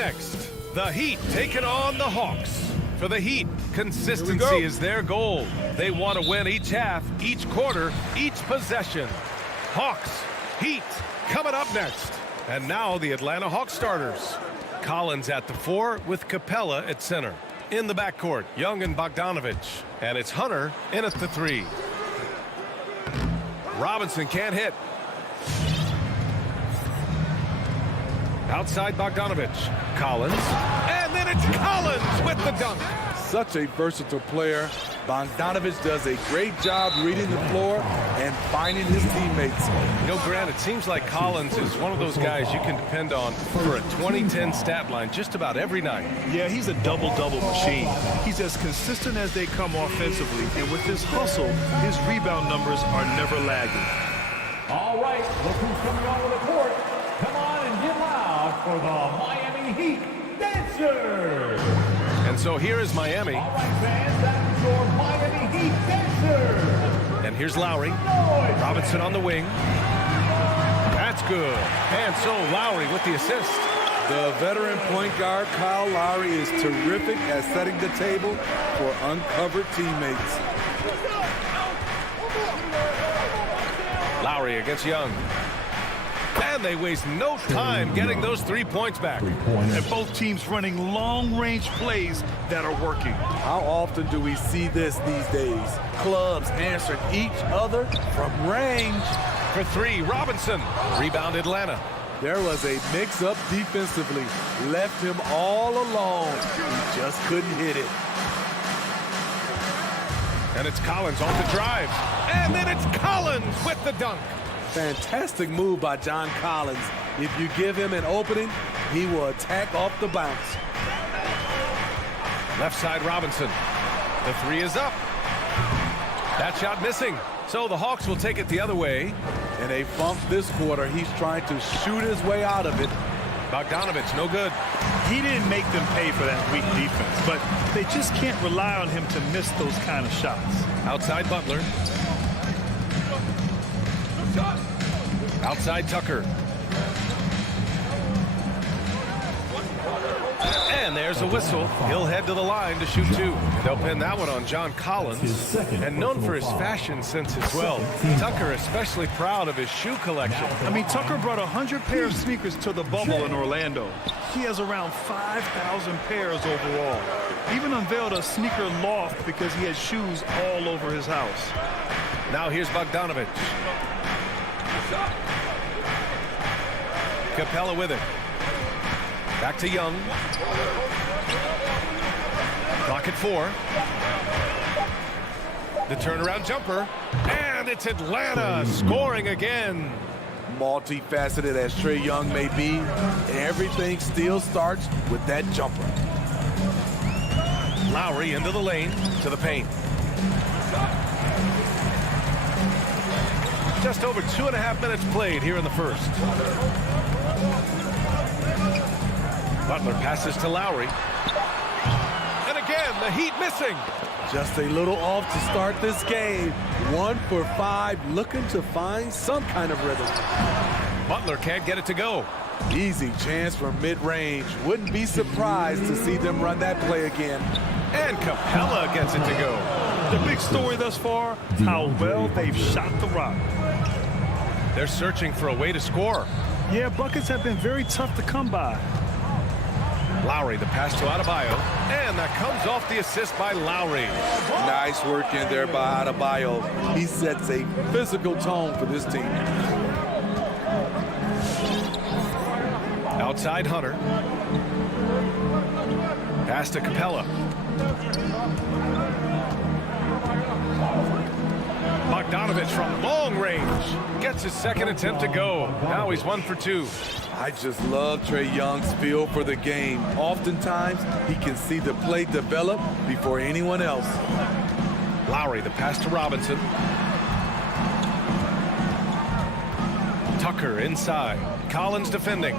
next. The Heat taking on the Hawks. For the Heat, consistency is their goal. They want to win each half, each quarter, each possession. Hawks, Heat, coming up next. And now the Atlanta Hawks starters. Collins at the 4 with Capella at center. In the backcourt, Young and Bogdanovich. And it's Hunter in at the 3. Robinson can't hit. Outside Bogdanovich. Collins. And then it's Collins with the dunk. Such a versatile player. Bogdanovich does a great job reading the floor and finding his teammates. You know, Grant, it seems like Collins is one of those guys you can depend on for a 20-10 stat line just about every night. Yeah, he's a double-double machine. He's as consistent as they come offensively, and with his hustle, his rebound numbers are never lagging. All right, look who's coming onto the court. Come on and get loud for the Miami Heat Dancers. And so here is Miami. All right, fans, that's your Miami Heat Dancers. And here's Lowry. Robinson on the wing. That's good. And so Lowry with the assist. The veteran point guard, Kyle Lowry, is terrific at setting the table for uncovered teammates. Lowry against Young. And they waste no time getting those 3 points back. And both teams running long-range plays that are working. How often do we see this these days? Clubs answering each other from range. For 3, Robinson. Rebound Atlanta. There was a mix-up defensively. Left him all alone. He just couldn't hit it. And it's Collins on the drive. And then it's Collins with the dunk. Fantastic move by John Collins. If you give him an opening, he will attack off the bounce. Left side Robinson. The 3 is up. That shot missing. So the Hawks will take it the other way. In a funk this quarter, he's trying to shoot his way out of it. Bogdanovich, no good. He didn't make them pay for that weak defense, but they just can't rely on him to miss those kind of shots. Outside Butler. Outside Tucker. And there's a whistle. He'll head to the line to shoot 2. They'll pin that one on John Collins. And known for his fashion sense as well. Tucker especially proud of his shoe collection. I mean, Tucker brought 100 pair of sneakers to the bubble in Orlando. He has around 5,000 pairs overall. Even unveiled a sneaker loft because he has shoes all over his house. Now here's Bogdanovich. Capella with it. Back to Young. Clock at 4. The turnaround jumper. And it's Atlanta scoring again. Multifaceted as Trae Young may be, everything still starts with that jumper. Lowry into the lane, to the paint. Just over 2.5 minutes played here in the first. Butler passes to Lowry. And again, the Heat missing. Just a little off to start this game. 1 for 5, looking to find some kind of rhythm. Butler can't get it to go. Easy chance from mid-range. Wouldn't be surprised to see them run that play again. And Capella gets it to go. The big story thus far, how well they've shot the rock. They're searching for a way to score. Yeah, buckets have been very tough to come by. Lowry, the pass to Adebayo. And that comes off the assist by Lowry. Nice work in there by Adebayo. He sets a physical tone for this team. Outside Hunter. Pass to Capella. Bogdanovich from long range gets his second attempt to go. Now he's 1 for 2. I just love Trae Young's feel for the game. Oftentimes, he can see the play develop before anyone else. Lowry, the pass to Robinson. Tucker inside. Collins defending.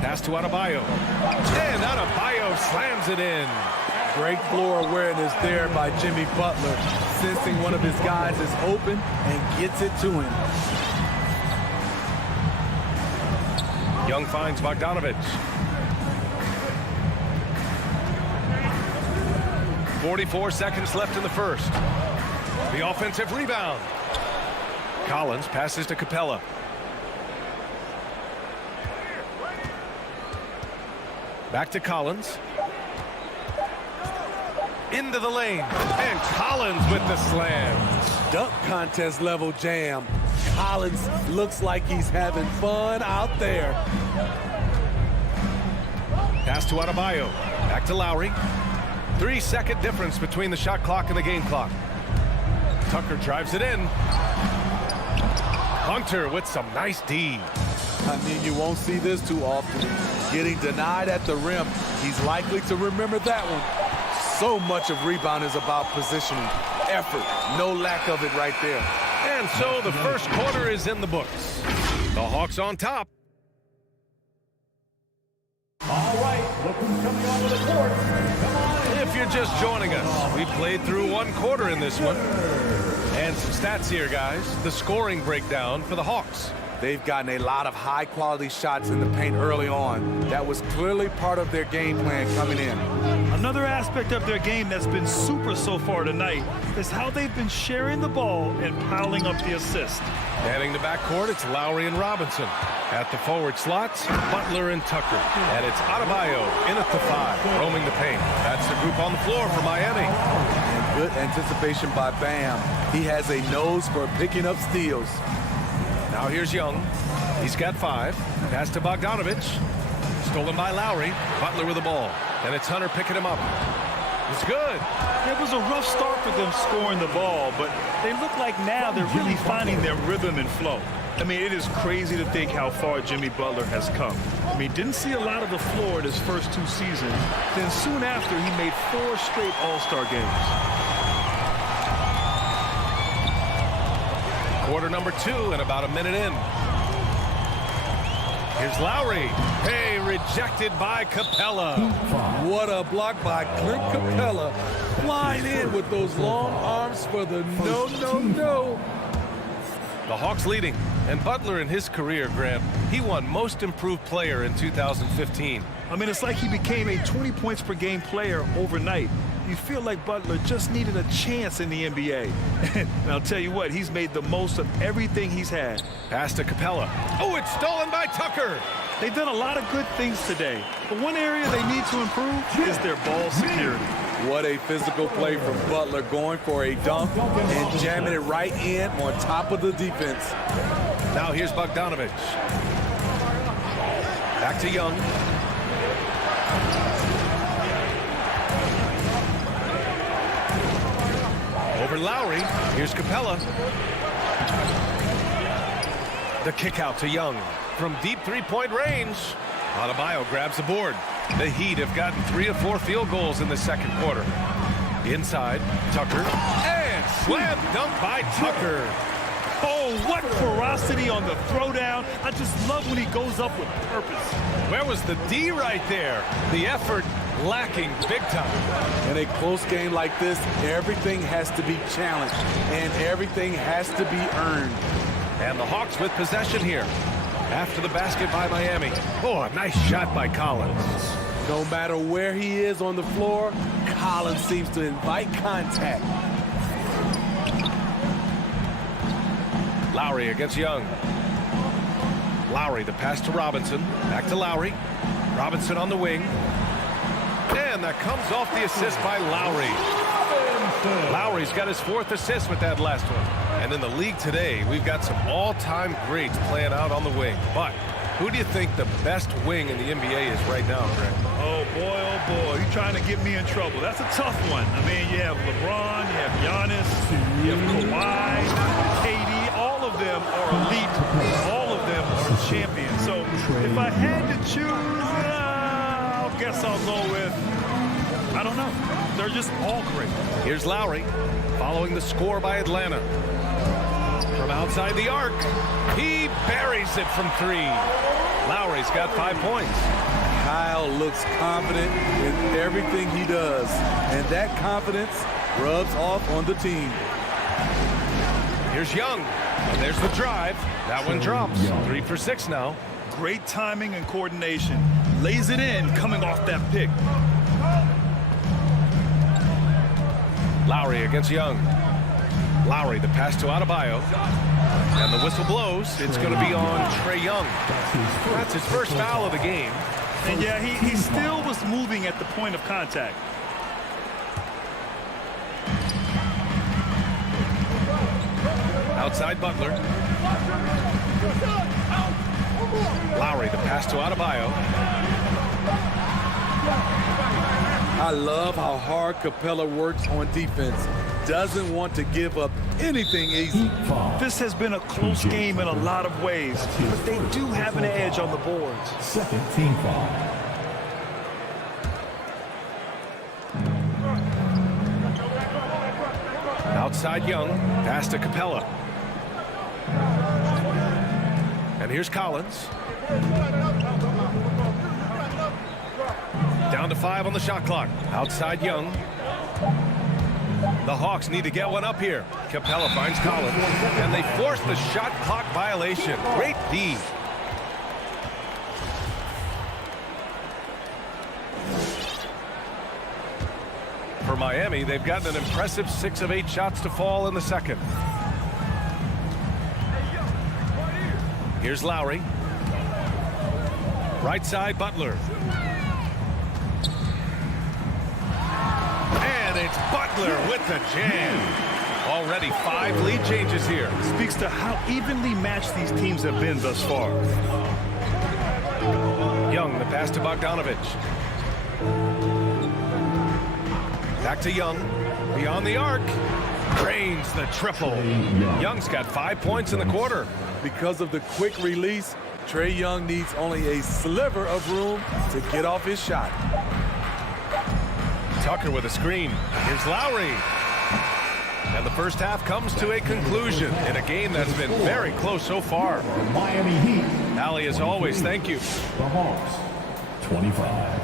Pass to Adebayo. And Adebayo slams it in. Great floor awareness there by Jimmy Butler, sensing one of his guys is open and gets it to him. Young finds Bogdanovich. 44 seconds left in the first. The offensive rebound. Collins passes to Capella. Back to Collins. Into the lane. And Collins with the slam. Dunk contest level jam. Collins looks like he's having fun out there. Pass to Adebayo. Back to Lowry. 3-second difference between the shot clock and the game clock. Tucker drives it in. Hunter with some nice D. I mean, you won't see this too often. Getting denied at the rim. He's likely to remember that one. So much of rebound is about positioning, effort, no lack of it right there. And so the first quarter is in the books. The Hawks on top. All right, look who's coming onto the court. Come on. If you're just joining us, we played through one quarter in this one. And some stats here, guys. The scoring breakdown for the Hawks. They've gotten a lot of high-quality shots in the paint early on. That was clearly part of their game plan coming in. Another aspect of their game that's been super so far tonight is how they've been sharing the ball and piling up the assists. Manning the backcourt, it's Lowry and Robinson. At the forward slots, Butler and Tucker. And it's Adebayo in at the 5, roaming the paint. That's the group on the floor for Miami. And good anticipation by Bam. He has a nose for picking up steals. Now here's Young. He's got 5. Pass to Bogdanovich. Stolen by Lowry. Butler with the ball. And it's Hunter picking him up. It's good. It was a rough start for them scoring the ball, but they look like now they're really finding their rhythm and flow. I mean, it is crazy to think how far Jimmy Butler has come. I mean, didn't see a lot of the floor in his first 2 seasons. Then soon after, he made 4 straight All-Star games. Quarter number 2 and about a minute in. Here's Lowry. Hey, rejected by Capella. What a block by Clint Capella. Flying in with those long arms for the no. The Hawks leading. And Butler in his career, Grant, he won Most Improved Player in 2015. I mean, it's like he became a 20 points per game player overnight. You feel like Butler just needed a chance in the NBA. And I'll tell you what, he's made the most of everything he's had. Pass to Capella. Oh, it's stolen by Tucker. They've done a lot of good things today, but one area they need to improve is their ball security. What a physical play from Butler, going for a dunk and jamming it right in on top of the defense. Now here's Bogdanovich. Back to Young. Over Lowry. Here's Capella. The kick out to Young from deep 3-point range. Adebayo grabs the board. The Heat have gotten 3 of 4 field goals in the second quarter. Inside, Tucker. And slam dunk by Tucker. Oh, what ferocity on the throwdown. I just love when he goes up with purpose. Where was the D right there? The effort lacking big time. In a close game like this, everything has to be challenged and everything has to be earned. And the Hawks with possession here. After the basket by Miami. Oh, a nice shot by Collins. No matter where he is on the floor, Collins seems to invite contact. Lowry against Young. Lowry, the pass to Robinson. Back to Lowry. Robinson on the wing. And that comes off the assist by Lowry. Lowry's got his 4th assist with that last one. And in the league today, we've got some all-time greats playing out on the wing. But who do you think the best wing in the NBA is right now, Greg? Oh, boy, you're trying to get me in trouble. That's a tough one. I mean, you have LeBron, you have Giannis, you have Kawhi, KD. All of them are elite. All of them are champions. So if I had to choose, I guess I'll go with, I don't know. They're just all great. Here's Lowry following the score by Atlanta. From outside the arc, he buries it from 3. Lowry's got 5 points. Kyle looks confident in everything he does, and that confidence rubs off on the team. Here's Young. And there's the drive. That one drops. 3 for 6 now. Great timing and coordination. Lays it in coming off that pick. Lowry against Young. Lowry, the pass to Adebayo. And the whistle blows. It's going to be on Trae Young. That's his first foul of the game. And yeah, he still was moving at the point of contact. Outside Butler. Lowry, the pass to Adebayo. I love how hard Capella works on defense. Doesn't want to give up anything easy. This has been a close game in a lot of ways, but they do have an edge on the boards. Second team foul. Outside Young, pass to Capella. And here's Collins. Down to 5 on the shot clock. Outside Young. The Hawks need to get one up here. Capella finds Collins, and they force the shot clock violation. Great D. For Miami, they've gotten an impressive 6 of 8 shots to fall in the second. Here's Lowry. Right side, Butler. And it's Butler with the jam. Already 5 lead changes here. Speaks to how evenly matched these teams have been thus far. Young, the pass to Bogdanovich. Back to Young. Beyond the arc. Drains the triple. Young's got 5 points in the quarter. Because of the quick release, Trae Young needs only a sliver of room to get off his shot. Tucker with a screen. Here's Lowry. And the first half comes to a conclusion in a game that's been very close so far. The Miami Heat. Allie, as always, thank you. The Hawks, 25.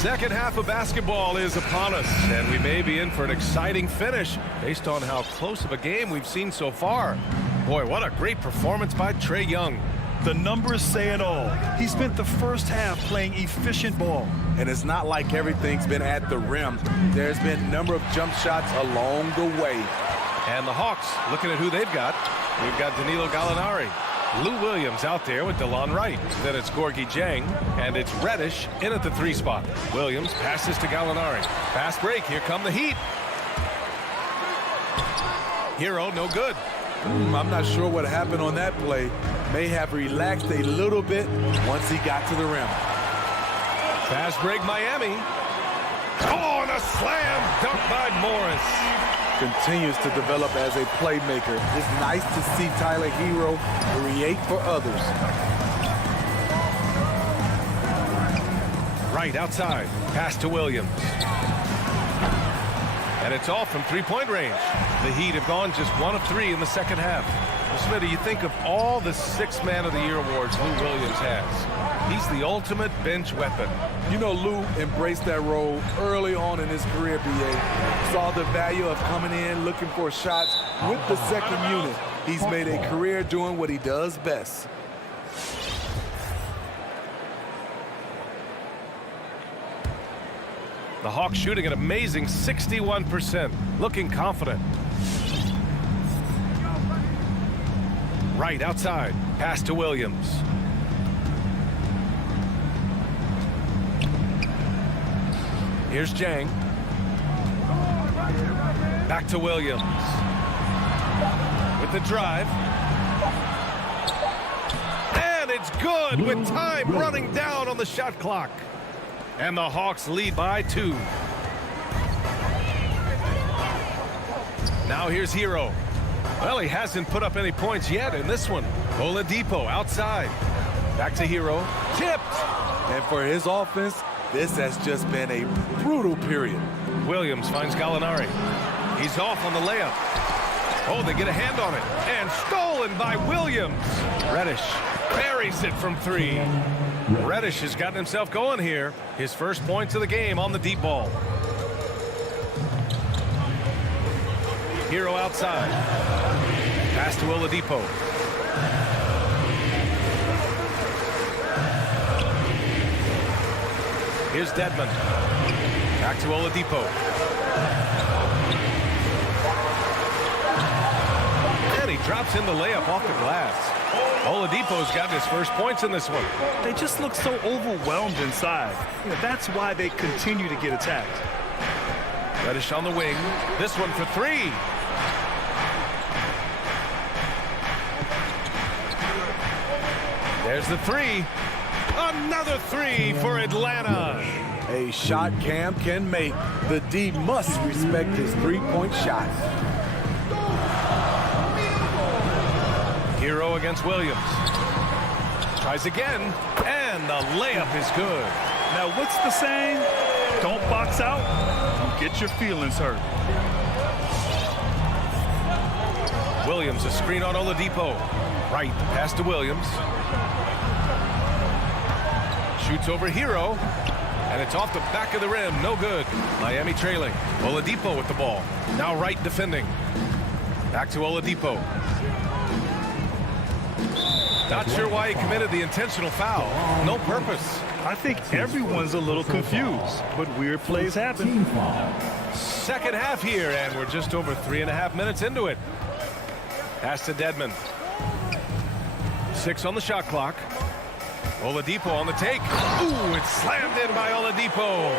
Second half of basketball is upon us, and we may be in for an exciting finish based on how close of a game we've seen so far. Boy, what a great performance by Trae Young. The numbers say it all. He spent the first half playing efficient ball. And it's not like everything's been at the rim. There's been a number of jump shots along the way. And the Hawks, looking at who they've got. We've got Danilo Gallinari. Lou Williams out there with DeLon Wright. Then it's Gorgie Jang, and it's Reddish in at the 3 spot. Williams passes to Gallinari. Fast break, here come the Heat. Hero, no good. I'm not sure what happened on that play. May have relaxed a little bit once he got to the rim. Fast break, Miami. Oh, and a slam dunk by Morris. Continues to develop as a playmaker. It's nice to see Tyler Hero create for others. Right outside. Pass to Williams. And it's off from 3-point range. The Heat have gone just 1 of 3 in the second half. Well, Smitty, you think of all the 6th Man of the Year awards Lou Williams has. He's the ultimate bench weapon. You know, Lou embraced that role early on in his career, BA. Saw the value of coming in, looking for shots with the second unit. He's made a career doing what he does best. The Hawks shooting an amazing 61%, looking confident. Right outside, pass to Williams. Here's Jang. Back to Williams. With the drive. And it's good with time running down on the shot clock. And the Hawks lead by 2. Now here's Hero. Well, he hasn't put up any points yet in this one. Oladipo outside. Back to Hero. Tipped. And for his offense, this has just been a brutal period. Williams finds Gallinari. He's off on the layup. Oh, they get a hand on it. And stolen by Williams. Reddish buries it from 3. Reddish has gotten himself going here. His first points of the game on the deep ball. Hero outside. Pass to Oladipo. Here's Dedmon. Back to Oladipo. And he drops in the layup off the glass. Oladipo's gotten his first points in this one. They just look so overwhelmed inside. That's why they continue to get attacked. Reddish on the wing. This one for three. There's the three. Another three for Atlanta. A shot Cam can make. The D must respect his three-point shot. Hero against Williams. Tries again, and the layup is good. Now, what's the saying? Don't box out, you get your feelings hurt. Williams, a screen on Oladipo. Right, pass to Williams. Shoots over Hero, and it's off the back of the rim. No good. Miami trailing. Oladipo with the ball. Now Wright defending. Back to Oladipo. Not sure why he committed the intentional foul. No purpose. I think everyone's a little confused, but weird plays happen. Second half here, and we're just over 3.5 minutes into it. Pass to Dedmon. 6 on the shot clock. Oladipo on the take. Ooh, it's slammed in by Oladipo.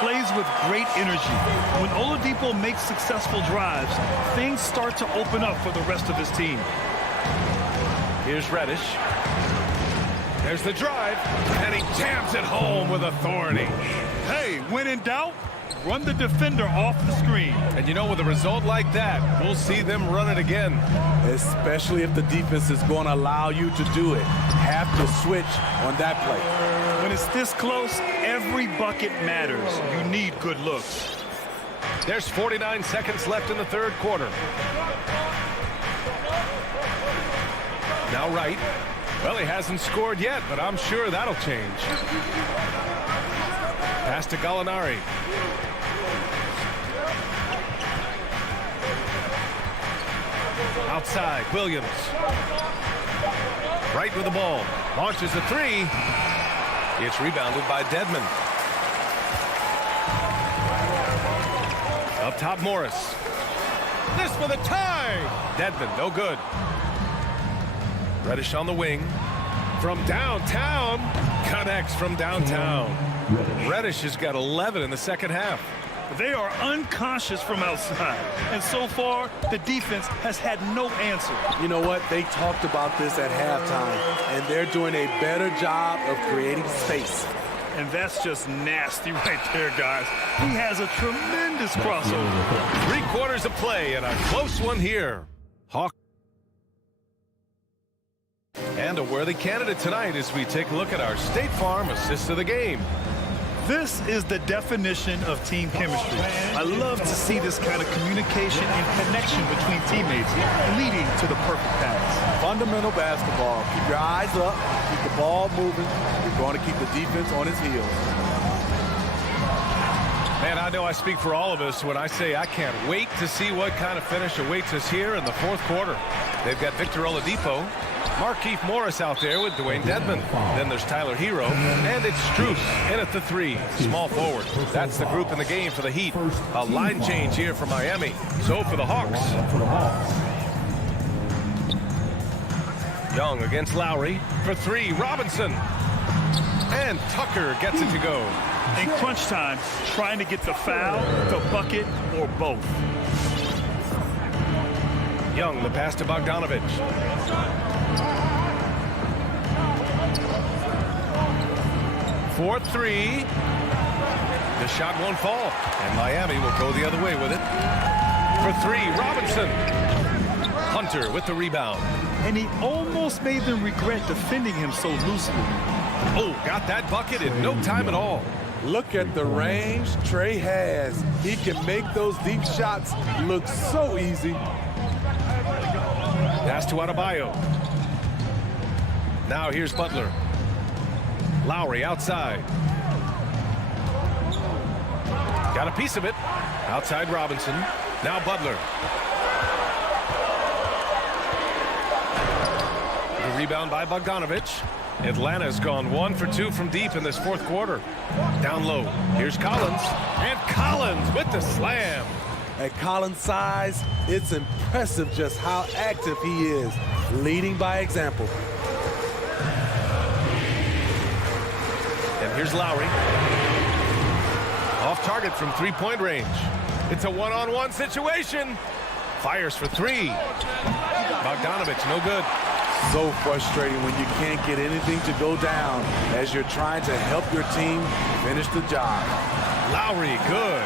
Plays with great energy. When Oladipo makes successful drives, things start to open up for the rest of his team. Here's Reddish. There's the drive, and he jams it home with authority. Hey, when in doubt, run the defender off the screen. And you know, with a result like that, we'll see them run it again. Especially if the defense is going to allow you to do it. Have to switch on that play. When it's this close, every bucket matters. You need good looks. There's 49 seconds left in the third quarter. Now Wright. Well, he hasn't scored yet, but I'm sure that'll change. Pass to Gallinari. Outside, Williams. Wright with the ball. Launches a three. It's rebounded by Dedmon. Up top, Morris. This for the tie. Dedmon, no good. Reddish on the wing. From downtown. Connects from downtown. Reddish has got 11 in the second half. They are unconscious from outside. And so far, the defense has had no answer. You know what? They talked about this at halftime, and they're doing a better job of creating space. And that's just nasty right there, guys. He has a tremendous crossover. 3 quarters of play and a close one here. Hawk. And a worthy candidate tonight as we take a look at our State Farm assist of the game. This is the definition of team chemistry. I love to see this kind of communication and connection between teammates leading to the perfect pass. Fundamental basketball. Keep your eyes up, keep the ball moving. You're going to keep the defense on its heels. Man, I know I speak for all of us when I say I can't wait to see what kind of finish awaits us here in the fourth quarter. They've got Victor Oladipo, Markieff Morris out there with Dwayne Dedmon. Then there's Tyler Hero, and it's Strus in at the 3, small forward. That's the group in the game for the Heat. A line change here for Miami. So for the Hawks. Young against Lowry for 3, Robinson. And Tucker gets it to go. In crunch time, trying to get the foul, the bucket, or both. Young, the pass to Bogdanovich. For 3. The shot won't fall, and Miami will go the other way with it. For 3, Robinson. Hunter with the rebound. And he almost made them regret defending him so loosely. Oh, got that bucket in no time at all. Look at the range Trey has. He can make those deep shots look so easy. Pass to Adebayo. Now here's Butler. Lowry outside. Got a piece of it. Outside Robinson. Now Butler. rebound by Bogdanovich. Atlanta's gone 1 for 2 from deep in this fourth quarter. Down low. Here's Collins. And Collins with the slam. At Collins' size, it's impressive just how active he is, leading by example. And here's Lowry. Off target from three-point range. It's a one-on-one situation. Fires for three. Bogdanovich, no good. So frustrating when you can't get anything to go down as you're trying to help your team finish the job. Lowry, good.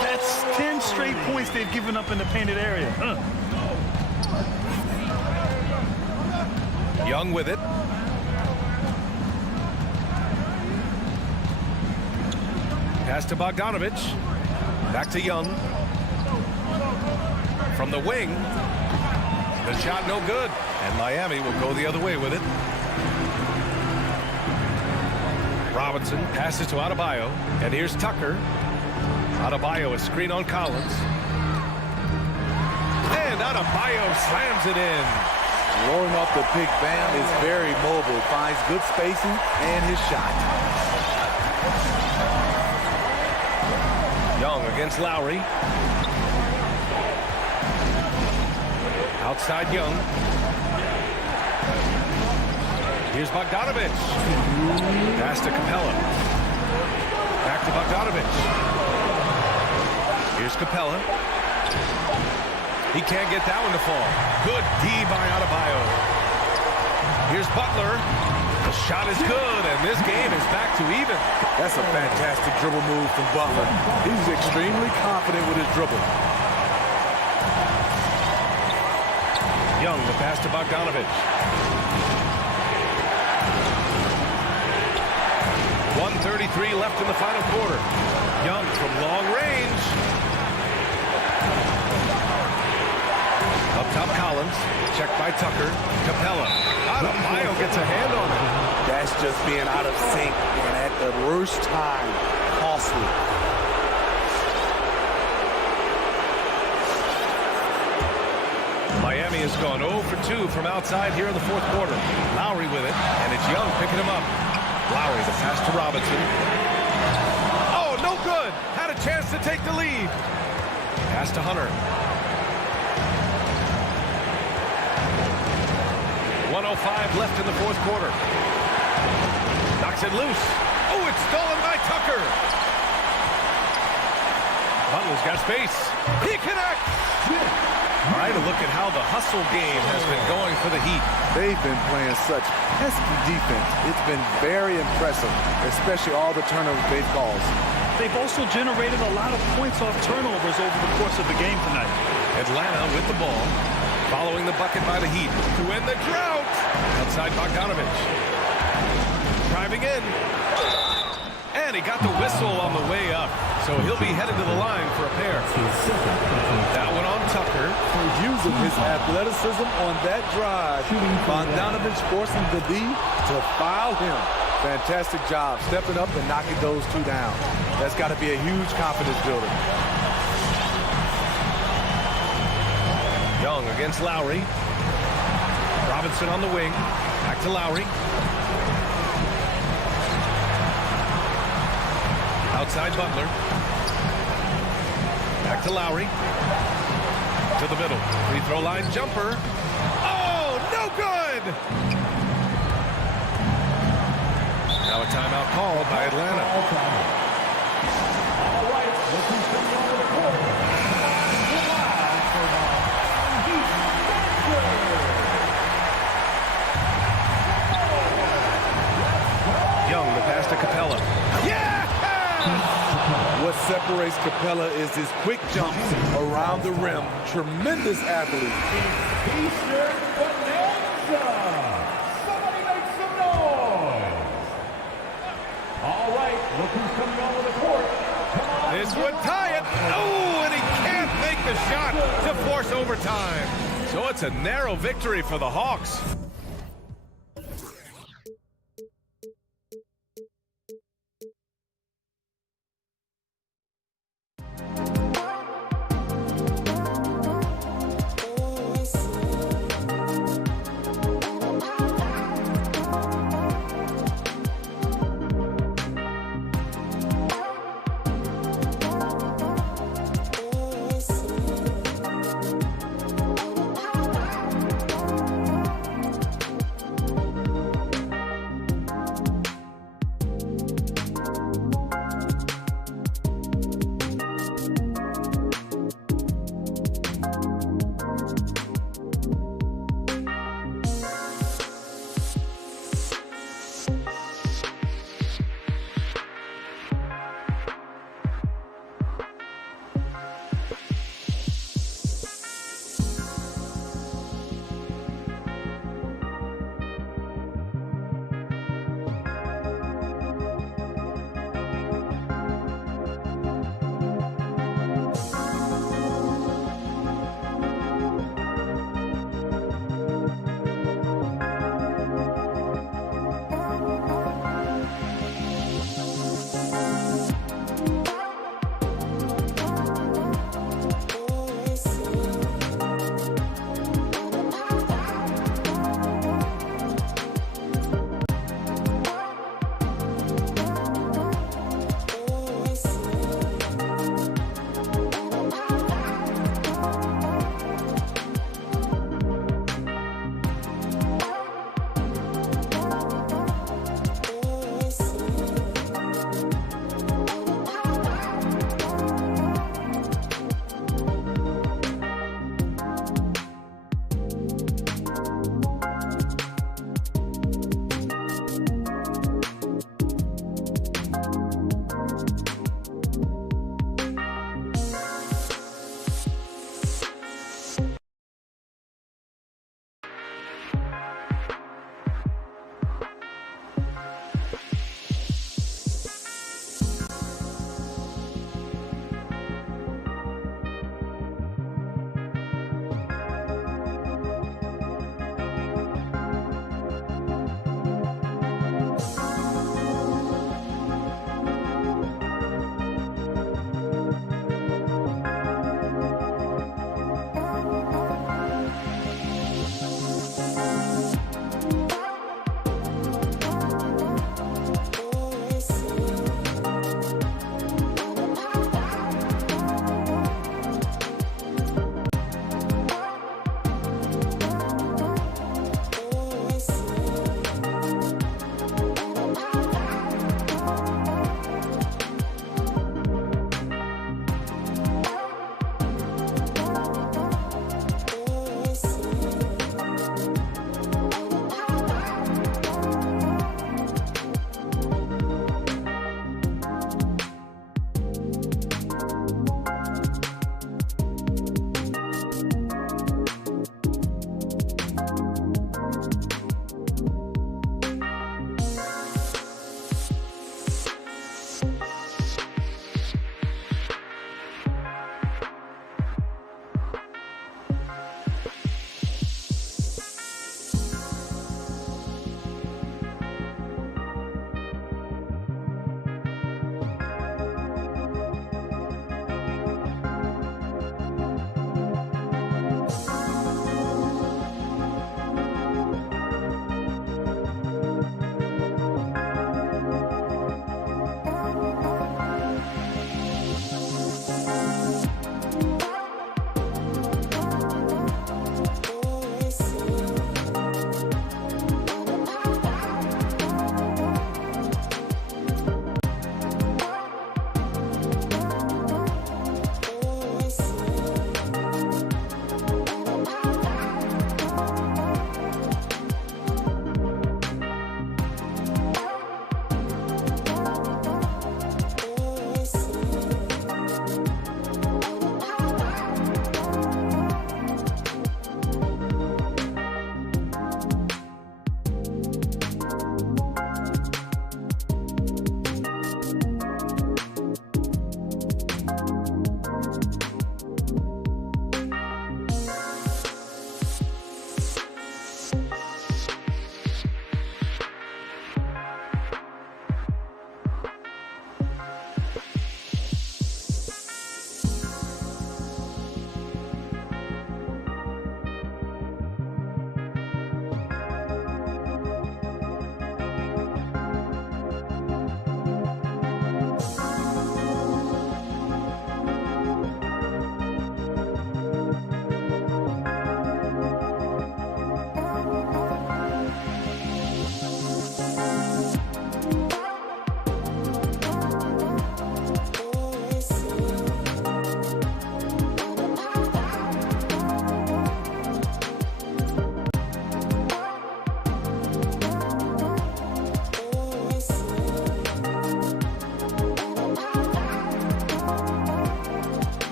That's 10 straight points they've given up in the painted area. Young with it. Pass to Bogdanovich. Back to Young. From the wing. The shot no good. And Miami will go the other way with it. Robinson passes to Adebayo. And here's Tucker. Adebayo, a screen on Collins. And Adebayo slams it in. Rolling off the pick, Bam is very mobile, finds good spacing and his shot. Young against Lowry. Outside Young. Here's Bogdanovich. Pass to Capella. Back to Bogdanovich. Here's Capella. He can't get that one to fall. Good D by Adebayo. Here's Butler. The shot is good, and this game is back to even. That's a fantastic dribble move from Butler. He's extremely confident with his dribble. Young, the pass to Bogdanovich. 1:33 left in the final quarter. Young from long range. Up top, Collins. Checked by Tucker. Capella. Adebayo gets a hand on it. That's just being out of sync and at the worst time. Costly. Miami has gone 0 for 2 from outside here in the fourth quarter. Lowry with it, and it's Young picking him up. Lowry, the pass to Robinson. Oh, no good. Had a chance to take the lead. Pass to Hunter. 1:05 left in the fourth quarter. Knocks it loose. Oh, it's stolen by Tucker. Butler's got space. He connects. All right, a look at how the hustle game has been going for the Heat. They've been playing such pesky defense. It's been very impressive, especially all the turnovers they've caused. They've also generated a lot of points off turnovers over the course of the game tonight. Atlanta with the ball, following the bucket by the Heat to end the drought. Outside Bogdanovich. Driving in. And he got the whistle on the way up. So he'll be headed to the line for a pair. That one on Tucker. Using his athleticism on that drive. Bogdanovich forcing the D to foul him. Fantastic job stepping up and knocking those two down. That's got to be a huge confidence builder. Young against Lowry. Robinson on the wing. Back to Lowry. Outside Butler. Back to Lowry. To the middle. Free throw line jumper. Oh, no good! Now a timeout called by Atlanta. All right, looking to the over the court. Live for the Heat Dancers. Young, the pass to Capella. Yeah! What separates Capella is his quick jumps around the rim. Tremendous athlete. Eastern Bonanza. Somebody make some noise. All right, look who's coming over the court. Come on. This would tie it. Oh, and he can't make the shot to force overtime. So it's a narrow victory for the Hawks.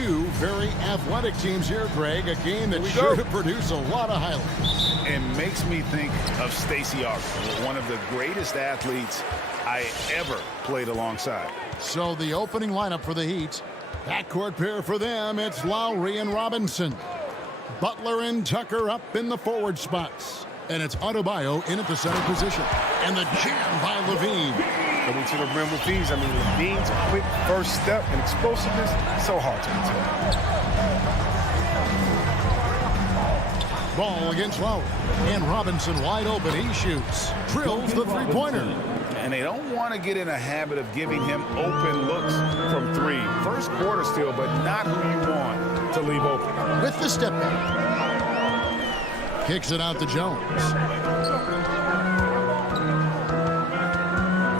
two very athletic teams here, Greg. A game that's sure to produce a lot of highlights. And makes me think of Stacey Augmon, one of the greatest athletes I ever played alongside. So the opening lineup for the Heat. Backcourt pair for them, it's Lowry and Robinson. Butler and Tucker up in the forward spots. And it's Adebayo in at the center position. And the jam by Levine. Coming to the rim with these, Levine's quick first step and explosiveness, so hard to contain. Ball against Lowry. And Robinson wide open. He shoots. Drills the three-pointer. And they don't want to get in a habit of giving him open looks from three. First quarter still, but not who you want to leave open. With the step back. Kicks it out to Jones.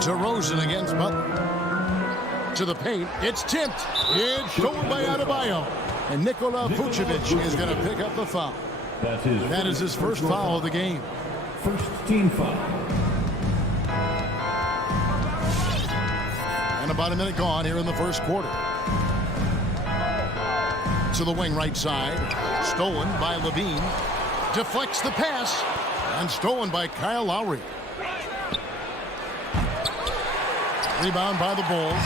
DeRozan against Butler. To the paint. It's tipped. It's stolen by Adebayo. And Nikola Vucevic is going to pick up the foul. That is his first foul of the game. First team foul. And about a minute gone here in the first quarter. To the wing right side. Stolen by Levine. Deflects the pass. And stolen by Kyle Lowry. Rebound by the Bulls.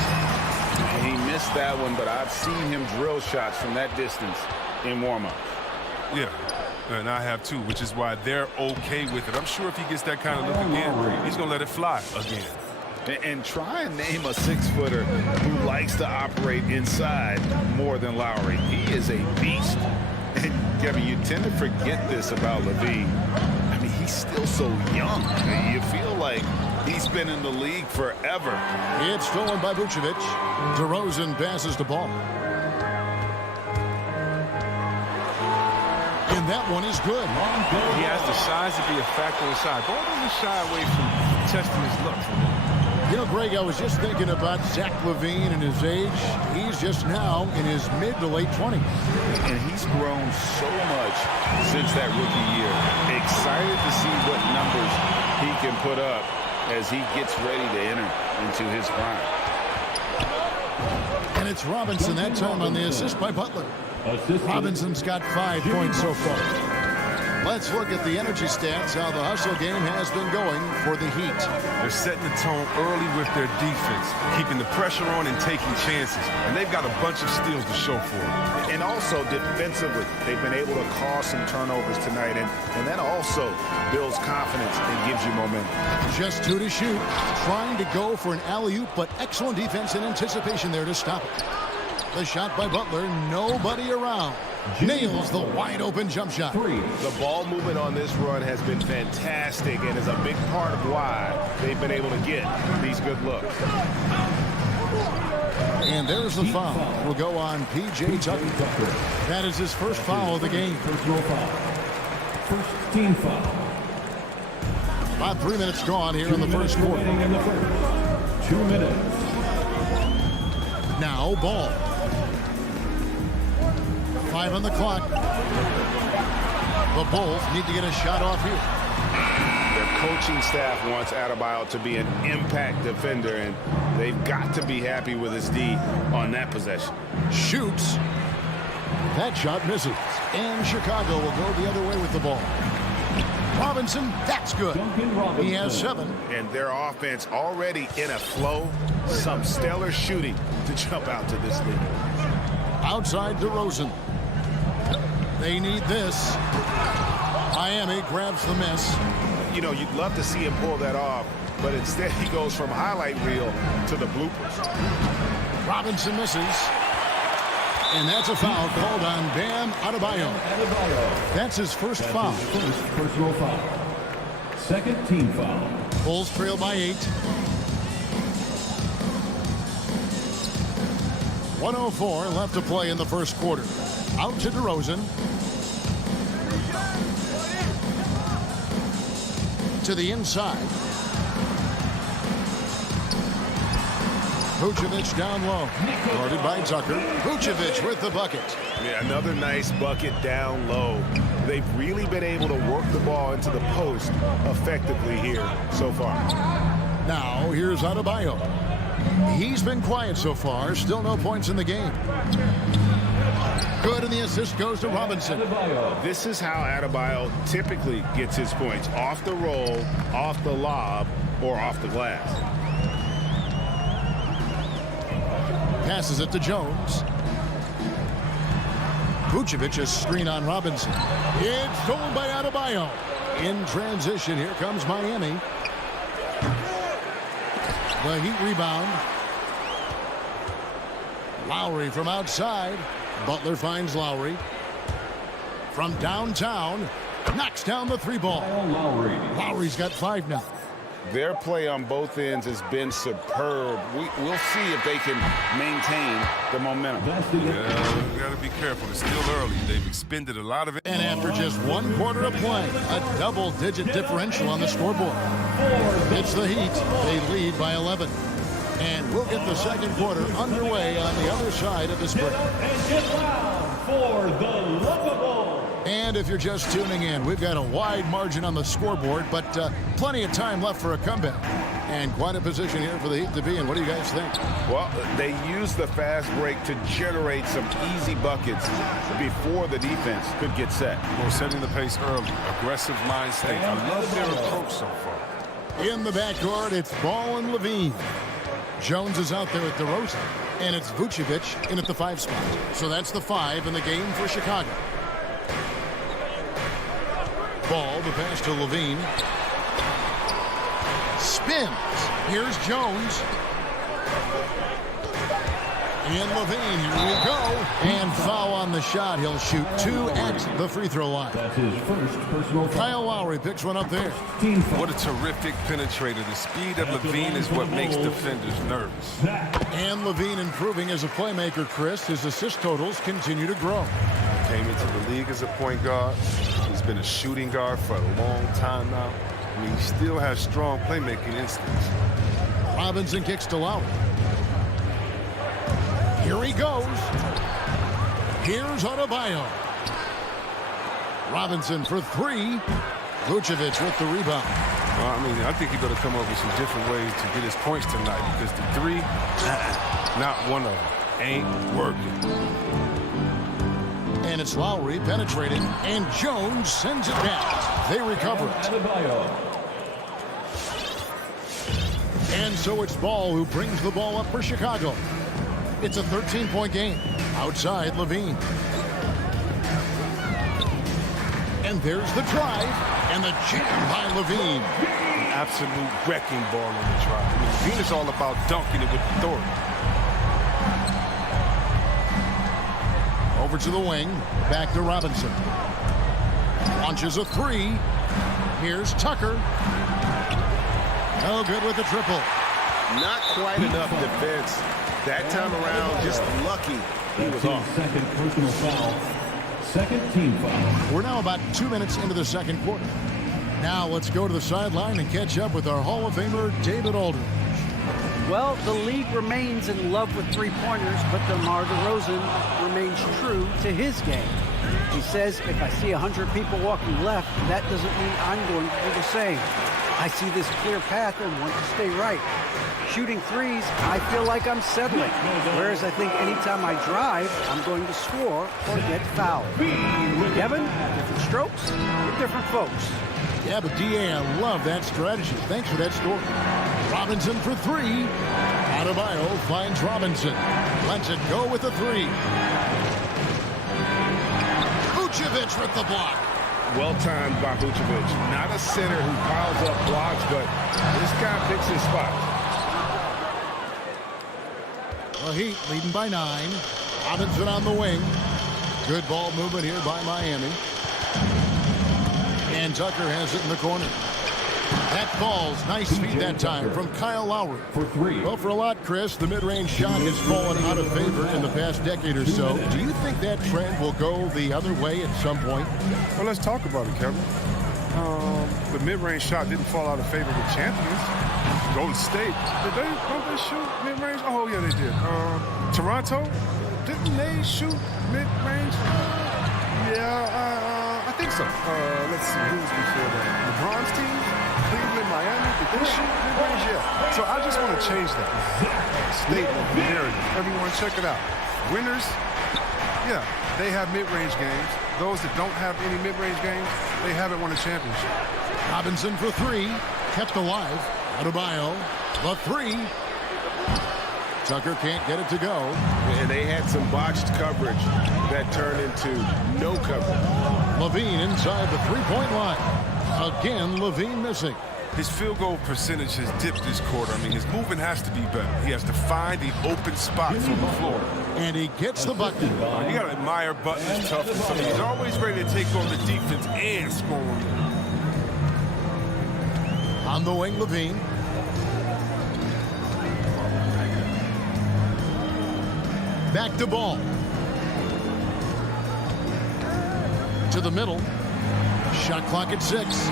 He missed that one, but I've seen him drill shots from that distance in warm-up. Yeah, and I have too, which is why they're okay with it. I'm sure if he gets that kind of look again, he's going to let it fly again. And try and name a 6-footer who likes to operate inside more than Lowry. He is a beast. And Kevin, you tend to forget this about Levine. He's still so young. You feel like he's been in the league forever. It's stolen by Vucevic. DeRozan passes the ball. And that one is good. He has the size to be a factor inside. Ball doesn't shy away from testing his luck. You know, Greg, I was just thinking about Zach LaVine and his age. He's just now in his mid to late 20s. And he's grown so much since that rookie year. Excited to see what numbers he can put up as he gets ready to enter into his prime. And it's Robinson that time on the assist by Butler. Robinson's got 5 points so far. Let's look at the energy stats, how the hustle game has been going for the Heat. They're setting the tone early with their defense, keeping the pressure on and taking chances. And they've got a bunch of steals to show for it. And also defensively, they've been able to cause some turnovers tonight. And that also builds confidence and gives you momentum. Just 2 to shoot. Trying to go for an alley-oop, but excellent defense and anticipation there to stop it. The shot by Butler, nobody around. Nails the wide-open jump shot. The ball movement on this run has been fantastic and is a big part of why they've been able to get these good looks. And there's the foul. Will go on P.J. Tucker. That is his first foul of the game. Personal foul. First team foul. About 3 minutes gone here in the first quarter. 2 minutes. Now ball. 5 on the clock. The Bulls need to get a shot off here. Their coaching staff wants Adebayo to be an impact defender, and they've got to be happy with his D on that possession. Shoots. That shot misses. And Chicago will go the other way with the ball. Robinson, that's good. He has 7. And their offense already in a flow. Some stellar shooting to jump out to this lead. Outside DeRozan. They need this. Miami grabs the miss. You know, you'd love to see him pull that off, but instead he goes from highlight reel to the bloopers. Robinson misses. And that's a foul called on Bam Adebayo. That's his first foul. First personal foul. Second team foul. Bulls trail by 8. 1:04 left to play in the first quarter. Out to DeRozan. To the inside. Vucevic down low. Guarded by Tucker. Vucevic with the bucket. Yeah, another nice bucket down low. They've really been able to work the ball into the post effectively here so far. Now here's Adebayo. He's been quiet so far. Still no points in the game. and the assist goes to Robinson. This is how Adebayo typically gets his points. Off the roll, off the lob, or off the glass. Passes it to Jones. Vucevic, a screen on Robinson. It's stolen by Adebayo. In transition, here comes Miami. The Heat rebound. Lowry from outside. Butler finds Lowry. From downtown, knocks down the three ball. Lowry's got 5 now. Their play on both ends has been superb. We'll see if they can maintain the momentum. Yeah, we got to be careful. It's still early. They've expended a lot of it. And after just 1 quarter of play, a double-digit differential on the scoreboard. It's the Heat. They lead by 11. And we'll get the second quarter underway on the other side of this break. For the Lovables. And if you're just tuning in, we've got a wide margin on the scoreboard, but plenty of time left for a comeback. And quite a position here for the Heat to be in. What do you guys think? Well, they used the fast break to generate some easy buckets before the defense could get set. Well, setting the pace early. Aggressive mind state. I love their approach so far. In the backcourt, it's Ball and Levine. Jones is out there at DeRozan, and it's Vucevic in at the 5 spot. So that's the 5 in the game for Chicago. Ball, the pass to Levine. Spins. Here's Jones. And Levine, here we go. And foul on the shot. He'll shoot 2 at the free throw line. That's his first personal foul. Kyle Lowry picks one up there. What a terrific penetrator. The speed of Levine is what makes defenders nervous. And Levine improving as a playmaker, Chris. His assist totals continue to grow. Came into the league as a point guard. He's been a shooting guard for a long time now. I mean, he still has strong playmaking instincts. Robinson kicks to Lowry. Here he goes. Here's Adebayo. Robinson for 3. Vucevic with the rebound. I mean, I think he better come up with some different ways to get his points tonight because the 3, not one of them, ain't working. And it's Lowry penetrating, and Jones sends it down. They recover it. And so it's Ball who brings the ball up for Chicago. It's a 13-point game. Outside, Levine. And there's the drive, and the jam by Levine. Absolute wrecking ball on the drive. I mean, Levine is all about dunking it with authority. Over to the wing. Back to Robinson. Launches a 3. Here's Tucker. No good with the triple. Not quite enough defense. That time around, just lucky he was off. Second personal foul. Second team foul. We're now about 2 minutes into the second quarter. Now let's go to the sideline and catch up with our Hall of Famer, David Aldridge. Well, the league remains in love with three-pointers, but DeMar DeRozan remains true to his game. He says, if I see 100 people walking left, that doesn't mean I'm going to do the same. I see this clear path and want to stay right. Shooting threes, I feel like I'm settling. Whereas I think anytime I drive, I'm going to score or get fouled. Kevin, different strokes for different folks. Yeah, but D.A., I love that strategy. Thanks for that story. Robinson for 3. Adebayo finds Robinson. Lets it go with the 3. Vucevic with the block. Well-timed by Vucevic. Not a center who piles up blocks, but this guy picks his spot. The Heat leading by 9. Robinson on the wing. Good ball movement here by Miami. And Tucker has it in the corner. That falls. Nice speed that time from Kyle Lowry. For 3. Well, for a lot, Chris, the mid-range shot has fallen out of favor in the past decade or so. Do you think that trend will go the other way at some point? Well, let's talk about it, Kevin. The mid-range shot didn't fall out of favor with champions. Golden State, don't they shoot mid-range? Oh, yeah, they did. Toronto, didn't they shoot mid-range? I think so. Let's see, who was before that? LeBron's team? Cleveland, Miami, did they shoot mid-range? Yeah. So I just want to change that statement, narrative. Everyone check it out. Winners Yeah, they have mid-range games. Those that don't have any mid-range games, they haven't won a championship. Robinson for three. Kept alive. Adebayo. The three. Tucker can't get it to go. And they had some botched coverage that turned into no coverage. Levine inside the three-point line. Again, Levine missing. His field goal percentage has dipped this quarter. I mean, his movement has to be better. He has to find the open spots on the floor. And he gets the bucket. You got to admire Butler's toughness. I mean, he's always ready to take on the defense and score. On the wing, Levine. Back to Ball. To the middle. Shot clock at 6.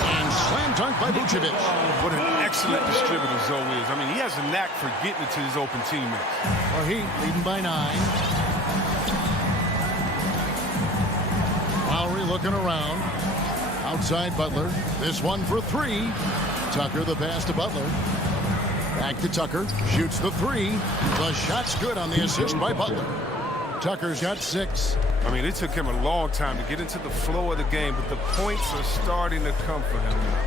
And slam dunk by Vucevic. What an excellent distributor Zoe is. I mean, he has a knack for getting it to his open teammates. Well, Heat leading by 9. Lowry looking around. Outside Butler. This one for 3. Tucker the pass to Butler. Back to Tucker. Shoots the 3. The shot's good on the assist by Butler. Tucker's got 6. I mean, it took him a long time to get into the flow of the game, but the points are starting to come for him now.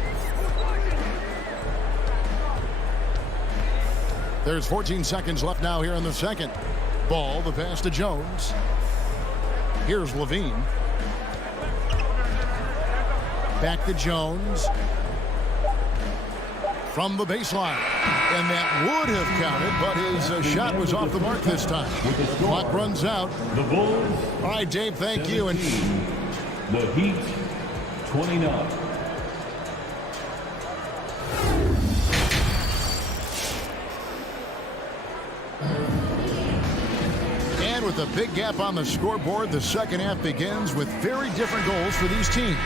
There's 14 seconds left now here in the second. Ball, the pass to Jones. Here's Levine. Back to Jones. From the baseline. And that would have counted, but his shot was off the mark this time. Clock runs out. The Bulls. All right, Dave, thank you. And the Heat, 29. And with a big gap on the scoreboard, the second half begins with very different goals for these teams.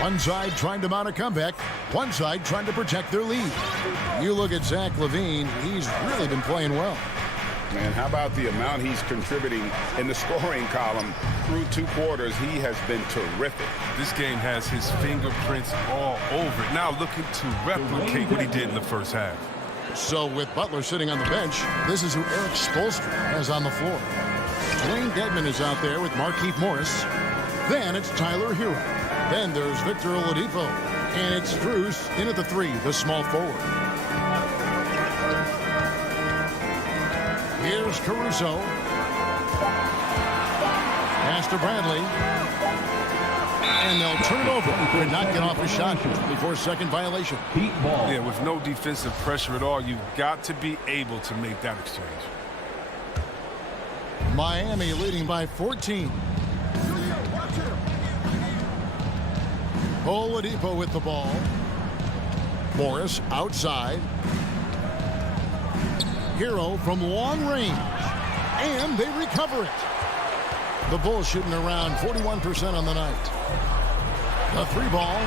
One side trying to mount a comeback, one side trying to protect their lead. You look at Zach LaVine, he's really been playing well. Man, how about the amount he's contributing in the scoring column through 2 quarters? He has been terrific. This game has his fingerprints all over it. Now looking to replicate what he did in the first half. So with Butler sitting on the bench, this is who Eric Spoelstra has on the floor. Dwayne Dedmon is out there with Markieff Morris. Then it's Tyler Hero. Then there's Victor Oladipo. And it's Strus in at the 3, the small forward. Here's Caruso. Pass to Bradley. And they'll turn it over. Could not get off the shot. 24-second violation. Heat ball. Yeah, with no defensive pressure at all, you've got to be able to make that exchange. Miami leading by 14. Oladipo with the ball. Morris outside. Hero from long range. And they recover it. The Bulls shooting around 41% on the night. The 3 ball.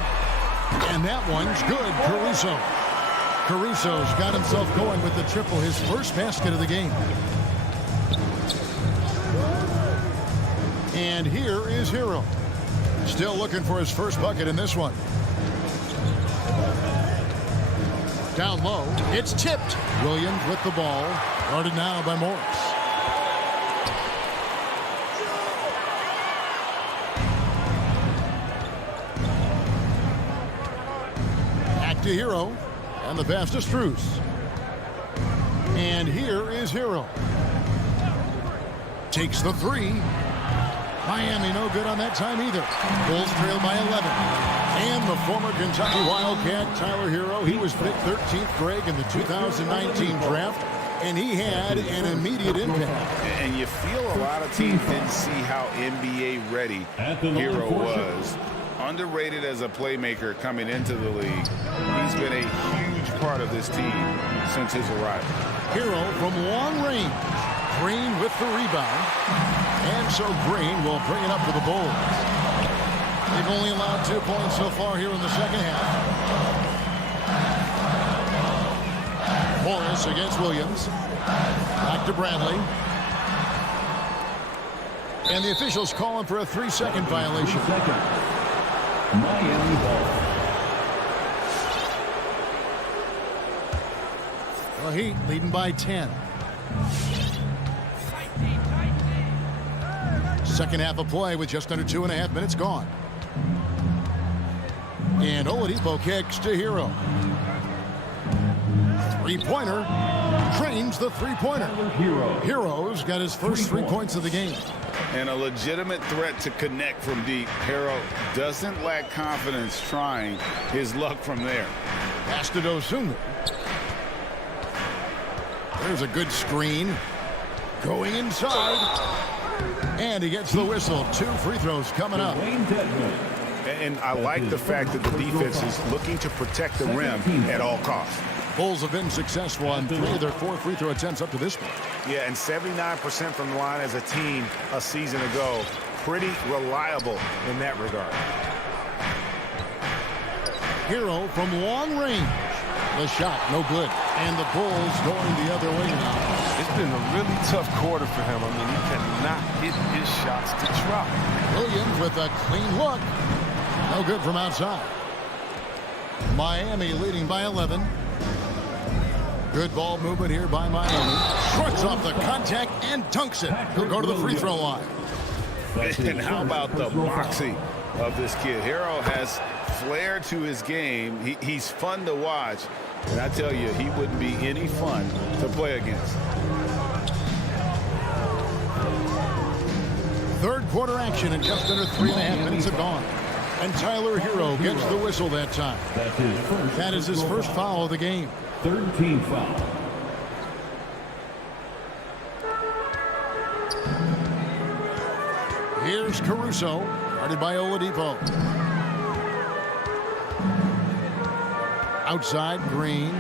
And that one's good. Caruso's got himself going with the triple, his first basket of the game. And here is Hero. Still looking for his first bucket in this one. Down low. It's tipped. Williams with the ball. Guarded now by Morris. Back to Hero. And the pass to Strus. And here is Hero. Takes the 3. Miami no good on that time either. Bulls trail by 11. And the former Kentucky Wildcat, Tyler Hero, he was picked 13th, Greg, in the 2019 draft, and he had an immediate impact. And you feel a lot of teams didn't see how NBA ready Hero was. Underrated as a playmaker coming into the league. He's been a huge part of this team since his arrival. Hero from long range. Green with the rebound. And so Green will bring it up for the Bulls. They've only allowed 2 points so far here in the second half. Morris against Williams. Back to Bradley. And the officials calling for a 3-second violation. Miami ball. The Heat leading by 10. Second half of play with just under 2.5 minutes gone. And Oladipo kicks to Hero. Three-pointer. Drains the three-pointer. Hero's got his first 3 points of the game. And a legitimate threat to connect from deep. Hero doesn't lack confidence trying his luck from there. Pass to Dosunmu. There's a good screen. Going inside. And he gets the whistle. 2 free throws coming up. And I like the fact that the defense is looking to protect the rim at all costs. Bulls have been successful on 3 of their 4 free throw attempts up to this point. Yeah, and 79% from the line as a team a season ago. Pretty reliable in that regard. Hero from long range. The shot, no good. And the Bulls going the other way now. It's been a really tough quarter for him. I mean, he cannot hit his shots to drop. Williams with a clean look. No good from outside. Miami leading by 11. Good ball movement here by Miami. Shorts off the contact and dunks it. He'll go to the free throw line. And how about the moxie of this kid? Hero has flair to his game. He's fun to watch. And I tell you, he wouldn't be any fun to play against. Third quarter action and just under 3.5 minutes have gone. And Tyler Hero gets the whistle that time. That is his first foul of the game. Third team foul. Here's Caruso, guarded by Oladipo. Outside, Green.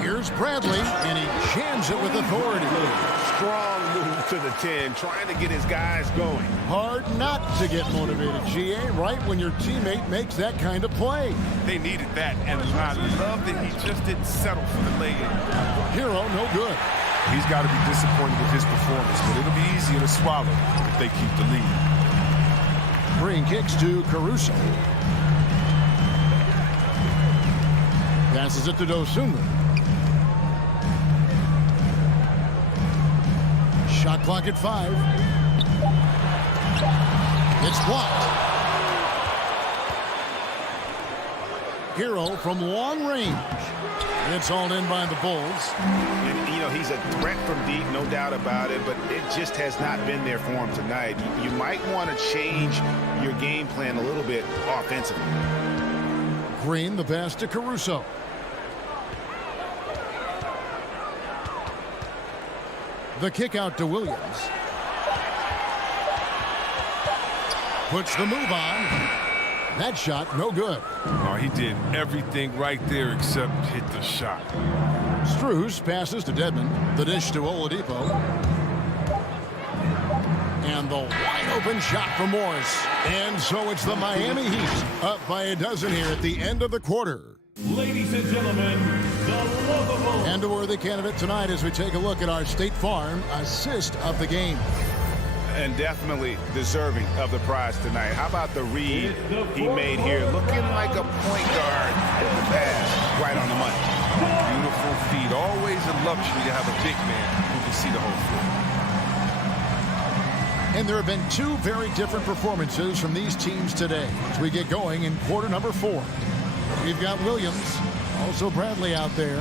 Here's Bradley, and he jams it with authority. Strong move to the 10, trying to get his guys going. Hard not to get motivated, GA, right when your teammate makes that kind of play. They needed that, and I love that he just didn't settle for the lay-in. Hero, no good. He's got to be disappointed with his performance, but it'll be easier to swallow if they keep the lead. Green kicks to Caruso. Passes it to Dosunmu. Shot clock at 5. It's blocked. Hero from long range. It's hauled in by the Bulls. And, you know, he's a threat from deep, no doubt about it, but it just has not been there for him tonight. You might want to change your game plan a little bit offensively. Green, the pass to Caruso. The kick out to Williams. Puts the move on. That shot, no good. Oh, he did everything right there except hit the shot. Strus passes to Dedmon. The dish to Oladipo. And the wide open shot for Morris. And so it's the Miami Heat up by a dozen here at the end of the quarter. Ladies and gentlemen, the lovable. And a worthy candidate tonight as we take a look at our State Farm assist of the game. And definitely deserving of the prize tonight. How about the read he made here? Looking like a point guard at the pass. Right on the money. Beautiful feed. Always a luxury to have a big man who can see the whole floor. And there have been 2 very different performances from these teams today as we get going in quarter number 4. We've got Williams, also Bradley out there.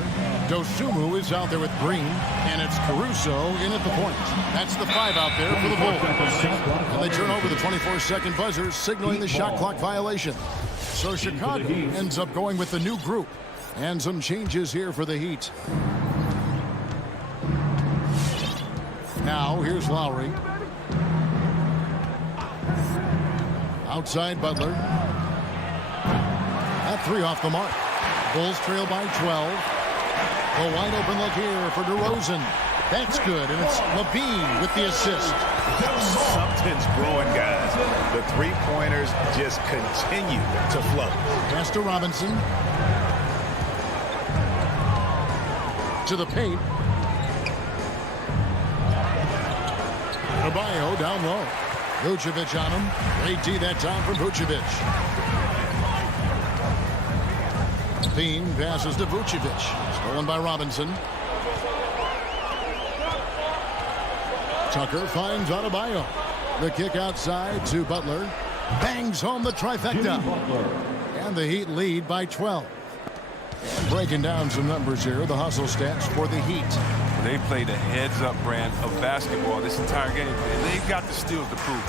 Dosunmu is out there with Green, and it's Caruso in at the point. That's the 5 out there for the Bulls. And they turn over the 24-second buzzer, signaling the shot clock violation. So Chicago ends up going with the new group. And some changes here for the Heat. Now, here's Lowry. Outside Butler. That 3 off the mark. Bulls trail by 12. A wide open look here for DeRozan. That's good, and it's Levine with the assist. Something's brewing, guys. The three-pointers just continue to flow. Pass to Robinson. To the paint. Caballo down low. Vucevic on him. Great D that time from Vucevic. Bean passes to Vucevic. Stolen by Robinson. Tucker finds Adebayo. The kick outside to Butler. Bangs home the trifecta. And the Heat lead by 12. And breaking down some numbers here, the hustle stats for the Heat. They played a heads-up brand of basketball this entire game, and they've got the steals to prove it.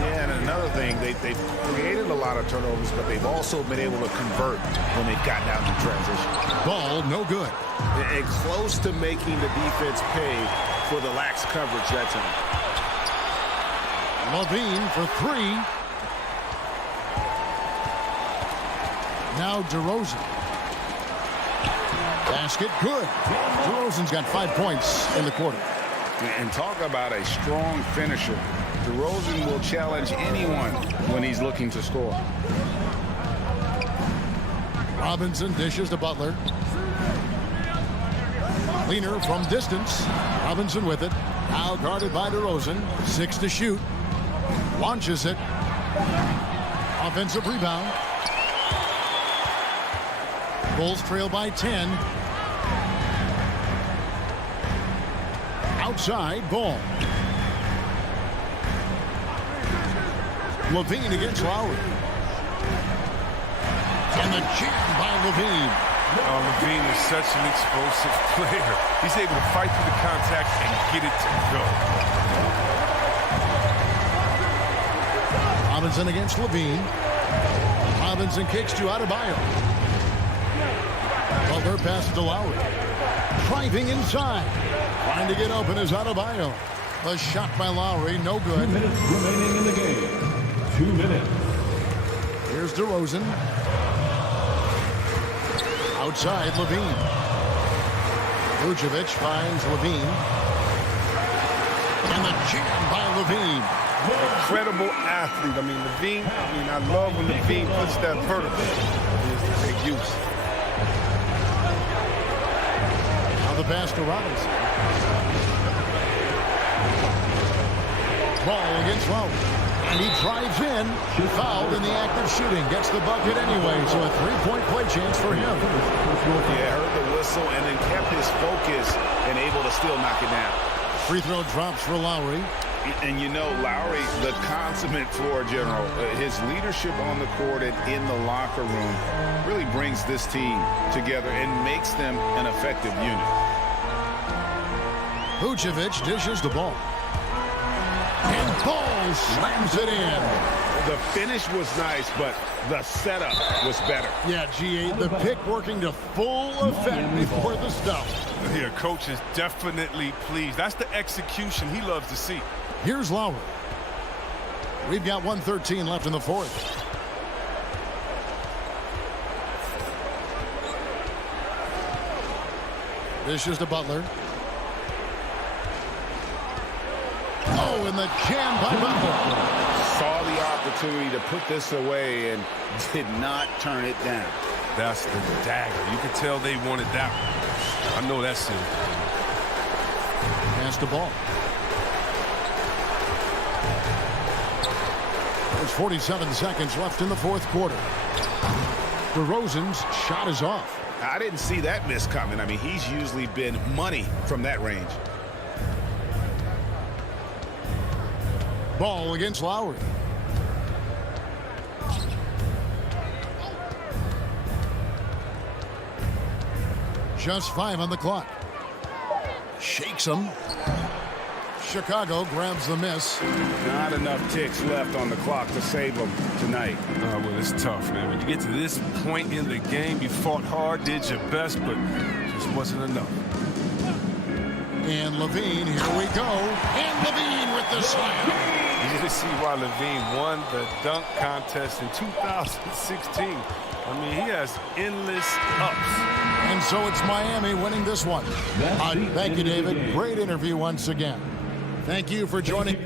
Yeah, and another thing, they've created a lot of turnovers, but they've also been able to convert when they've gotten down to transition. Ball no good. And close to making the defense pay for the lax coverage that time. Levine for three. Now DeRozan. Basket good. DeRozan's got 5 points in the quarter. And talk about a strong finisher. DeRozan will challenge anyone when he's looking to score. Robinson dishes to Butler. Leaner from distance. Robinson with it. Now guarded by DeRozan. 6 to shoot. Launches it. Offensive rebound. Bulls trail by 10. Outside, ball. Levine against Lowry. And the jam by Levine. Levine is such an explosive player. He's able to fight through the contact and get it to go. Robinson against Levine. Robinson kicks to Adebayo. Butler passes to Lowry. Driving inside. Trying to get open is Adebayo. A shot by Lowry, no good. 2 minutes remaining in the game. 2 minutes. Here's DeRozan. Outside, Levine. Vucevic finds Levine. And the jam by Levine. Incredible athlete. I mean, Levine, I love when Levine puts that vertical. It's a big use. Now the pass to Robinson. Ball against Lowry. And he drives in. Fouled in the act of shooting. Gets the bucket anyway, so a 3-point play chance for him. Yeah, heard the whistle and then kept his focus and able to still knock it down. Free throw drops for Lowry. And you know, Lowry, the consummate floor general, his leadership on the court and in the locker room really brings this team together and makes them an effective unit. Vucevic dishes the ball. And Ball slams it in. The finish was nice, but the setup was better. Yeah, G8, the pick working to full effect before the stuff. Yeah, coach is definitely pleased. That's the execution he loves to see. Here's Lowry. We've got 1:13 left in the fourth. Dishes to Butler. Oh, and the jam by Butler. Saw the opportunity to put this away and did not turn it down. That's the dagger. You can tell they wanted that one. I know that's it. Pass the ball. There's 47 seconds left in the fourth quarter. DeRozan's shot is off. I didn't see that miss coming. I mean, he's usually been money from that range. Ball against Lowry. Just 5 on the clock. Shakes him. Chicago grabs the miss. Not enough ticks left on the clock to save them tonight. Well, it's tough, man. When you get to this point in the game, you fought hard, did your best, but just wasn't enough. And Levine, here we go. And Levine with the slam. You can see why Levine won the dunk contest in 2016. I mean, he has endless ups. And so it's Miami winning this one. Thank you, David. Great interview once again. Thank you for joining.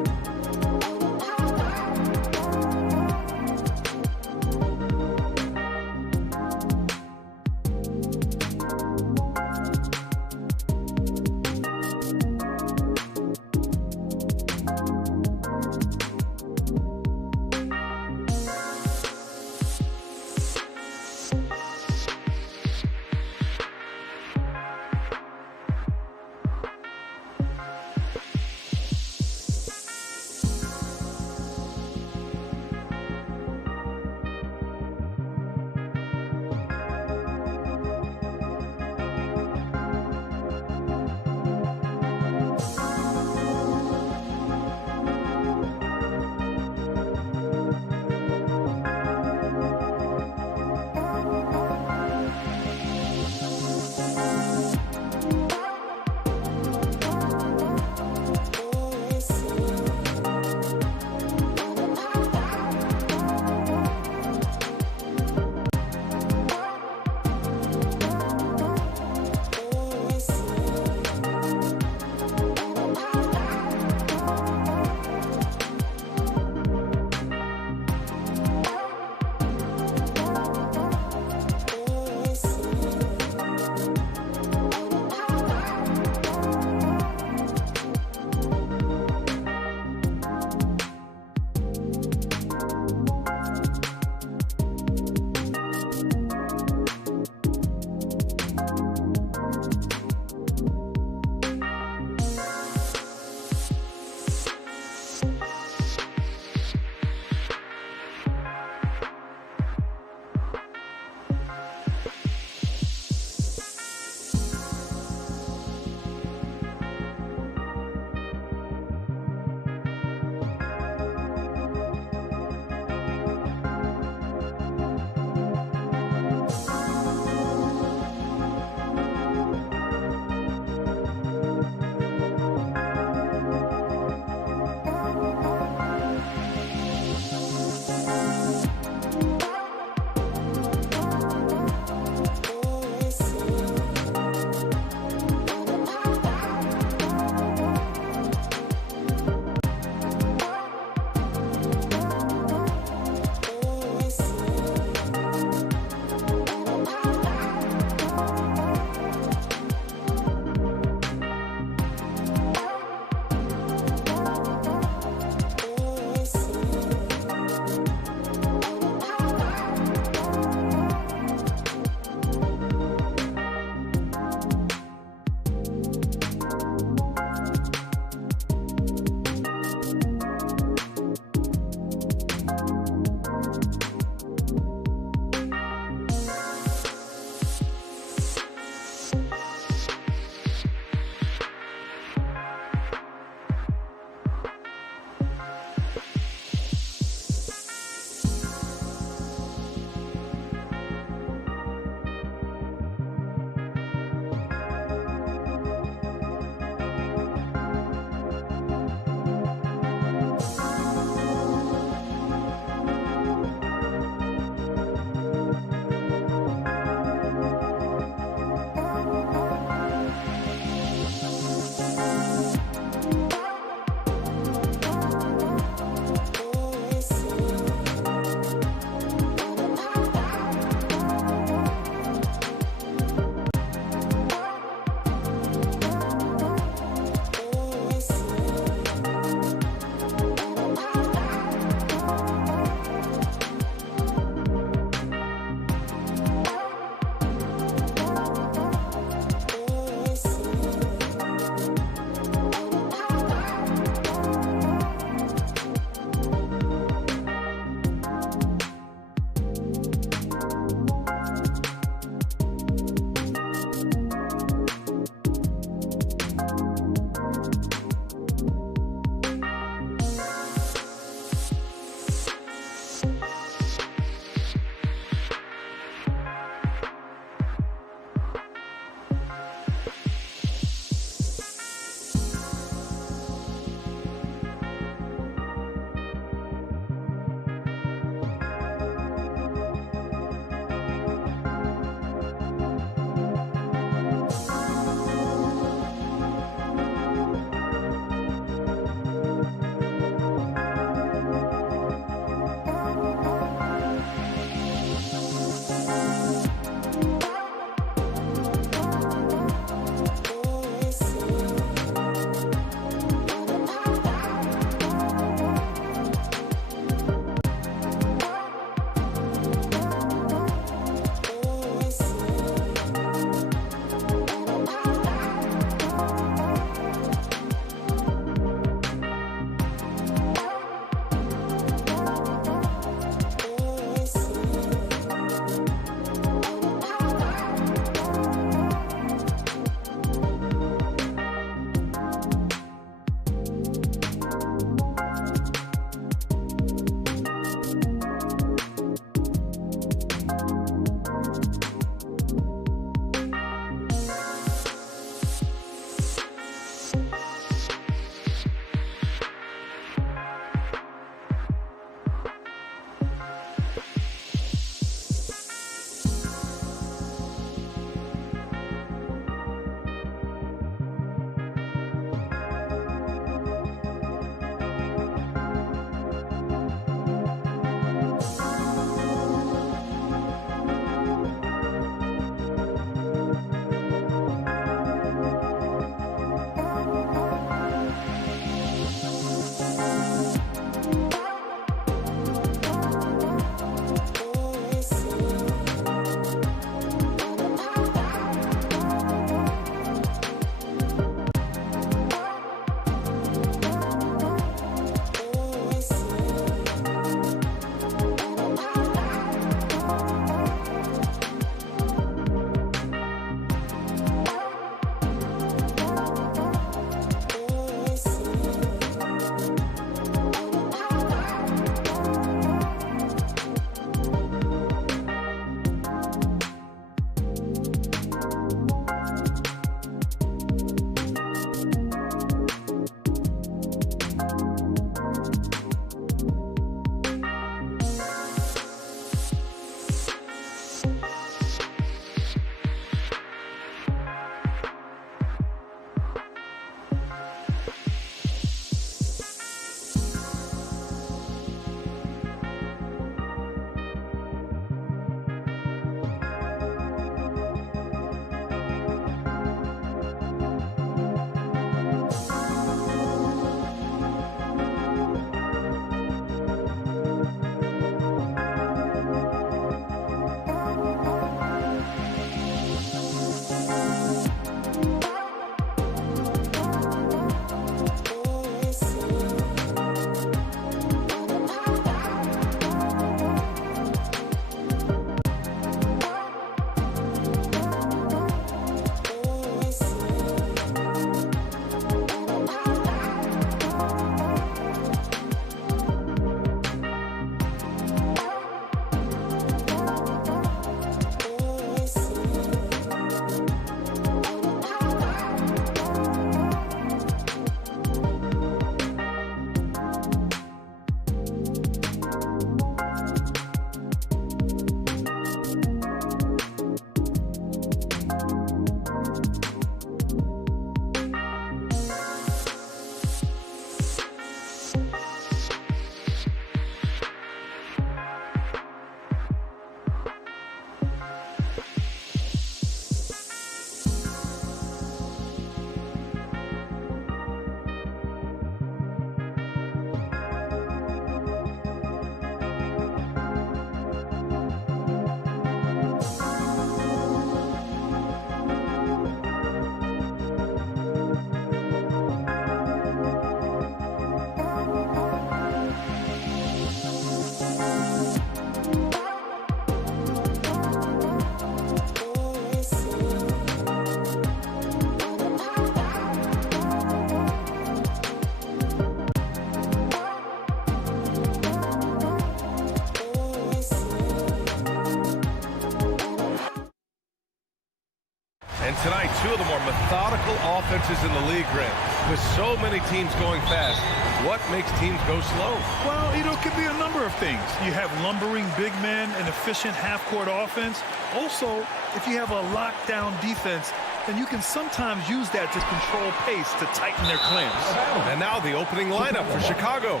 methodical offenses in the league, Grant. With so many teams going fast, what makes teams go slow? Well, it could be a number of things. You have lumbering big men, an efficient half-court offense. Also, if you have a lockdown defense, then you can sometimes use that to control pace to tighten their clamps. And now the opening lineup for Chicago.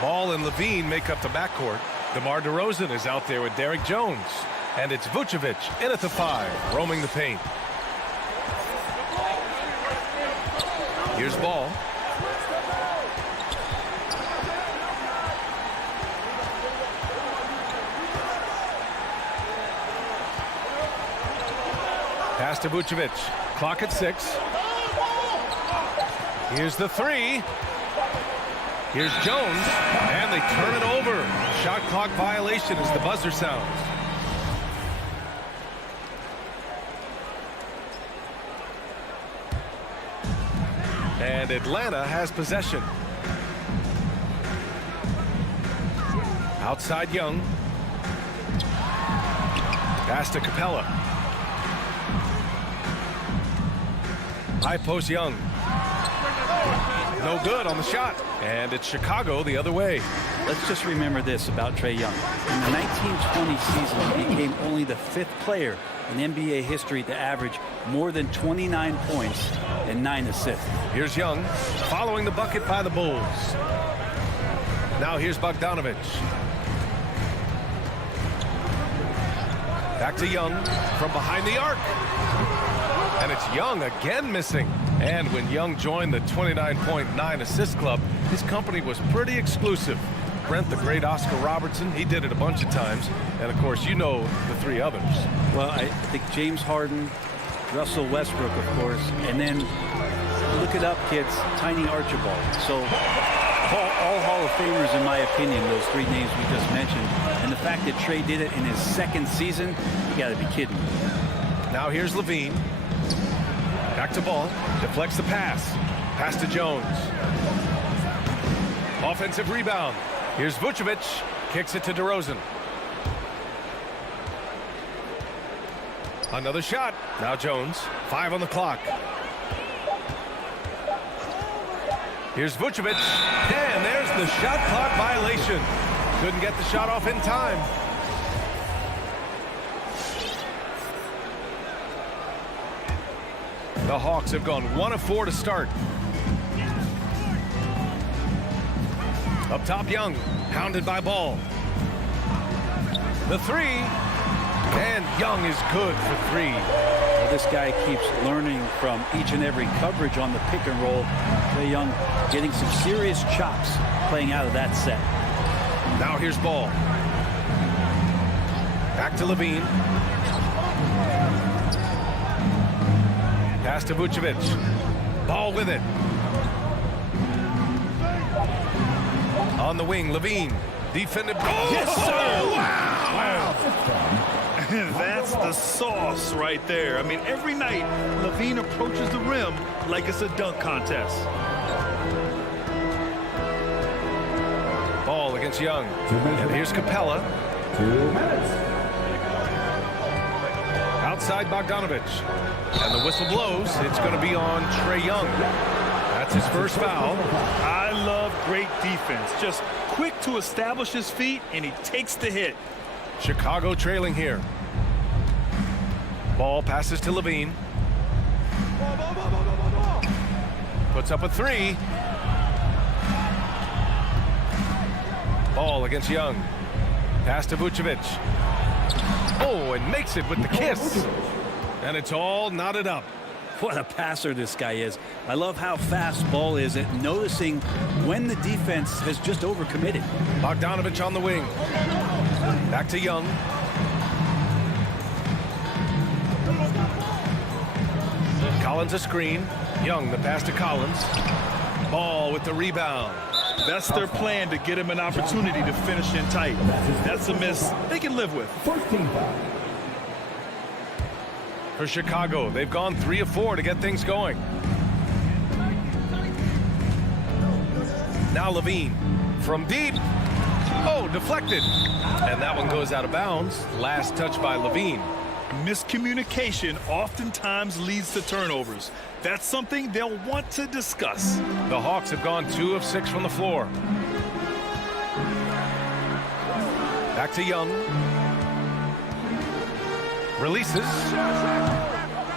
Ball and Levine make up the backcourt. DeMar DeRozan is out there with Derrick Jones. And it's Vucevic in at the 5, roaming the paint. Here's Ball. Pass to Vucevic. Clock at 6. Here's the 3. Here's Jones. And they turn it over. Shot clock violation as the buzzer sounds. And Atlanta has possession. Outside Young. Pass to Capella. High post Young. No good on the shot. And it's Chicago the other way. Let's just remember this about Trae Young. In the 1920 season, he became only the 5th player in NBA history to average more than 29 points and 9 assists. Here's Young following the bucket by the Bulls. Now here's Bogdanovich. Back to Young from behind the arc. And it's Young again missing. And when Young joined the 29.9 assist club, his company was pretty exclusive. Brent, the great Oscar Robertson, he did it a bunch of times. And, of course, you know the 3 others. Well, I think James Harden, Russell Westbrook, of course, and then look it up, kids, Tiny Archibald. So all Hall of Famers, in my opinion, those 3 names we just mentioned. And the fact that Trae did it in his 2nd season, you got to be kidding me. Now here's Levine. Back to Ball. Deflects the pass. Pass to Jones. Offensive rebound. Here's Vucevic. Kicks it to DeRozan. Another shot. Now Jones. 5 on the clock. Here's Vucevic. And there's the shot clock violation. Couldn't get the shot off in time. The Hawks have gone 1 of 4 to start. Up top, Young. Hounded by Ball. The 3. And Young is good for 3. Well, this guy keeps learning from each and every coverage on the pick and roll. Trae Young getting some serious chops playing out of that set. Now here's Ball. Back to Levine. Pass to Vucevic. Ball with it. On the wing, Levine. Defended. Oh, yes, sir! Wow! That's the sauce right there. I mean, every night, Levine approaches the rim like it's a dunk contest. Ball against Young. And here's Capella. 2 minutes. Outside Bogdanovich. And the whistle blows. It's going to be on Trae Young. That's his first foul. I love great defense. Just quick to establish his feet, and he takes the hit. Chicago trailing here. Ball passes to Levine. Puts up a 3. Ball against Young. Pass to Vucevic. Oh, and makes it with the kiss. And it's all knotted up. What a passer this guy is. I love how fast Ball is at noticing when the defense has just overcommitted. Bogdanovich on the wing. Back to Young. Collins a screen. Young the pass to Collins. Ball with the rebound. That's their plan, to get him an opportunity to finish in tight. That's a miss they can live with. 14 foul. For Chicago, they've gone 3 of 4 to get things going. Now Levine from deep. Oh, deflected. And that one goes out of bounds. Last touch by Levine. Miscommunication oftentimes leads to turnovers. That's something they'll want to discuss. The Hawks have gone 2 of 6 from the floor. Back to Young. Releases.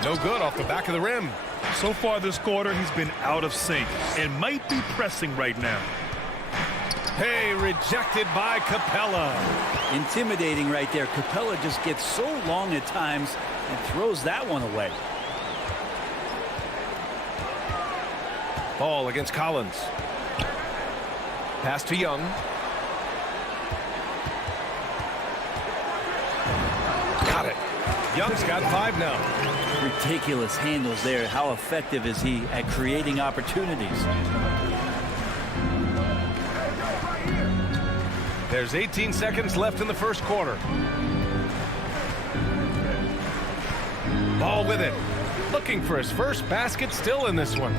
No good off the back of the rim. So far this quarter, he's been out of sync and might be pressing right now. Hey, rejected by Capella. Intimidating right there. Capella just gets so long at times and throws that one away. Ball against Collins. Pass to Young. Got it. Young's got 5 now. Ridiculous handles there. How effective is he at creating opportunities? There's 18 seconds left in the first quarter. Ball with it. Looking for his first basket, still in this one.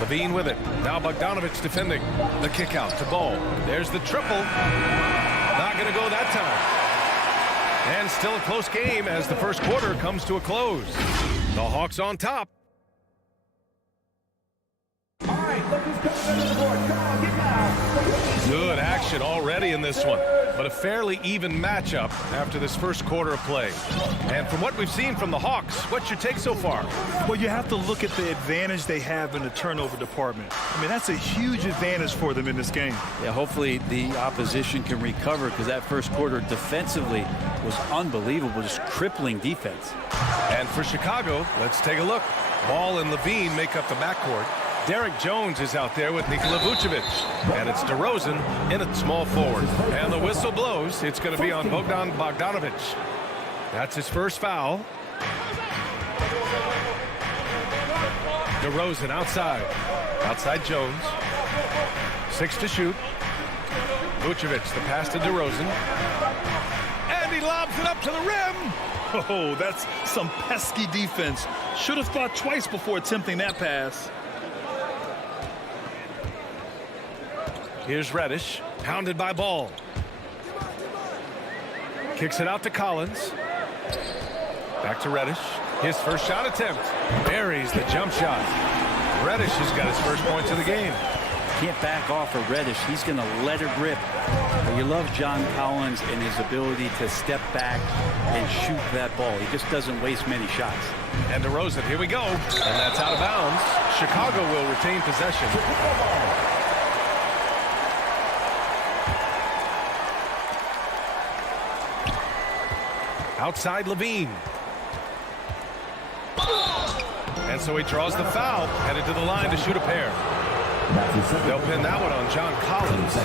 Levine with it. Now Bogdanovich defending. The kick out to Ball. There's the triple. Not going to go that time. And still a close game as the first quarter comes to a close. The Hawks on top. Good action already in this one, but a fairly even matchup after this first quarter of play. And from what we've seen from the Hawks, what's your take so far? Well, you have to look at the advantage they have in the turnover department. I mean, that's a huge advantage for them in this game. Yeah, hopefully the opposition can recover because that first quarter defensively was unbelievable, just crippling defense. And for Chicago, let's take a look. Ball and Levine make up the backcourt. Derek Jones is out there with Nikola Vucevic. And it's DeRozan in at small forward. And the whistle blows. It's going to be on Bogdan Bogdanovich. That's his first foul. DeRozan outside. Outside Jones. 6 to shoot. Vucevic, the pass to DeRozan. And he lobs it up to the rim. Oh, that's some pesky defense. Should have thought twice before attempting that pass. Here's Reddish, pounded by Ball. Kicks it out to Collins. Back to Reddish. His first shot attempt. Buries the jump shot. Reddish has got his first points of the game. Can't back off of Reddish. He's going to let her rip. But you love John Collins and his ability to step back and shoot that ball. He just doesn't waste many shots. And DeRozan, here we go. And that's out of bounds. Chicago will retain possession. Outside Levine. And so he draws the foul, headed to the line to shoot a pair. They'll pin that one on John Collins.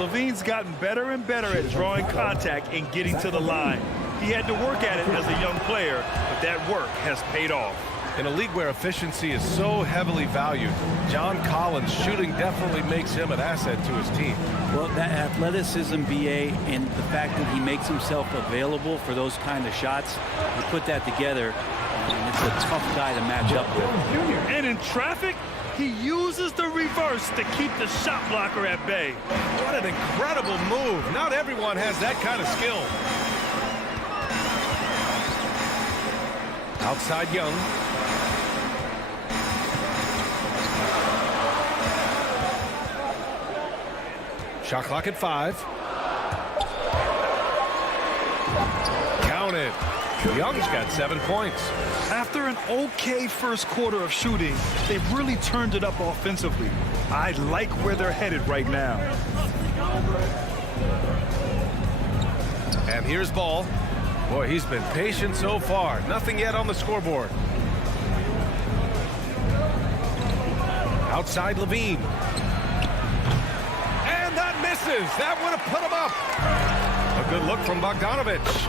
Levine's gotten better and better at drawing contact and getting to the line. He had to work at it as a young player, but that work has paid off. In a league where efficiency is so heavily valued, John Collins' shooting definitely makes him an asset to his team. Well, that athleticism, BA, and the fact that he makes himself available for those kind of shots, you put that together, and it's a tough guy to match up with. And in traffic, he uses the reverse to keep the shot blocker at bay. What an incredible move. Not everyone has that kind of skill. Outside Young. Shot clock at 5. Counted. Young's got 7 points. After an okay first quarter of shooting, they've really turned it up offensively. I like where they're headed right now. And here's Ball. Boy, he's been patient so far. Nothing yet on the scoreboard. Outside Levine. And that misses. That would have put him up. A good look from Bogdanovich.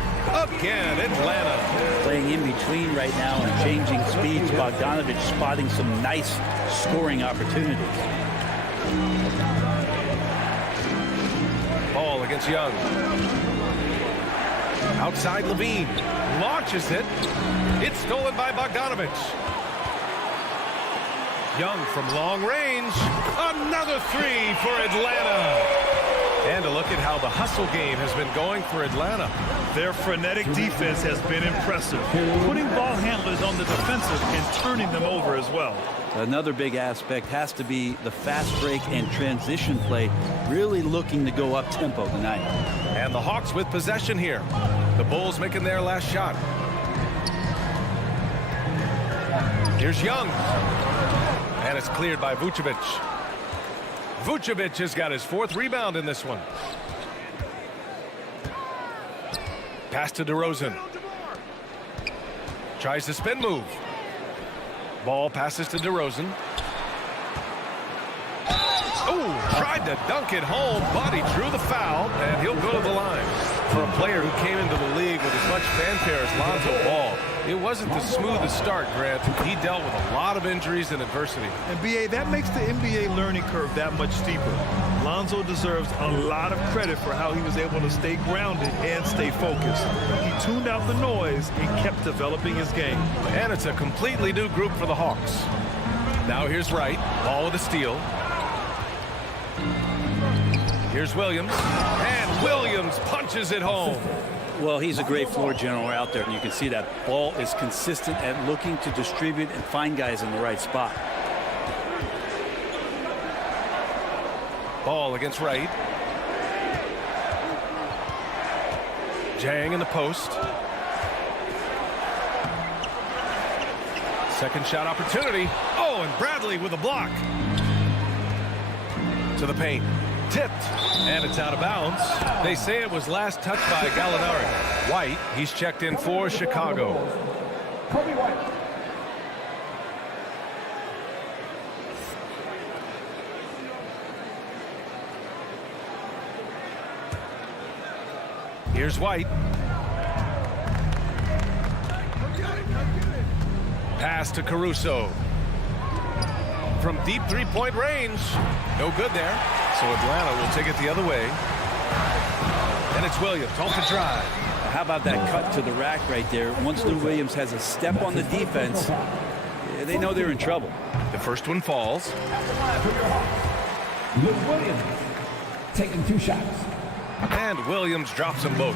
Again, Atlanta. Playing in between right now and changing speeds. Bogdanovich spotting some nice scoring opportunities. Ball against Young. Outside Levine. Launches it. It's stolen by Bogdanovich. Young from long range. Another 3 for Atlanta. And a look at how the hustle game has been going for Atlanta. Their frenetic defense has been impressive, putting ball handlers on the defensive and turning them over as well. Another big aspect has to be the fast break and transition play, really looking to go up tempo tonight. And the Hawks with possession here. The Bulls making their last shot. Here's Young. And it's cleared by Vucevic. Vucevic has got his 4th rebound in this one. Pass to DeRozan. Tries the spin move. Ball passes to DeRozan. Oh, tried to dunk it home, but he drew the foul, and he'll go to the line. For a player who came into the league with as much fanfare as Lonzo Ball, it wasn't the smoothest start, Grant. He dealt with a lot of injuries and adversity. And BA, that makes the NBA learning curve that much steeper. Lonzo deserves a lot of credit for how he was able to stay grounded and stay focused. He tuned out the noise and kept developing his game. And it's a completely new group for the Hawks. Now here's Wright, ball with a steal. Here's Williams, and Williams punches it home. Well, he's a great floor general out there, and you can see that ball is consistent at looking to distribute and find guys in the right spot. Ball against Wright. Jang in the post. Second shot opportunity. Oh, and Bradley with a block. To the paint. Tipped, and it's out of bounds. They say it was last touched by Gallinari. White, he's checked in for Chicago. Kobe White. Here's White. Pass to Caruso. From deep three-point range. No good there. So Atlanta will take it the other way. And it's Williams off the drive. How about that cut to the rack right there? Once Lou Williams has a step on the defense, they know they're in trouble. The first one falls. Lou Williams taking 2 shots. And Williams drops them both.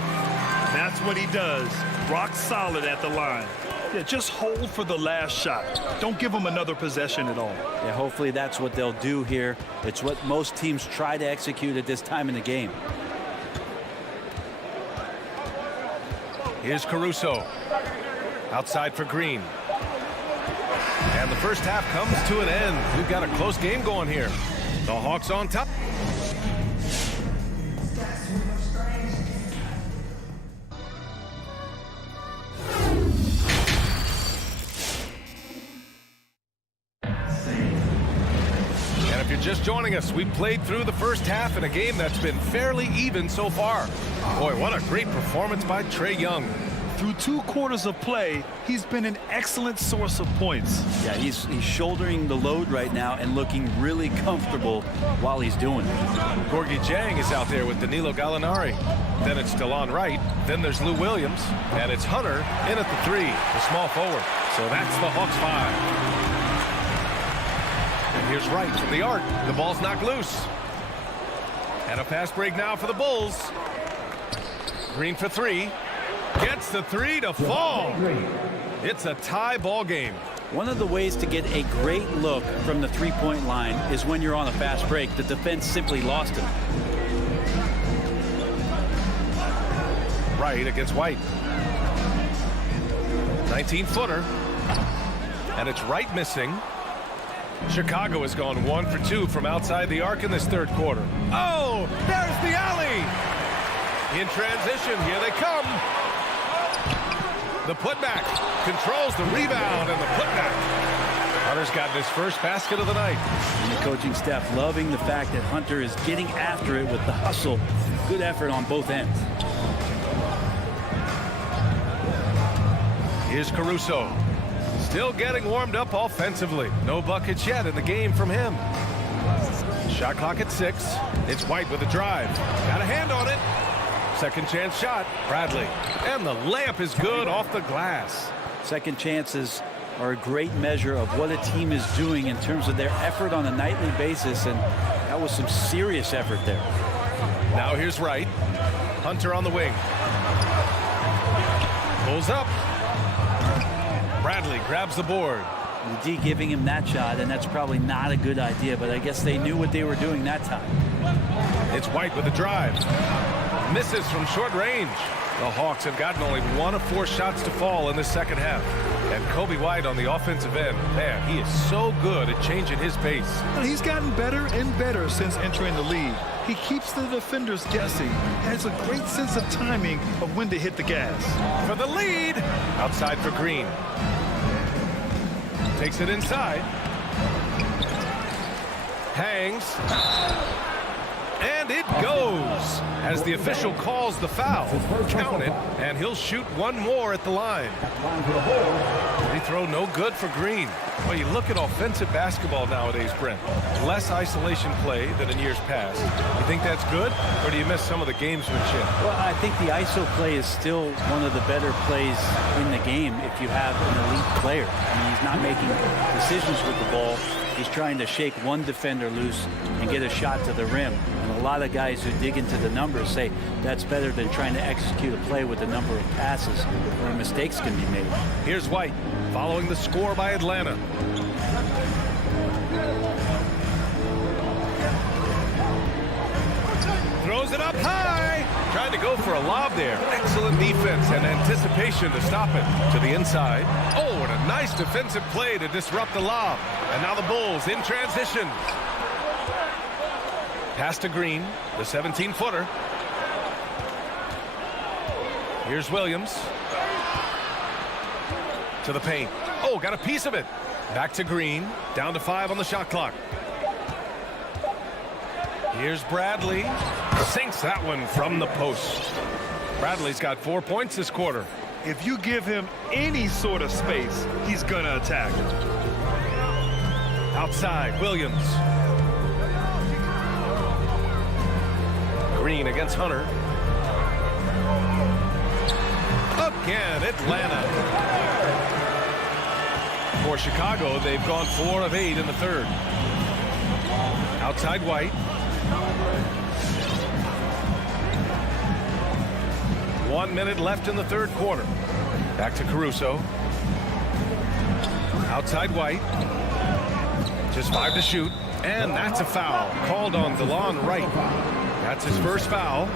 That's what he does. Rock solid at the line. Yeah, just hold for the last shot. Don't give them another possession at all. Yeah, hopefully that's what they'll do here. It's what most teams try to execute at this time in the game. Here's Caruso. Outside for Green. And the first half comes to an end. We've got a close game going here. The Hawks on top. Just joining us, we played through the first half in a game that's been fairly even so far. Boy, what a great performance by Trae Young. Through 2 quarters of play, he's been an excellent source of points. Yeah, he's shouldering the load right now and looking really comfortable while he's doing it. Gorgie Jang is out there with Danilo Gallinari. Then it's DeLon Wright. Then there's Lou Williams. And it's Hunter in at the 3, the small forward. So that's the Hawks 5. And here's Wright from the arc. The ball's knocked loose. And a fast break now for the Bulls. Green for 3. Gets the 3 to fall. It's a tie ball game. One of the ways to get a great look from the three-point line is when you're on a fast break. The defense simply lost him. Wright against White. 19-footer. And it's Wright missing. Chicago has gone 1 for 2 from outside the arc in this third quarter. Oh, there's the alley. In transition, here they come. The putback controls the rebound and the putback. Hunter's gotten his first basket of the night. And the coaching staff loving the fact that Hunter is getting after it with the hustle. Good effort on both ends. Here's Caruso. Still getting warmed up offensively. No buckets yet in the game from him. Shot clock at 6. It's White with a drive. Got a hand on it. Second chance shot. Bradley. And the layup is good off the glass. Second chances are a great measure of what a team is doing in terms of their effort on a nightly basis, and that was some serious effort there. Now here's Wright. Hunter on the wing. Pulls up. Bradley grabs the board. The D giving him that shot, and that's probably not a good idea, but I guess they knew what they were doing that time. It's White with a drive. Misses from short range. The Hawks have gotten only 1 of 4 shots to fall in the second half. And Kobe White on the offensive end, man, he is so good at changing his pace. And he's gotten better and better since entering the league. He keeps the defenders guessing, has a great sense of timing of when to hit the gas. For the lead. Outside for Green. Takes it inside. Hangs. And it goes as the official calls the foul. Count it, and he'll shoot 1 more at the line. Free throw no good for Green. Well, you look at offensive basketball nowadays, Brent. Less isolation play than in years past. You think that's good, or do you miss some of the gamesmanship? Well, I think the ISO play is still one of the better plays in the game if you have an elite player. I mean, he's not making decisions with the ball. He's trying to shake one defender loose and get a shot to the rim. And a lot of guys who dig into the numbers say that's better than trying to execute a play with a number of passes where mistakes can be made. Here's White following the score by Atlanta. Throws it up high. Trying to go for a lob there. Excellent defense and anticipation to stop it. To the inside. Oh, and a nice defensive play to disrupt the lob. And now the Bulls in transition. Pass to Green, the 17-footer. Here's Williams. To the paint. Oh, got a piece of it. Back to Green. Down to 5 on the shot clock. Here's Bradley. Sinks that one from the post. Bradley's got 4 points this quarter. If you give him any sort of space, he's gonna attack. Outside, Williams. Green against Hunter. Again, Atlanta. For Chicago, they've gone 4 of 8 in the third. Outside White. 1 minute left in the third quarter. Back to Caruso. Outside White. Just 5 to shoot. And that's a foul called on DeLon Wright. That's his first foul.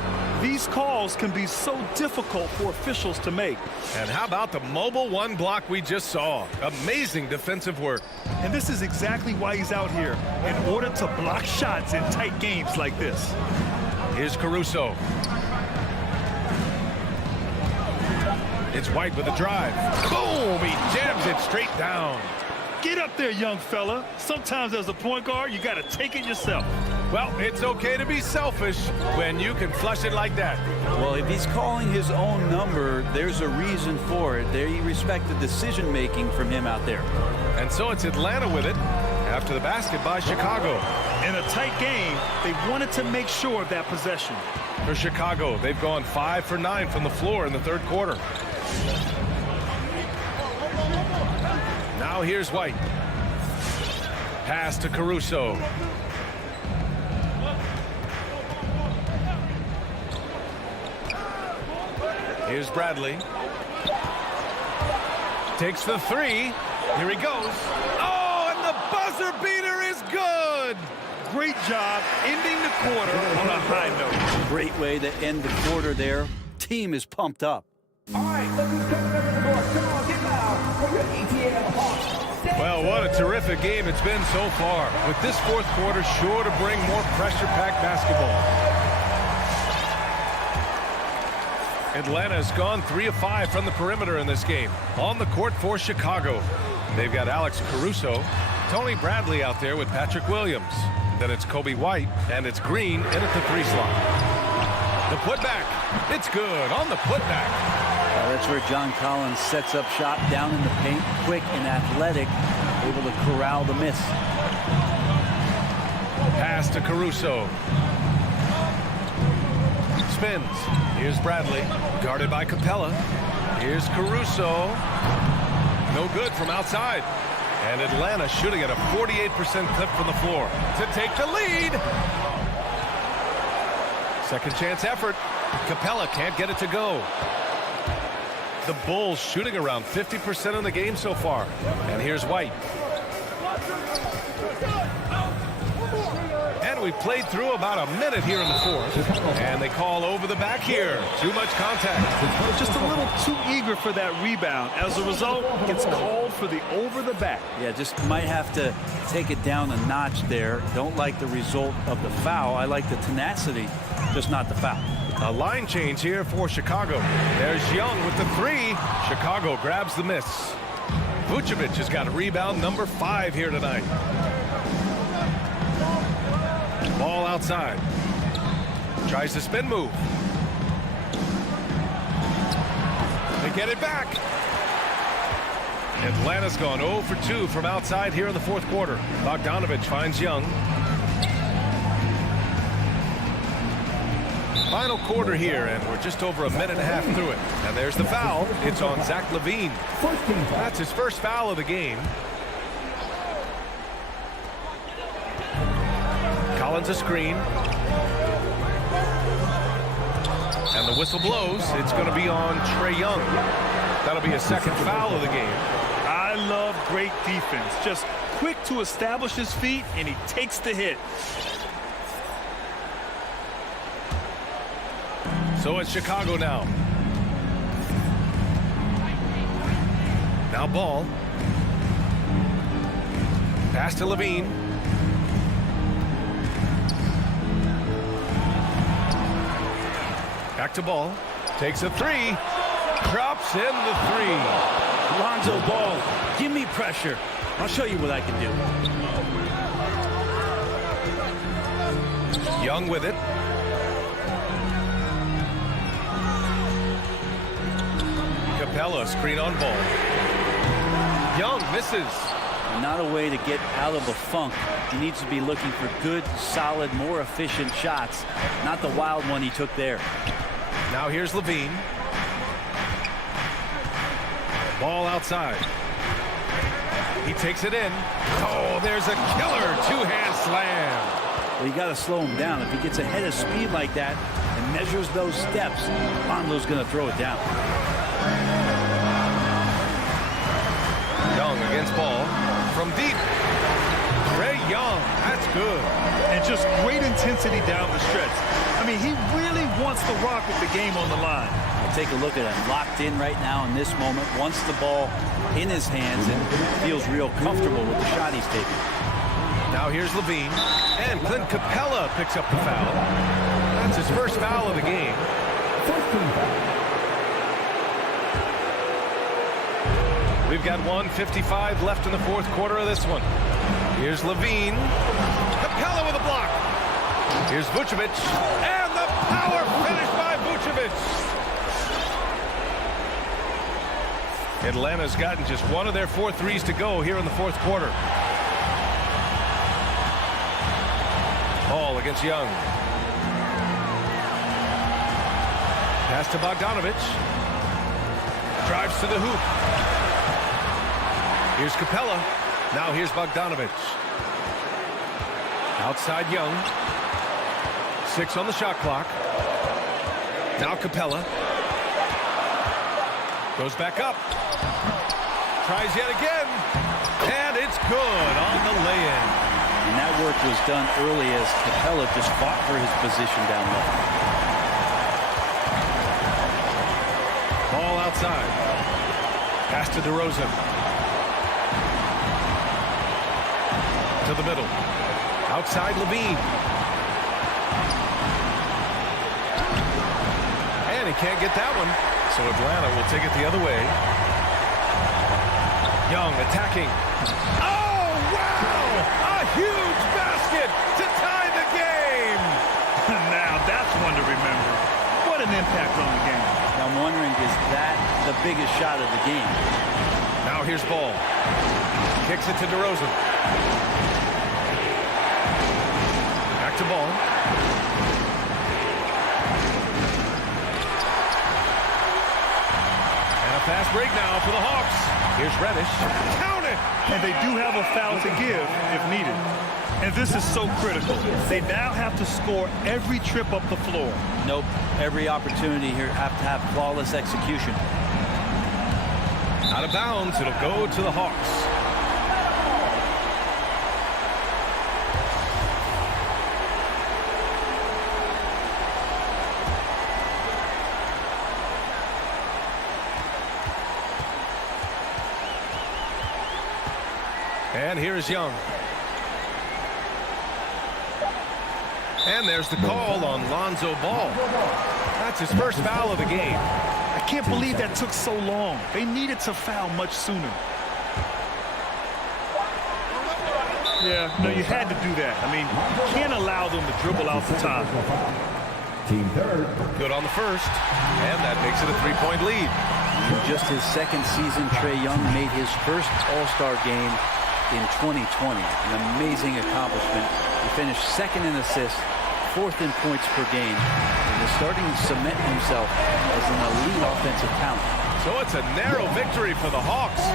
These calls can be so difficult for officials to make. And how about the mobile 1 block we just saw? Amazing defensive work. And this is exactly why he's out here, in order to block shots in tight games like this. Here's Caruso. It's White with a drive. Boom! He jams it straight down. Get up there, young fella. Sometimes as a point guard, you got to take it yourself. Well, it's okay to be selfish when you can flush it like that. Well, if he's calling his own number, there's a reason for it. They respect the decision-making from him out there. And so it's Atlanta with it after the basket by Chicago. In a tight game, they wanted to make sure of that possession. For Chicago, they've gone 5 for 9 from the floor in the third quarter. Now here's White. Pass to Caruso. Here's Bradley. Takes the 3. Here he goes. Oh, and the buzzer beater is good. Great job ending the quarter on a high note. Great way to end the quarter there. Team is pumped up. All right, look who's coming up to the court. Come on, get loud for your ATL Hawks. Well, what a terrific game it's been so far. With this fourth quarter sure to bring more pressure-packed basketball. Atlanta has gone 3 of 5 from the perimeter in this game. On the court for Chicago, they've got Alex Caruso, Tony Bradley out there with Patrick Williams. Then it's Kobe White, and it's Green in at the 3 slot. The putback, it's good on the putback. That's where John Collins sets up shop down in the paint, quick and athletic, able to corral the miss. Pass to Caruso. Spins. Here's Bradley, guarded by Capella. Here's Caruso. No good from outside. And Atlanta shooting at a 48% clip from the floor to take the lead. Second chance effort. Capella can't get it to go. The Bulls shooting around 50% in the game so far. And here's White. And we played through about a minute here in the fourth. And they call over the back here. Too much contact. Just a little too eager for that rebound. As a result, gets called for the over the back. Yeah, just might have to take it down a notch there. Don't like the result of the foul. I like the tenacity, just not the foul. A line change here for Chicago. There's Young with the three. Chicago grabs the miss. Vucevic has got a rebound number 5 here tonight. Ball outside. Tries the spin move. They get it back. Atlanta's gone 0 for 2 from outside here in the fourth quarter. Bogdanovich finds Young. Final quarter here, and we're just over a minute and a half through it. And there's the foul. It's on Zach LaVine. That's his first foul of the game. Collins a screen. And the whistle blows. It's going to be on Trae Young. That'll be a second foul of the game. I love great defense. Just quick to establish his feet, and he takes the hit. So it's Chicago now. Now Ball. Pass to LaVine. Back to Ball. Takes a three. Drops in the three. Lonzo Ball, give me pressure. I'll show you what I can do. Young with it. Capella screen on Ball. Young misses. Not a way to get out of a funk. He needs to be looking for good, solid, more efficient shots. Not the wild one he took there. Now here's LaVine. Ball outside. He takes it in. Oh, there's a killer two-hand slam. Well, you got to slow him down. If he gets ahead of speed like that and measures those steps, Lonzo's going to throw it down. Young against Ball from deep. Trae Young, that's good. And just great intensity down the stretch. I mean, he really wants to rock with the game on the line. I'll take a look at him. Locked in right now in this moment. Wants the ball in his hands and feels real comfortable with the shot he's taking. Now here's LaVine. And Clint Capella picks up the foul. That's his first foul of the game. We've got 1:55 left in the fourth quarter of this one. Here's LaVine. Capella with a block. Here's Vucevic. And the power finish by Vucevic. Atlanta's gotten just one of their 4 threes to go here in the fourth quarter. Ball against Young. Pass to Bogdanovich. Drives to the hoop. Here's Capella. Now here's Bogdanovich. Outside Young. 6 on the shot clock. Now Capella. Goes back up. Tries yet again. And it's good on the lay-in. And that work was done early as Capella just fought for his position down low. Ball outside. Pass to DeRozan. To the middle. Outside LaVine. And he can't get that one. So Atlanta will take it the other way. Young attacking. Oh, wow! A huge basket to tie the game! Now that's one to remember. What an impact on the game. Now I'm wondering, is that the biggest shot of the game? Now here's Ball. Kicks it to DeRozan. Back to Ball. And a fast break now for the Hawks. Here's Reddish. Count it! And they do have a foul to give if needed. And this is so critical. They now have to score every trip up the floor. Nope. Every opportunity here have to have flawless execution. Out of bounds, it'll go to the Hawks. And here's Young. And there's the call on Lonzo Ball. That's his first foul of the game. I can't believe that took so long. They needed to foul much sooner. Yeah, no, you had to do that. I mean, you can't allow them to dribble out the top. Team third. Good on the first. And that makes it a 3-point lead. In just his second season, Trae Young made his first All-Star game in 2020. An amazing accomplishment. He finished second in assists, fourth in points per game, and is starting to cement himself as an elite offensive talent. So it's a narrow victory for the Hawks.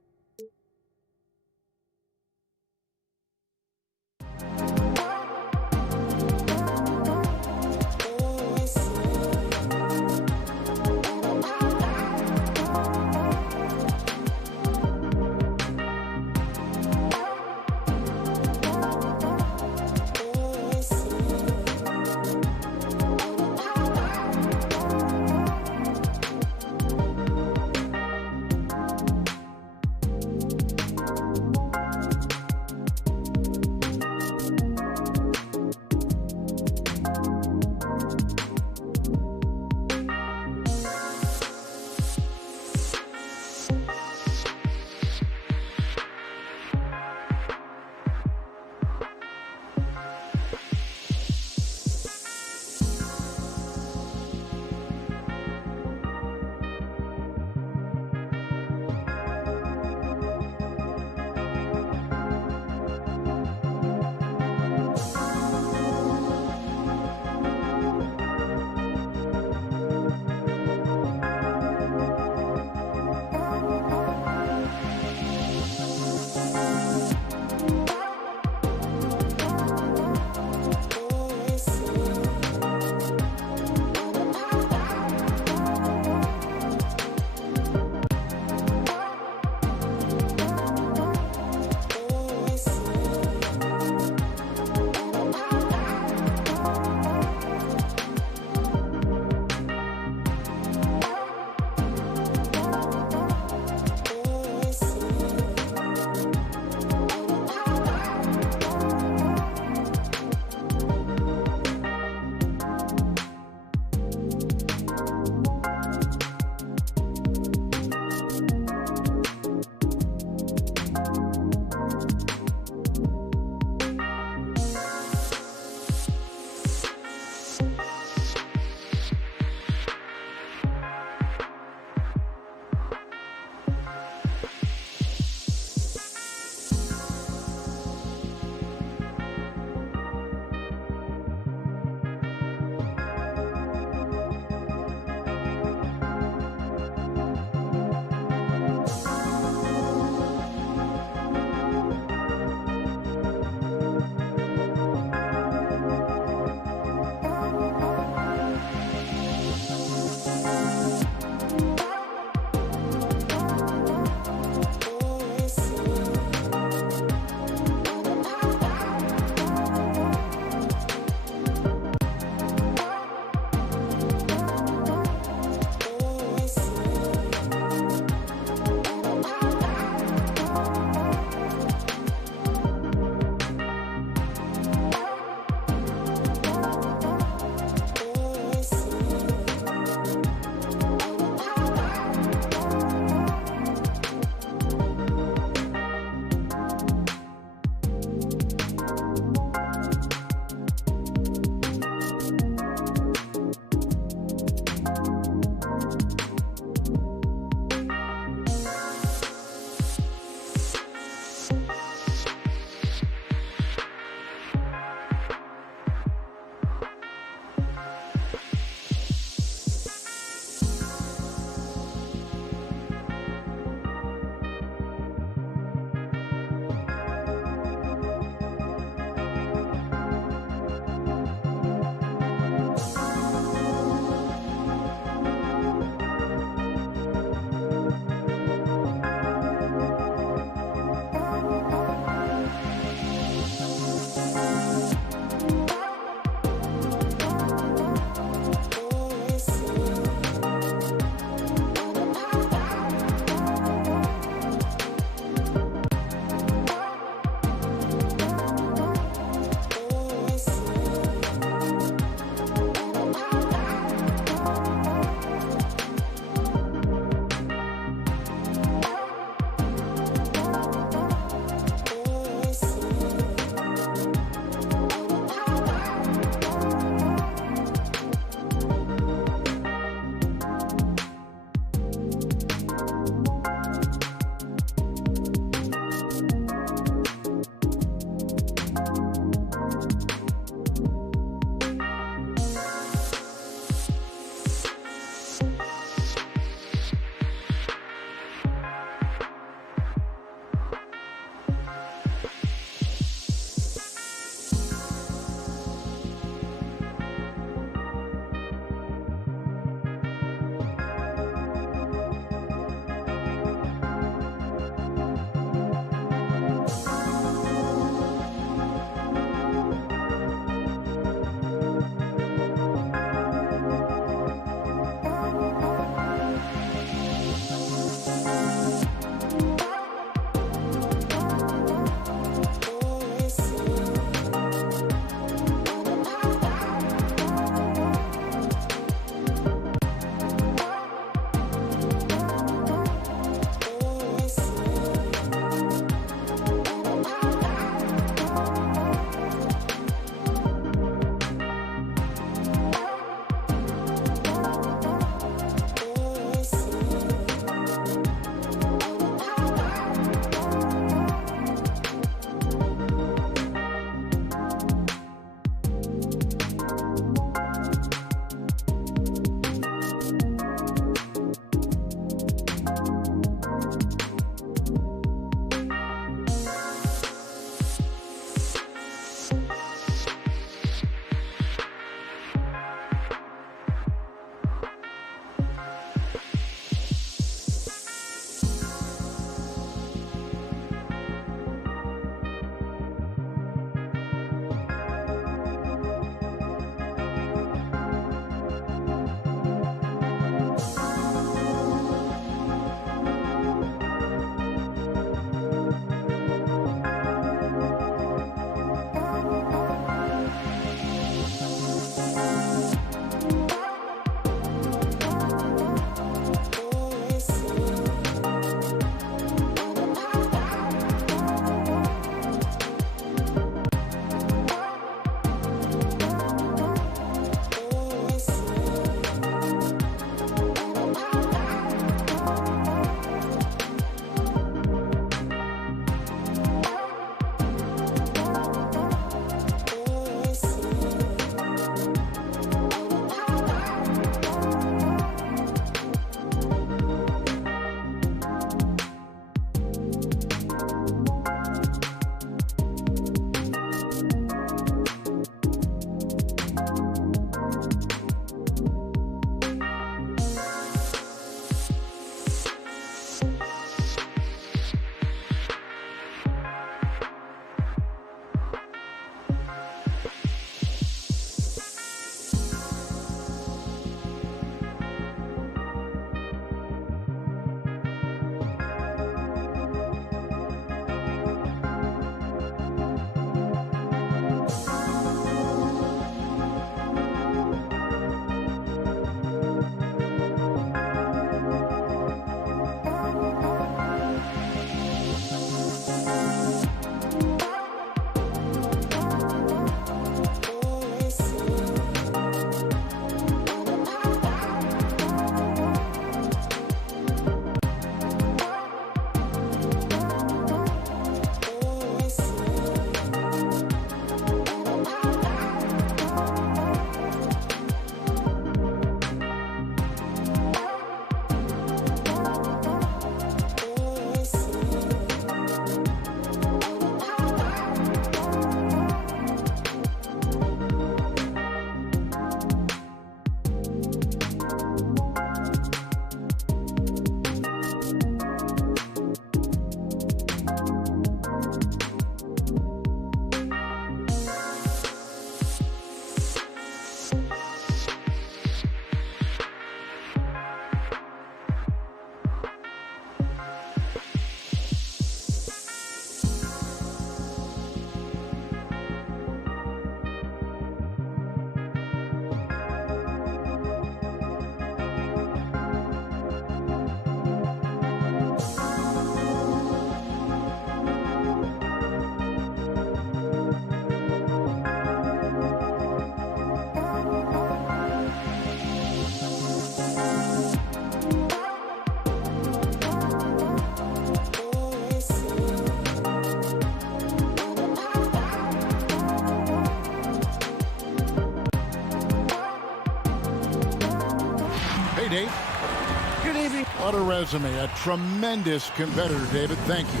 resume. A tremendous competitor, David. Thank you.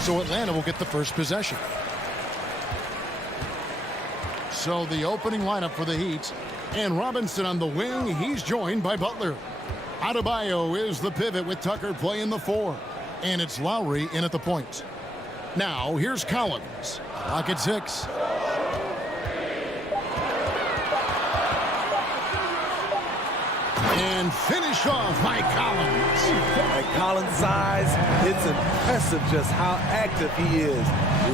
So Atlanta will get the first possession. So the opening lineup for the Heat. And Robinson on the wing. He's joined by Butler. Adebayo is the pivot with Tucker playing the 4. And it's Lowry in at the point. Now, here's Collins. Clock at 6. And finish off by Collins. At Collins' size, it's impressive just how active he is,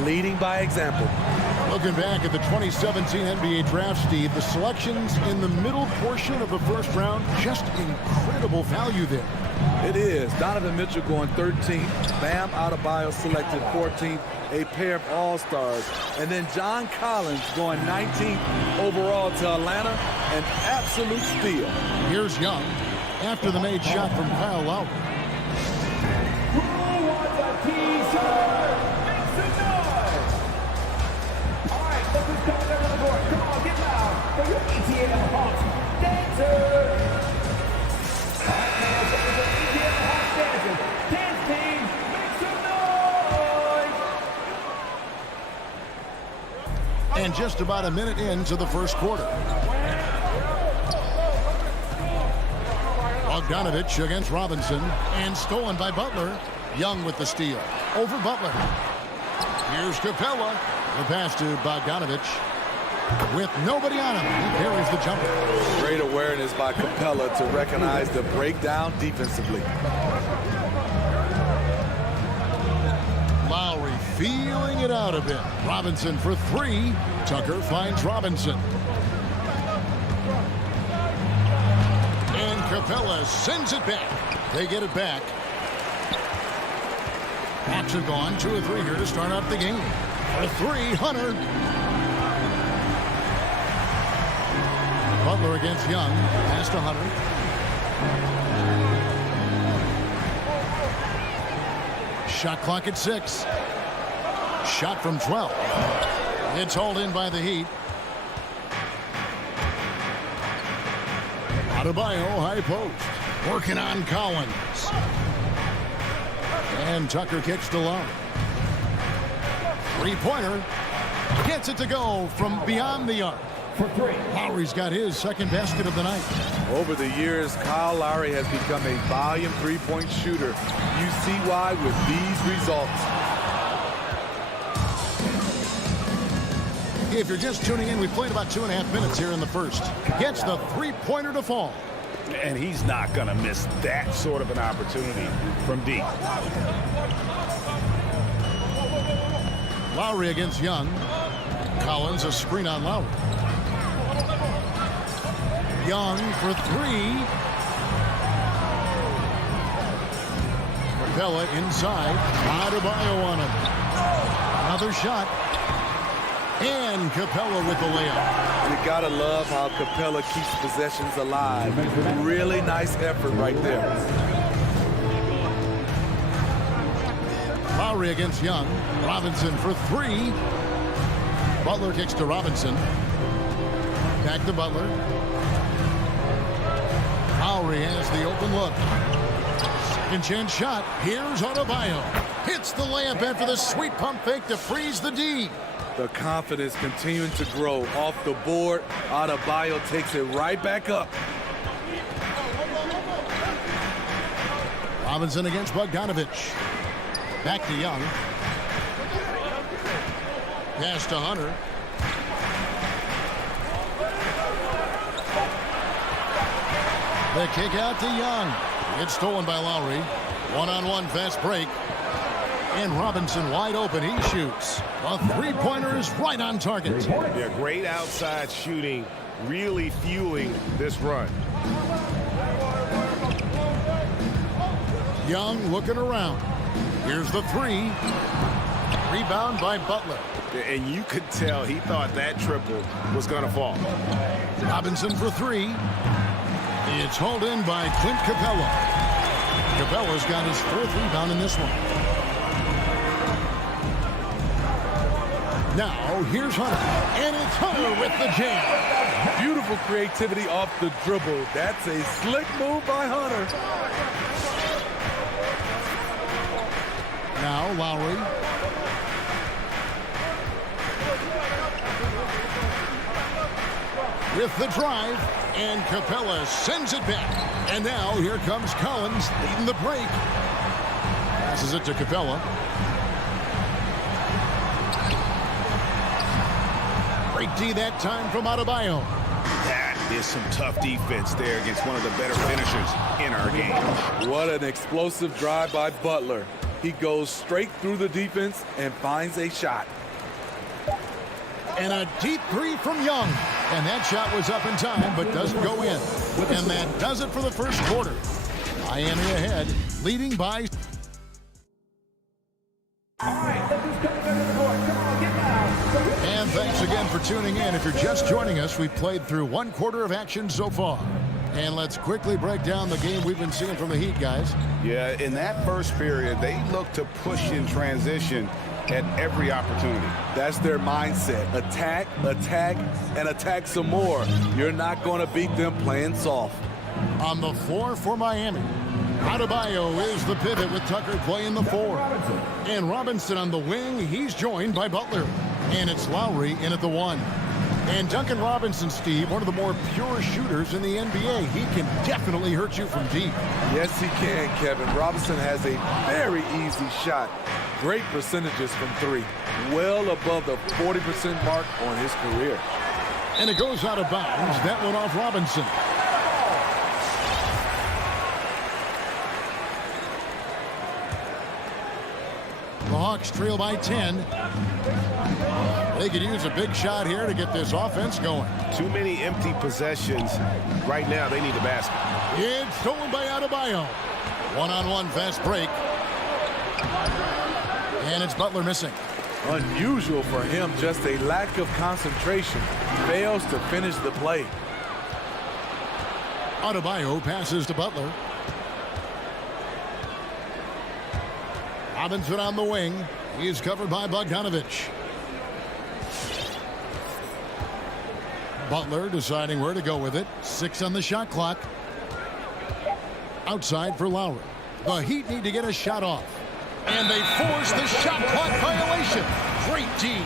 leading by example. Looking back at the 2017 NBA Draft, Steve, the selections in the middle portion of the first round, just incredible value there. It is. Donovan Mitchell going 13th. Bam Adebayo selected 14th. A pair of all-stars. And then John Collins going 19th overall to Atlanta. An absolute steal. Here's Young after the made shot from Kyle Lowry. Who wants a t-shirt? Make some noise! All right, look who's coming down the court. Come on, get loud for your ATL Hawks dancers! All right, now, this is the ATL Hawks dancers. Dance team, make some noise! And just about a minute into the first quarter. Bogdanovich against Robinson. And stolen by Butler. Young with the steal. Over Butler. Here's Capella. The pass to Bogdanovich. With nobody on him, he carries the jumper. Great awareness by Capella to recognize the breakdown defensively. Lowry feeling it out a bit. Robinson for 3. Tucker finds Robinson. And Capella sends it back. They get it back. Hawks are gone. 2 or 3 here to start out the game. For 3, Hunter. Butler against Young. Pass to Hunter. Shot clock at 6. Shot from 12. It's hauled in by the Heat. Adebayo, high post. Working on Collins. And Tucker kicks to Lowry. Three-pointer. Gets it to go from beyond the arc. For 3. Lowry's got his second basket of the night. Over the years, Kyle Lowry has become a volume three-point shooter. You see why with these results. If you're just tuning in, we played about 2.5 minutes here in the first. Gets the three-pointer to fall. And he's not going to miss that sort of an opportunity from deep. Lowry against Young. Collins, a screen on Lowry. Young for 3. Capella inside. Adebayo on him. Another shot. And Capella with the layup. You gotta love how Capella keeps possessions alive. Really nice effort right there. Lowry against Young. Robinson for 3. Butler kicks to Robinson. Back to Butler. Lowry has the open look. Second chance shot. Here's Adebayo. Hits the layup after the sweet pump fake to freeze the D. The confidence continuing to grow off the board. Adebayo takes it right back up. Robinson against Bogdanovich. Back to Young. Pass to Hunter. The kick out to Young. It's stolen by Lowry. One-on-one fast break. And Robinson wide open. He shoots. A three-pointer is right on target. Yeah, great outside shooting, really fueling this run. Young looking around. Here's the 3. Rebound by Butler. And you could tell he thought that triple was going to fall. Robinson for 3. It's hauled in by Clint Capella. Capella's got his 4th rebound in this one. Now, here's Hunter. And it's Hunter with the jam. Beautiful creativity off the dribble. That's a slick move by Hunter. Now, Lowry. With the drive, and Capella sends it back. And now here comes Collins leading the break. Passes it to Capella. Great D that time from Adebayo. That is some tough defense there against one of the better finishers in our game. What an explosive drive by Butler. He goes straight through the defense and finds a shot. And a deep three from Young. And that shot was up in time, but doesn't go in. And that does it for the first quarter. Miami ahead, leading by... And thanks again for tuning in. If you're just joining us, we've played through one quarter of action so far. And let's quickly break down the game we've been seeing from the Heat, guys. Yeah, in that first period, they looked to push in transition at every opportunity. That's their mindset. Attack, attack, and attack some more. You're not going to beat them playing soft. On the floor for Miami, Adebayo is the pivot with Tucker playing the 4. And Robinson on the wing. He's joined by Butler. And it's Lowry in at the 1. And Duncan Robinson, Steve, one of the more pure shooters in the NBA. He can definitely hurt you from deep. Yes, he can, Kevin. Robinson has a very easy shot. Great percentages from 3. Well above the 40% mark on his career. And it goes out of bounds. That one off Robinson. The Hawks trail by 10. They could use a big shot here to get this offense going. Too many empty possessions. Right now, they need a basket. It's stolen by Adebayo. One-on-one fast break. And it's Butler missing. Unusual for him, just a lack of concentration. Fails to finish the play. Adebayo passes to Butler. Robinson on the wing. He's covered by Bogdanovich. Butler deciding where to go with it. 6 on the shot clock. Outside for Lowry. The Heat need to get a shot off. And they force the shot clock violation. Great D.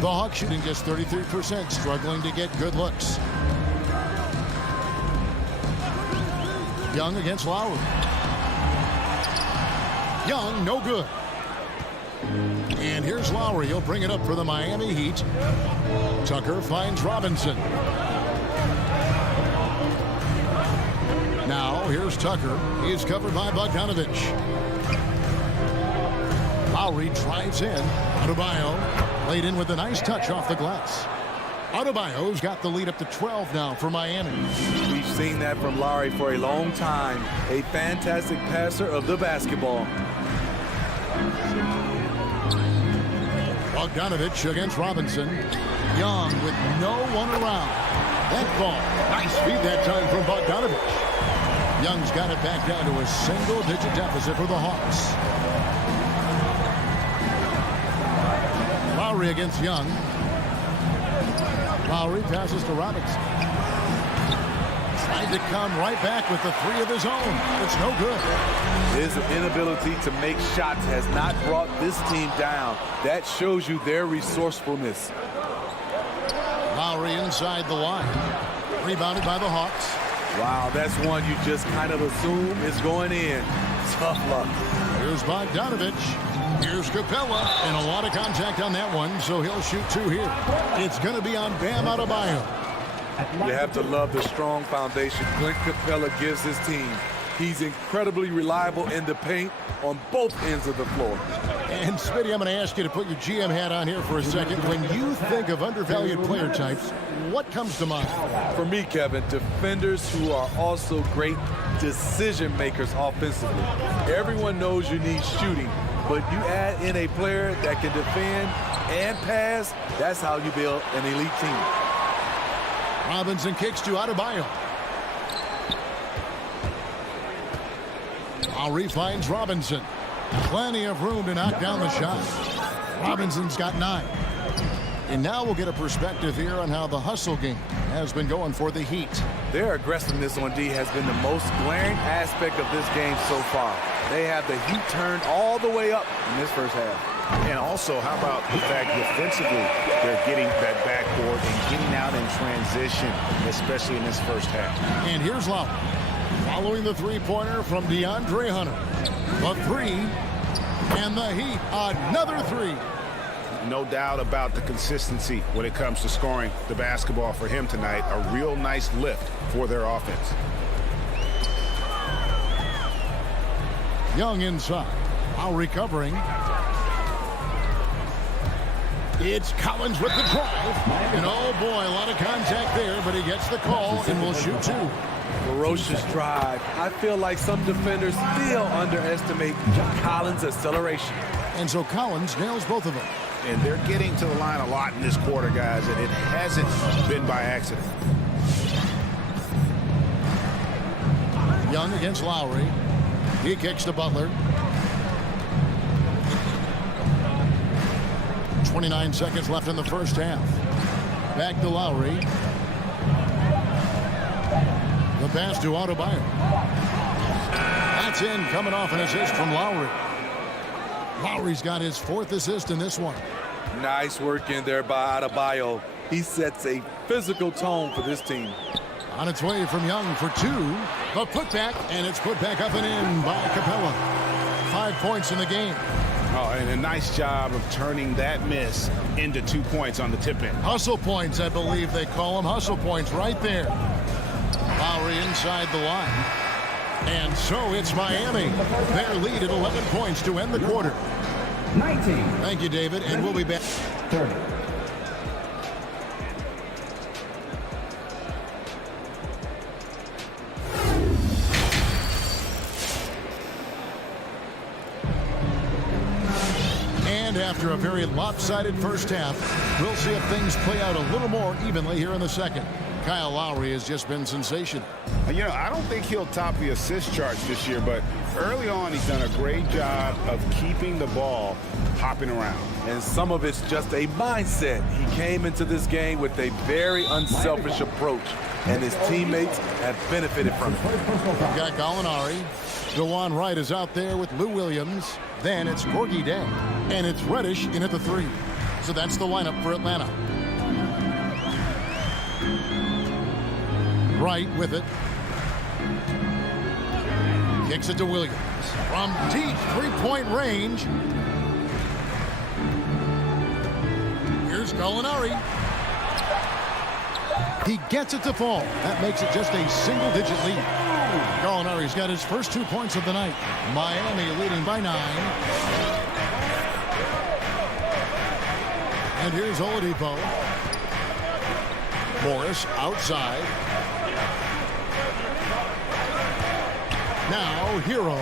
The Hawks shooting just 33%, struggling to get good looks. Young against Lowry. Young, no good. And here's Lowry. He'll bring it up for the Miami Heat. Tucker finds Robinson. Now, here's Tucker. He's covered by Bogdanovich. Lowry drives in. Adebayo laid in with a nice touch off the glass. Adebayo's got the lead up to 12 now for Miami. We've seen that from Lowry for a long time. A fantastic passer of the basketball. Bogdanovich against Robinson. Young with no one around. That ball. Nice feed that time from Bogdanovich. Young's got it back down to a single-digit deficit for the Hawks. Lowry against Young. Lowry passes to Robinson. Trying to come right back with the 3 of his own. It's no good. His inability to make shots has not brought this team down. That shows you their resourcefulness. Lowry inside the line. Rebounded by the Hawks. Wow, that's one you just kind of assume is going in. Tough luck. Here's Bogdanovich. Here's Capella, and a lot of contact on that one, so he'll shoot 2 here. It's going to be on Bam Adebayo. You have to love the strong foundation Clint Capella gives his team. He's incredibly reliable in the paint on both ends of the floor. And Smitty, I'm going to ask you to put your GM hat on here for a second. When you think of undervalued player types, what comes to mind? For me, Kevin, defenders who are also great decision makers offensively. Everyone knows you need shooting, but you add in a player that can defend and pass, that's how you build an elite team. Robinson kicks to Adebayo. Lowry finds Robinson. Plenty of room to knock down the shot. Robinson's got 9. And now we'll get a perspective here on how the hustle game has been going for the Heat. Their aggressiveness on D has been the most glaring aspect of this game so far. They have the heat turned all the way up in this first half. And also, how about the fact defensively, they're getting that backboard and getting out in transition, especially in this first half. And here's Lowry. Following the three-pointer from DeAndre Hunter. The 3, and the Heat, another 3. No doubt about the consistency when it comes to scoring the basketball for him tonight. A real nice lift for their offense. Young inside. Lowry covering. It's Collins with the drive. And oh boy, a lot of contact there, but he gets the call and will shoot 2. Ferocious drive. I feel like some defenders still underestimate Collins' acceleration. And so Collins nails both of them. And they're getting to the line a lot in this quarter, guys, and it hasn't been by accident. Young against Lowry. He kicks to Butler. 29 seconds left in the first half. Back to Lowry. The pass to Adebayo. That's in, coming off an assist from Lowry. Lowry's got his 4th assist in this one. Nice work in there by Adebayo. He sets a physical tone for this team. On its way from Young for 2. The putback, and it's put back up and in by Capella. 5 points in the game. Oh, and a nice job of turning that miss into 2 points on the tip-in. Hustle points, I believe they call them. Hustle points right there. Lowry inside the line. And so it's Miami. Their lead at 11 points to end the quarter. 19. Thank you, David, and we'll be back. 30. And after a very lopsided first half, we'll see if things play out a little more evenly here in the second. Kyle Lowry has just been sensational. You know, I don't think he'll top the assist charts this year, but early on he's done a great job of keeping the ball hopping around. And some of it's just a mindset. He came into this game with a very unselfish approach, and his teammates have benefited from it. We've got Gallinari. DeJuan Wright is out there with Lou Williams. Then it's Gorgie Day. And it's Reddish in at the 3. So that's the lineup for Atlanta. Wright with it. Kicks it to Williams. From deep 3-point range. Here's Gallinari. He gets it to fall. That makes it just a single-digit lead. Gallinari's got his first 2 points of the night. Miami leading by 9. And here's Oladipo. Morris outside. Now Hero.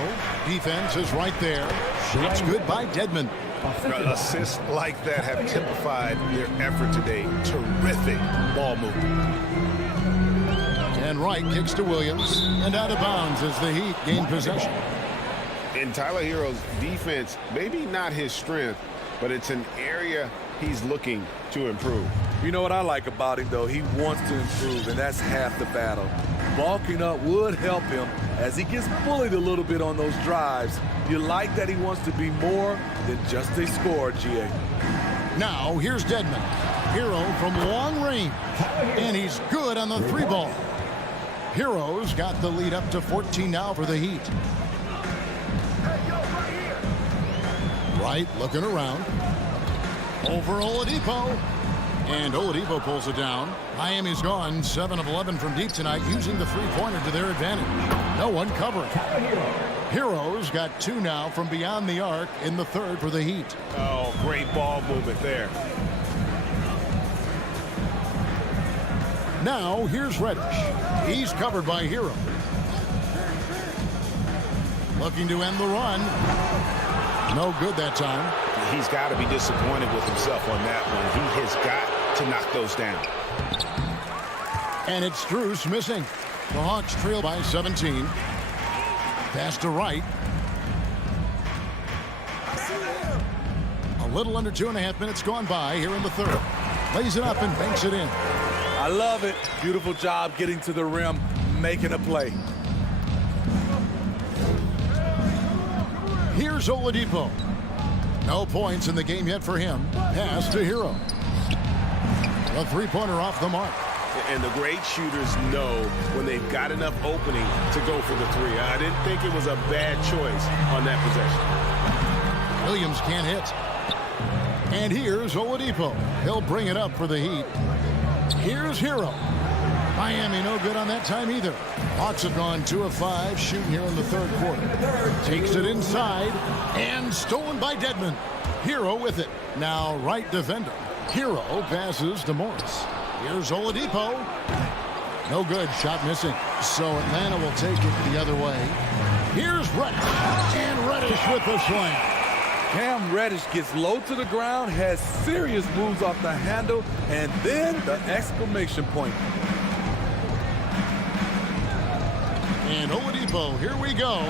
Defense is right there. Shots good by Dedmon. Assists like that have typified their effort today. Terrific ball movement. And Wright kicks to Williams. And out of bounds as the Heat gain possession. In Tyler Hero's defense, maybe not his strength, but it's an area he's looking to improve. You know what I like about him, though? He wants to improve, and that's half the battle. Bulking up would help him as he gets bullied a little bit on those drives. You like that he wants to be more than just a scorer, GA. Now, here's Dedmon. Hero from long range. And he's good on the 3-ball. Hero's got the lead up to 14 now for the Heat. Wright looking around. Over Oladipo. And Oladipo pulls it down. Miami's gone 7 of 11 from deep tonight, using the 3-pointer to their advantage. No one covering. Hero's got 2 now from beyond the arc in the 3rd for the Heat. Oh, great ball movement there. Now, here's Reddish. He's covered by Hero. Looking to end the run. No good that time. He's got to be disappointed with himself on that one. He has got to knock those down. And it's Strus missing. The Hawks trail by 17. Pass to Wright. little under 2.5 minutes gone by here in the third. Lays it up and banks it in. I love it. Beautiful job getting to the rim, making a play. Here's Oladipo. No points in the game yet for him. Pass to Hero. A three-pointer off the mark. And the great shooters know when they've got enough opening to go for the three. I didn't think it was a bad choice on that possession. Williams can't hit. And here's Oladipo. He'll bring it up for the Heat. Here's Hero. Miami no good on that time either. Hawks have gone 2 of 5 shooting here in the third quarter. Takes it inside and stolen by Dedmon. Hero with it. Now right defender. Hero passes to Morris. Here's Oladipo. No good. Shot missing. So Atlanta will take it the other way. Here's Reddish. And Reddish with the slam. Cam Reddish gets low to the ground, has serious moves off the handle, and then the exclamation point. And Oladipo, here we go.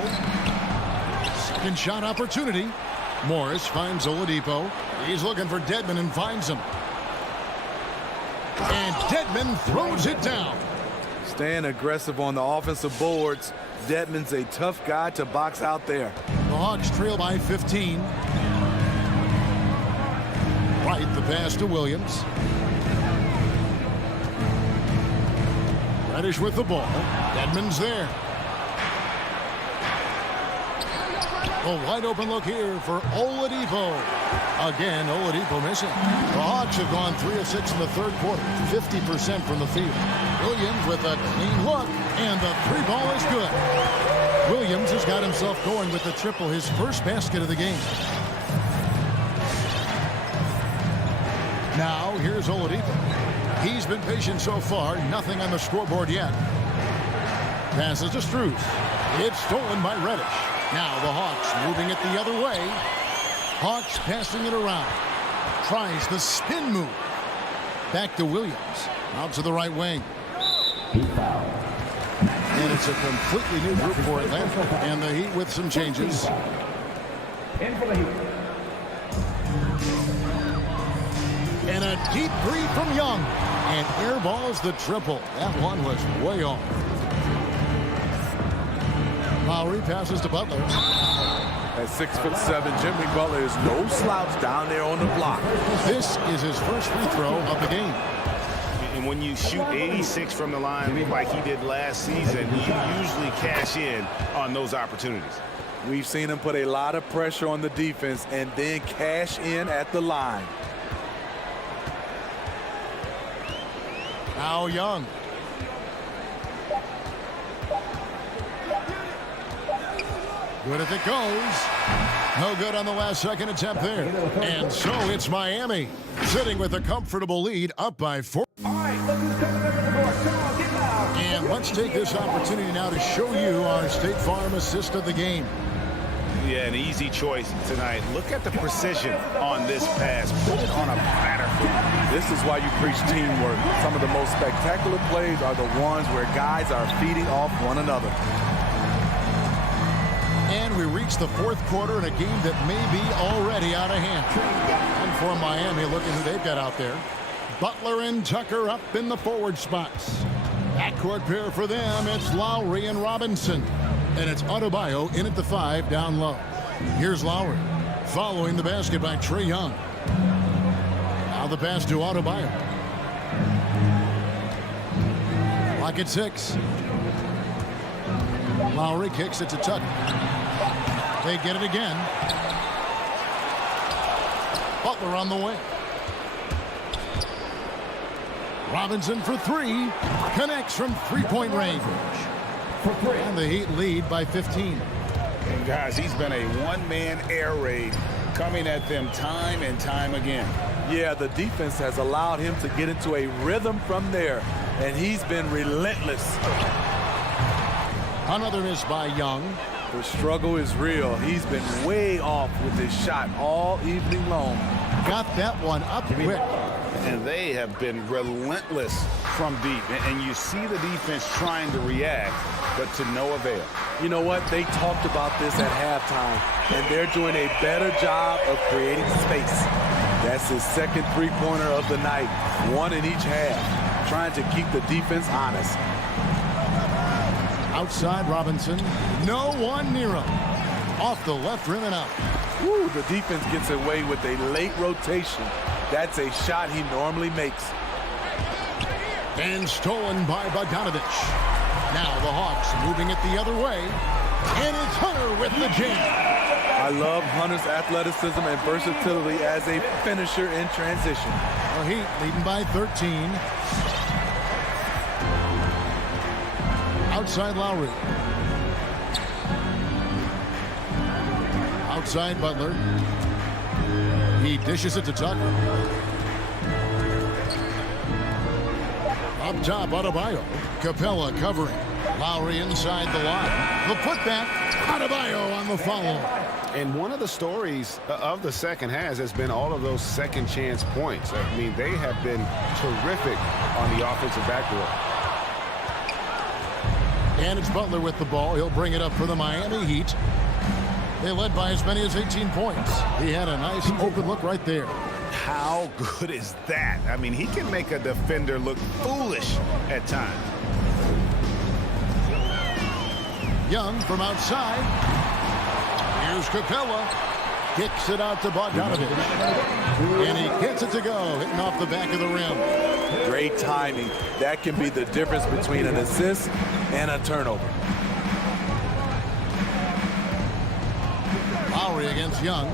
Second shot opportunity. Morris finds Oladipo. He's looking for Dedmon and finds him. And Dedmon throws it down. Staying aggressive on the offensive boards. Dedmon's a tough guy to box out there. The Hawks trail by 15. Right, the pass to Williams. Reddish with the ball. Dedmon's there. A wide open look here for Oladipo. Again, Oladipo missing. The Hawks have gone 3 of 6 in the third quarter. 50% from the field. Williams with a clean look. And the three ball is good. Williams has got himself going with the triple, his first basket of the game. Now, here's Oladipo. He's been patient so far. Nothing on the scoreboard yet. Passes to Strus. It's stolen by Reddish. Now the Hawks moving it the other way. Hawks passing it around. Tries the spin move. Back to Williams. Out to the right wing. And it's a completely new group for Atlanta. And the Heat with some changes. In for the Heat. And a deep three from Young. And airballs the triple. That one was way off. Lowry passes to Butler. At 6'7", Jimmy Butler is no slouch down there on the block. This is his first free throw of the game. And when you shoot 86 from the line like he did last season, you usually cash in on those opportunities. We've seen him put a lot of pressure on the defense and then cash in at the line. Now Young. Good if it goes. No good on the last second attempt there. And so it's Miami sitting with a comfortable lead up by 4. And let's take this opportunity now to show you our State Farm assist of the game. Yeah, an easy choice tonight. Look at the precision on this pass. Put it on a platter. This is why you preach teamwork. Some of the most spectacular plays are the ones where guys are feeding off one another. And we reach the fourth quarter in a game that may be already out of hand. And for Miami, look at who they've got out there. Butler and Tucker up in the forward spots. Backcourt pair for them, it's Lowry and Robinson. And it's Adebayo in at the 5 down low. Here's Lowry following the basket by Trae Young. Now the pass to Adebayo. Clock at 6. Lowry kicks it to Tucker. They get it again. Butler on the wing. Robinson for 3. Connects from three-point range. And the Heat lead by 15. And guys, he's been a one-man air raid coming at them time and time again. Yeah, the defense has allowed him to get into a rhythm from there, and he's been relentless. Another miss by Young. The struggle is real. He's been way off with his shot all evening long. Got that one up quick. And they have been relentless from deep. And you see the defense trying to react, but to no avail. You know what? They talked about this at halftime, and they're doing a better job of creating space. That's his second three-pointer of the night, one in each half, trying to keep the defense honest. Outside Robinson, no one near him. Off the left rim and out. Woo, the defense gets away with a late rotation. That's a shot he normally makes. And stolen by Bogdanovich. Now the Hawks moving it the other way. And it's Hunter with the jam. I love Hunter's athleticism and versatility as a finisher in transition. The Heat leading by 13. Outside Lowry. Outside Butler. He dishes it to Tucker. Up top, Adebayo. Capella covering. Lowry inside the line. The putback. Adebayo on the follow. And one of the stories of the second has been all of those second chance points. I mean, they have been terrific on the offensive backboard. And it's Butler with the ball. He'll bring it up for the Miami Heat. They led by as many as 18 points. He had a nice open look right there. How good is that? I mean, he can make a defender look foolish at times. Young from outside. Here's Capella. Kicks it out to Bogdanovich. And he gets it to go, hitting off the back of the rim. Great timing. That can be the difference between an assist and a turnover. Lowry against Young.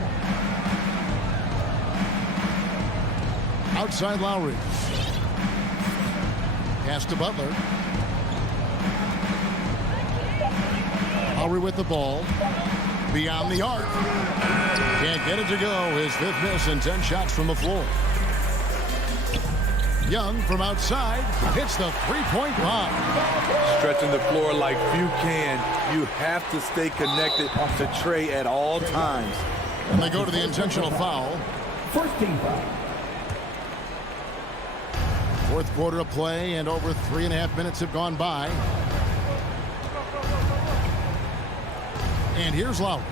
Outside Lowry. Pass to Butler. Lowry with the ball. Beyond the arc. Can't get it to go. His fifth miss and 10 shots from the floor. Young from outside hits the three-point bomb. Stretching the floor like few can. You have to stay connected to Trey at all times. And they go to the intentional foul. First team foul. Fourth quarter of play, and over 3.5 minutes have gone by. And here's Lowry.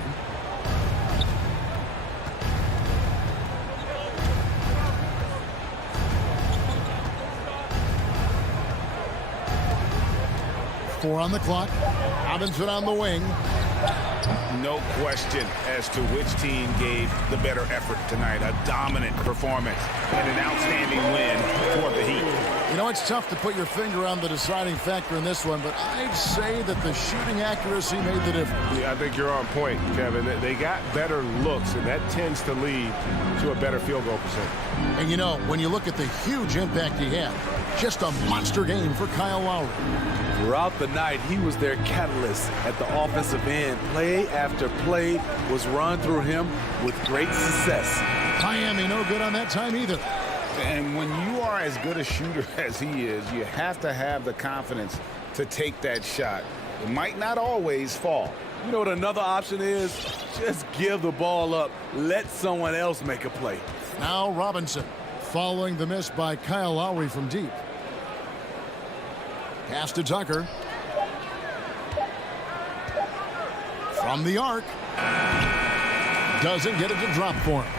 Four on the clock. Robinson on the wing. No question as to which team gave the better effort tonight. A dominant performance and an outstanding win for the Heat. You know, it's tough to put your finger on the deciding factor in this one, but I'd say that the shooting accuracy made the difference. Yeah, I think you're on point, Kevin. They got better looks, and that tends to lead to a better field goal percentage. And you know, when you look at the huge impact he had, just a monster game for Kyle Lowry. Throughout the night, he was their catalyst at the offensive end. Play after play was run through him with great success. Miami no good on that time either. And when you are as good a shooter as he is, you have to have the confidence to take that shot. It might not always fall. You know what another option is? Just give the ball up. Let someone else make a play. Now Robinson, following the miss by Kyle Lowry from deep. Pass to Tucker. From the arc. Doesn't get it to drop for him.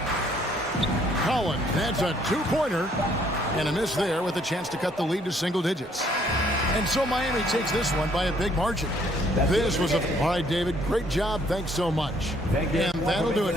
Collins, that's a two-pointer. And a miss there with a chance to cut the lead to single digits. And so Miami takes this one by a big margin. This was a... All right, David, great job. Thanks so much. And that'll do it.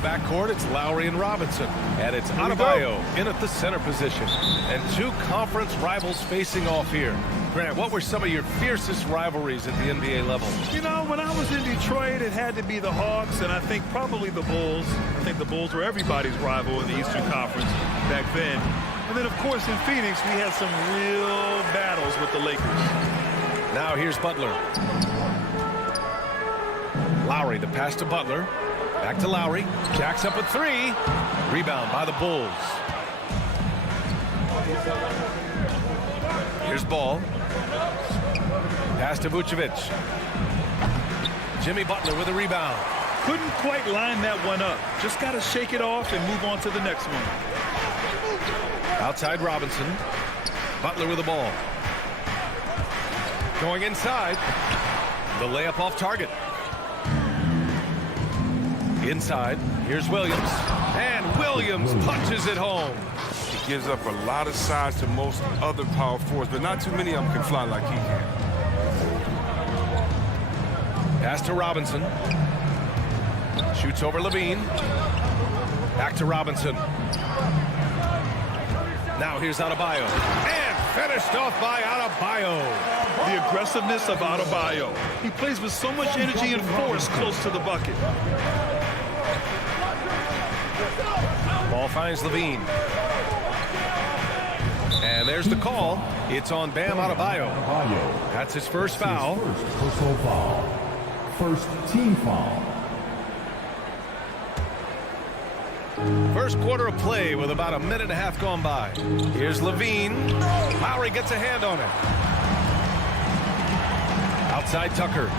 the backcourt, it's Lowry and Robinson. And it's Adebayo in at the center position. And two conference rivals facing off here. Grant, what were some of your fiercest rivalries at the NBA level? You know, when I was in Detroit, it had to be the Hawks, and I think probably the Bulls. I think the Bulls were everybody's rival in the Eastern Conference back then. And then, of course, in Phoenix, we had some real battles with the Lakers. Now here's Butler. Lowry, the pass to Butler. Back to Lowry. Jacks up a three. Rebound by the Bulls. Here's Ball. Pass to Vucevic. Jimmy Butler with a rebound. Couldn't quite line that one up. Just got to shake it off and move on to the next one. Outside Robinson. Butler with the ball. Going inside. The layup off target. Inside. Here's Williams. And Williams punches it home. He gives up a lot of size to most other power forwards, but not too many of them can fly like he can. Pass to Robinson. Shoots over Levine. Back to Robinson. Now here's Adebayo. And finished off by Adebayo. The aggressiveness of Adebayo. He plays with so much energy and force close to the bucket. Ball finds Levine. And there's the call. It's on Bam Adebayo. That's his first foul. First personal foul. First team foul. First quarter of play with about a minute and a half gone by. Here's Levine. Lowry gets a hand on it. Outside Tucker.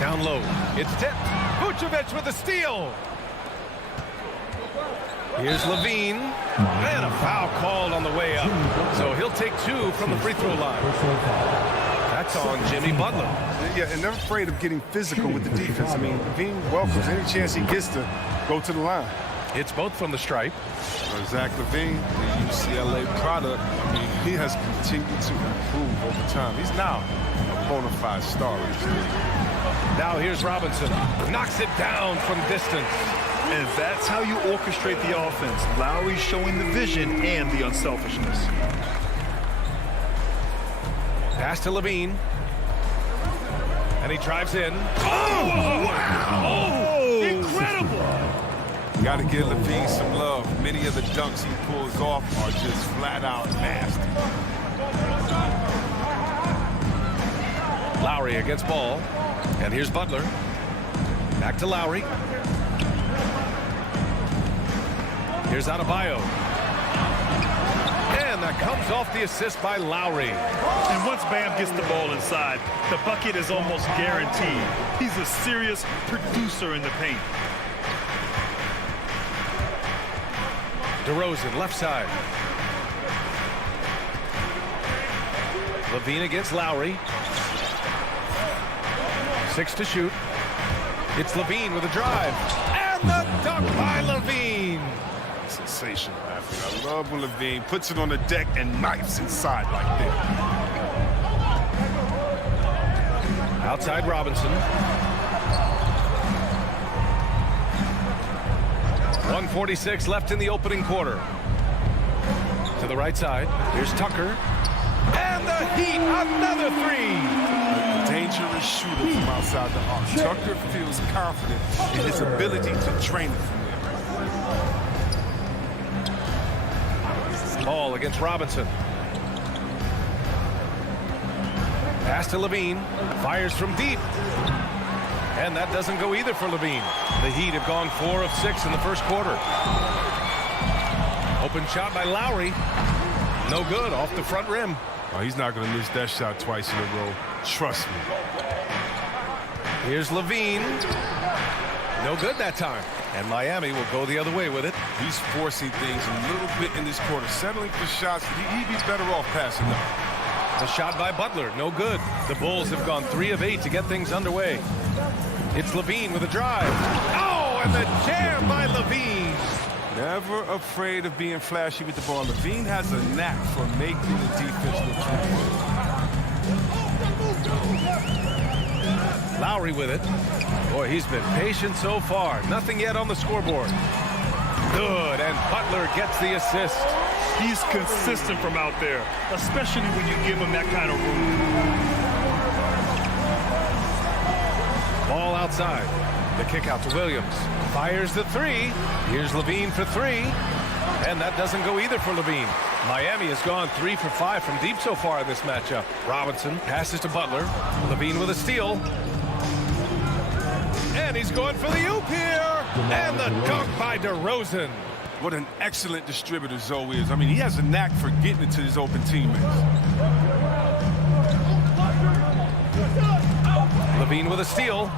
Down low. It's tipped. Vucevic with a steal. Here's Levine. And a foul called on the way up. So he'll take two from the free throw line. That's on Jimmy Butler. Yeah, and they're afraid of getting physical with the defense. I mean, Levine welcomes any chance he gets to go to the line. It's both from the stripe. Zach LaVine, the UCLA product, I mean, he has continued to improve over time. He's now a bona fide star. Now here's Robinson. Knocks it down from distance. And that's how you orchestrate the offense. Lowry showing the vision and the unselfishness. Pass to Levine. And he drives in. Oh! Wow! Oh! Incredible! Got to give Levine some love. Many of the dunks he pulls off are just flat out nasty. Lowry against Ball. And here's Butler. Back to Lowry. Here's Adebayo. And that comes off the assist by Lowry. And once Bam gets the ball inside, the bucket is almost guaranteed. He's a serious producer in the paint. DeRozan, left side. Levine against Lowry. 6 to shoot. It's Levine with a drive. And the dunk by Levine. Sensational athlete. I love when Levine puts it on the deck and knifes inside like that. Outside Robinson. 1:46 left in the opening quarter. To the right side. Here's Tucker. And the Heat, another three. A dangerous shooter from outside the arc. Tucker feels confident in his ability to train it from there. Ball against Robinson. Pass to Levine. Fires from deep. And that doesn't go either for Levine. The Heat have gone 4 of 6 in the first quarter. Open shot by Lowry. No good, off the front rim. Oh, he's not going to miss that shot twice in a row. Trust me. Here's Levine. No good that time. And Miami will go the other way with it. He's forcing things a little bit in this quarter. Settling for shots. He'd be better off passing them. The shot by Butler, no good. The Bulls have gone 3 of 8 to get things underway. It's Levine with a drive. Oh, and the jam by Levine. Never afraid of being flashy with the ball. Levine has a knack for making the defense look good. Lowry with it. Boy, he's been patient so far. Nothing yet on the scoreboard. Good, and Butler gets the assist. He's consistent from out there, especially when you give him that kind of room. Ball outside. The kick out to Williams. Fires the three. Here's Levine for three. And that doesn't go either for Levine. Miami has gone 3 for 5 from deep so far in this matchup. Robinson passes to Butler. Levine with a steal. And he's going for the oop here. And the dunk by DeRozan. What an excellent distributor Zoe is. I mean, he has a knack for getting it to his open teammates. Levine with a steal.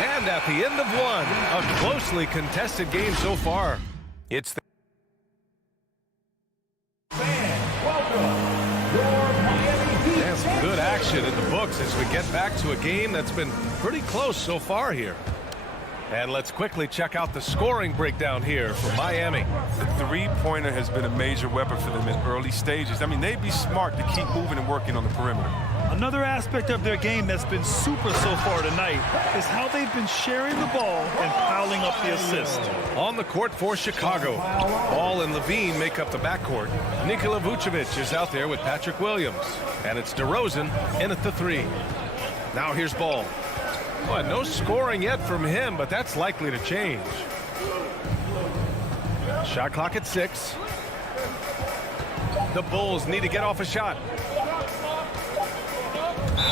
And at the end of one, a closely contested game so far. It's the and some good action in the books as we get back to a game that's been pretty close so far here. And let's quickly check out the scoring breakdown here for Miami. The three-pointer has been a major weapon for them in early stages. I mean, they'd be smart to keep moving and working on the perimeter. Another aspect of their game that's been super so far tonight is how they've been sharing the ball and piling up the assist. On the court for Chicago, Ball and Levine make up the backcourt. Nikola Vucevic is out there with Patrick Williams. And it's DeRozan in at the three. Now here's Ball. Well, no scoring yet from him, but that's likely to change. Shot clock at 6. The Bulls need to get off a shot.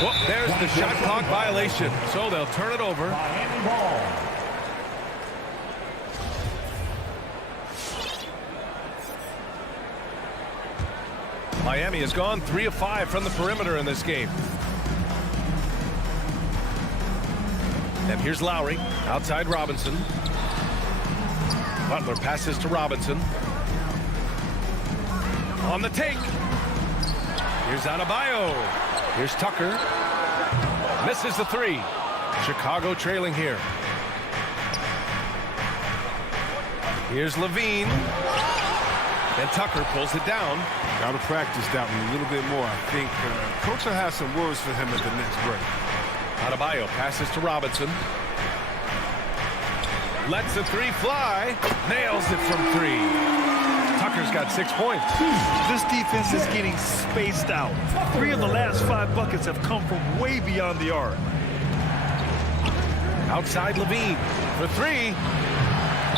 Well, there's the shot clock violation, so they'll turn it over. Miami has gone 3 of 5 from the perimeter in this game. And here's Lowry, outside Robinson. Butler passes to Robinson. On the take. Here's Adebayo. Here's Tucker. Misses the three. Chicago trailing here. Here's Levine. And Tucker pulls it down. Got to practice that one a little bit more. I think Coach will have some words for him at the next break. Adebayo passes to Robinson. Lets the three fly. Nails it from 3. Tucker's got 6 points. This defense is getting spaced out. 3 of the last 5 buckets have come from way beyond the arc. Outside Levine for 3.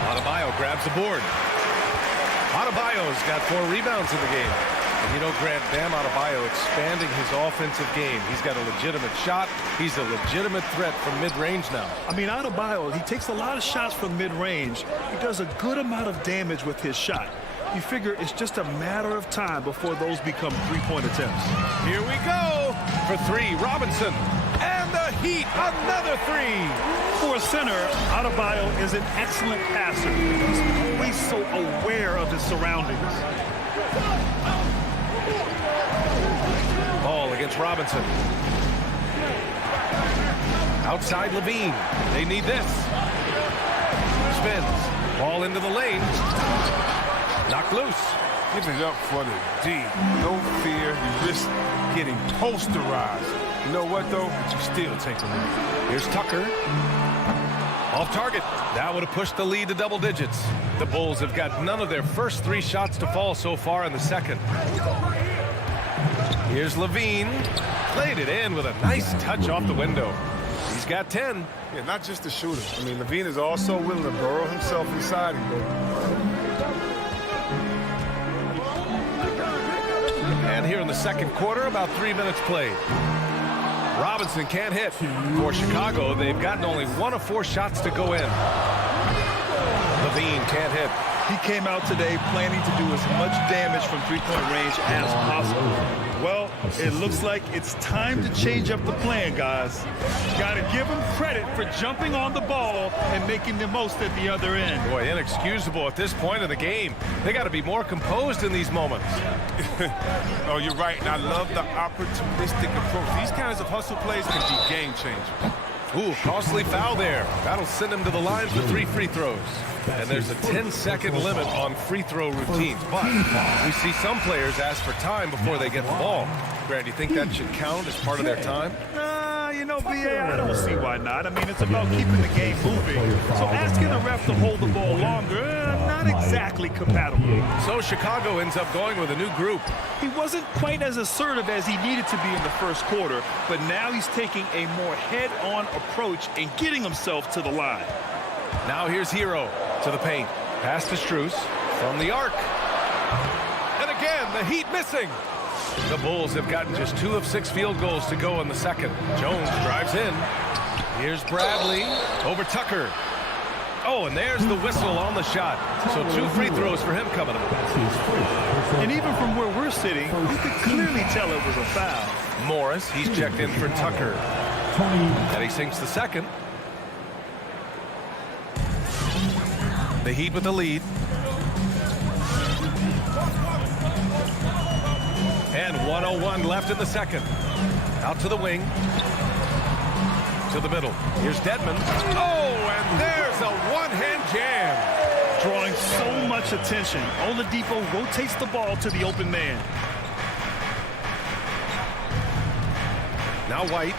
Adebayo grabs the board. Adebayo's got 4 rebounds in the game. And you know, Grant, Bam Adebayo expanding his offensive game. He's got a legitimate shot. He's a legitimate threat from mid-range now. I mean, Adebayo, he takes a lot of shots from mid-range. He does a good amount of damage with his shot. You figure it's just a matter of time before those become three-point attempts. Here we go for 3. Robinson. And the Heat, another 3. For a center, Adebayo is an excellent passer. He's always so aware of his surroundings. Ball against Robinson. Outside Levine. They need this. Spins. Ball into the lane. Knocked loose. Give it up for the D. No fear. You risk getting posterized. You know what, though? You still take a lead. Here's Tucker. Off target. That would have pushed the lead to double digits. The Bulls have got none of their first 3 shots to fall so far in the second. Here's Levine. Played it in with a nice touch off the window. He's got 10. Yeah, not just the shooter. I mean, Levine is also willing to burrow himself inside and go. And here in the second quarter, about 3 minutes played. Robinson can't hit. For Chicago, they've gotten only 1 of 4 shots to go in. Levine can't hit. He came out today planning to do as much damage from three-point range as possible. Well, it looks like it's time to change up the plan, guys. Got to give him credit for jumping on the ball and making the most at the other end. Boy, inexcusable at this point of the game. They got to be more composed in these moments. Oh, you're right, and I love the opportunistic approach. These kinds of hustle plays can be game changers. Ooh, costly foul there. That'll send him to the line for 3 free throws. And there's a 10-second limit on free throw routines. But we see some players ask for time before they get the ball. Grant, do you think that should count as part of their time? You know, B.A., I don't see why not. I mean, it's about keeping the game moving. So asking the ref to hold the ball longer, not exactly compatible. So Chicago ends up going with a new group. He wasn't quite as assertive as he needed to be in the first quarter, but now he's taking a more head-on approach and getting himself to the line. Now here's Hero to the paint. Pass to Strus from the arc. And again, the Heat missing. The Bulls have gotten just 2 of 6 field goals to go in the second. Jones drives in. Here's Bradley over Tucker. Oh, and there's the whistle on the shot. So 2 free throws for him coming up. And even from where we're sitting, you could clearly tell it was a foul. Morris, he's checked in for Tucker. And he sinks the second. The Heat with the lead. And 1:01 left in the second. Out to the wing. To the middle. Here's Dedmon. Oh, and there's a one-hand jam. Drawing so much attention. Oladipo rotates the ball to the open man. Now White.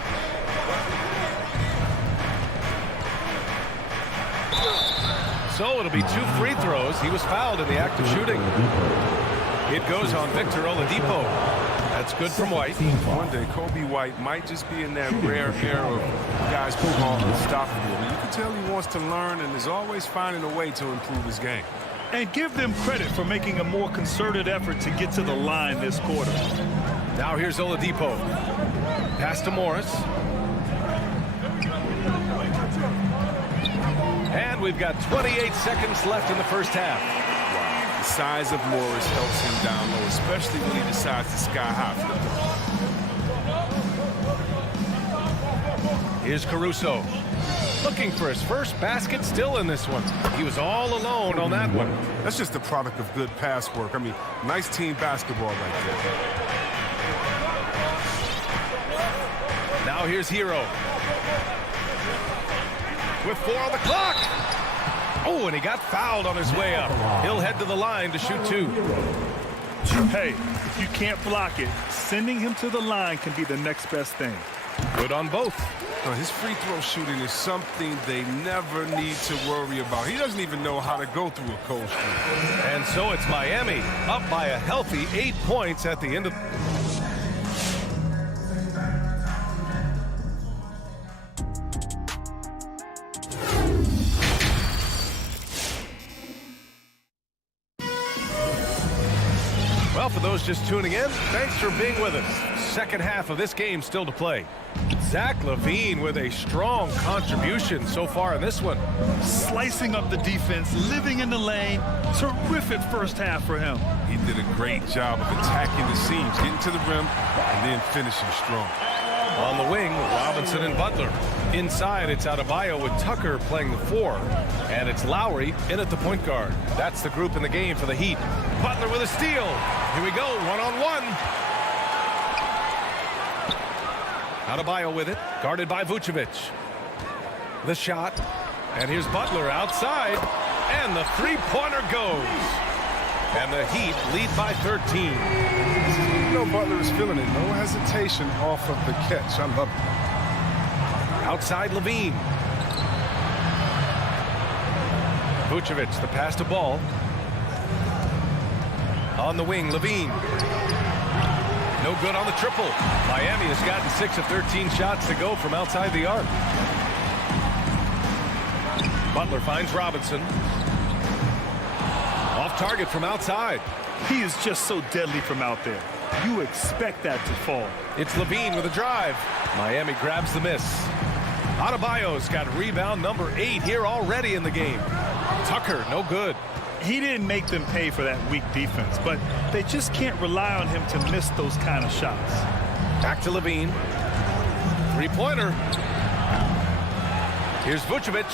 So it'll be 2 free throws. He was fouled in the act of shooting. It goes on Victor Oladipo. That's good from White. One day, Kobe White might just be in that rare era of guys who are unstoppable. You can tell he wants to learn and is always finding a way to improve his game. And give them credit for making a more concerted effort to get to the line this quarter. Now here's Oladipo. Pass to Morris. And we've got 28 seconds left in the first half. The size of Morris helps him down low, especially when he decides to sky-high flip. Here's Caruso. Looking for his first basket still in this one. He was all alone on that one. That's just the product of good pass work. I mean, nice team basketball right there. Now here's Hero. With 4 on the clock. Oh, and he got fouled on his way up. He'll head to the line to shoot 2. Hey, if you can't block it, sending him to the line can be the next best thing. Good on both. His free throw shooting is something they never need to worry about. He doesn't even know how to go through a cold streak. And so it's Miami up by a healthy 8 points at the end of... Well, for those just tuning in, thanks for being with us. Second half of this game still to play. Zach LaVine with a strong contribution so far in this one. Slicing up the defense, living in the lane. Terrific first half for him. He did a great job of attacking the seams, getting to the rim, and then finishing strong. On the wing, Robinson and Butler. Inside, it's Adebayo with Tucker playing the 4. And it's Lowry in at the point guard. That's the group in the game for the Heat. Butler with a steal. Here we go, one-on-one. Adebayo with it, guarded by Vucevic. The shot, and here's Butler outside, and the three-pointer goes. And the Heat lead by 13. You know Butler is feeling it. No hesitation off of the catch. I love it. Outside LaVine. Vucevic, the pass to Ball. On the wing, LaVine. No good on the triple. Miami has gotten 6 of 13 shots to go from outside the arc. Butler finds Robinson. Off target from outside. He is just so deadly from out there. You expect that to fall. It's LaVine with a drive. Miami grabs the miss. Adebayo's got rebound number 8 here already in the game. Tucker, no good. He didn't make them pay for that weak defense, but they just can't rely on him to miss those kind of shots. Back to LaVine. Three-pointer. Here's Vucevic.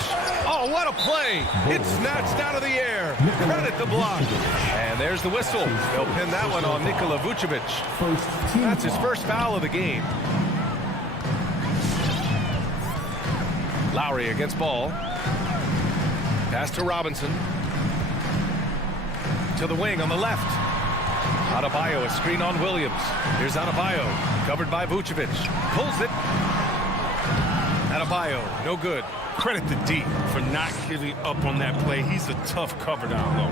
Oh, what a play. It's snatched out of the air. Credit the block. And there's the whistle. They'll pin that one on Nikola Vucevic. That's his first foul of the game. Lowry against ball. Pass to Robinson. To the wing on the left. Adebayo, a screen on Williams. Here's Adebayo, covered by Vucevic. Pulls it. Adebayo, no good. Credit to D for not giving up on that play. He's a tough cover down low.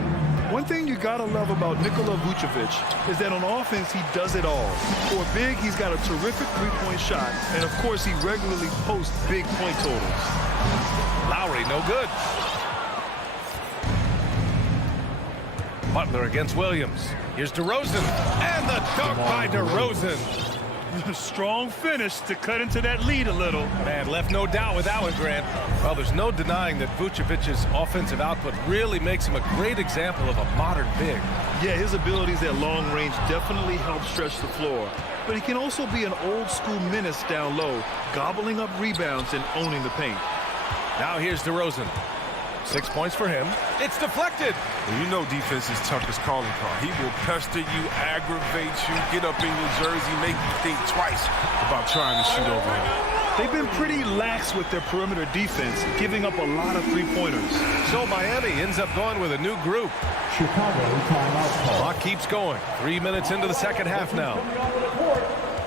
One thing you gotta love about Nikola Vucevic is that on offense, he does it all. For a big, he's got a terrific three-point shot, and of course, he regularly posts big point totals. Lowry, no good. Butler against Williams. Here's DeRozan, and the dunk by DeRozan. Strong finish to cut into that lead a little. Man, left no doubt with that one, Grant. Well, there's no denying that Vucevic's offensive output really makes him a great example of a modern big. Yeah, his abilities at long range definitely help stretch the floor. But he can also be an old-school menace down low, gobbling up rebounds and owning the paint. Now here's DeRozan. 6 points for him. It's deflected. Well, you know defense is toughest calling card. He will pester you, aggravate you, get up in your jersey, make you think twice about trying to shoot over him. They've been pretty lax with their perimeter defense, giving up a lot of three-pointers. So Miami ends up going with a new group. Chicago timeout call. Clock keeps going. 3 minutes into the second half now.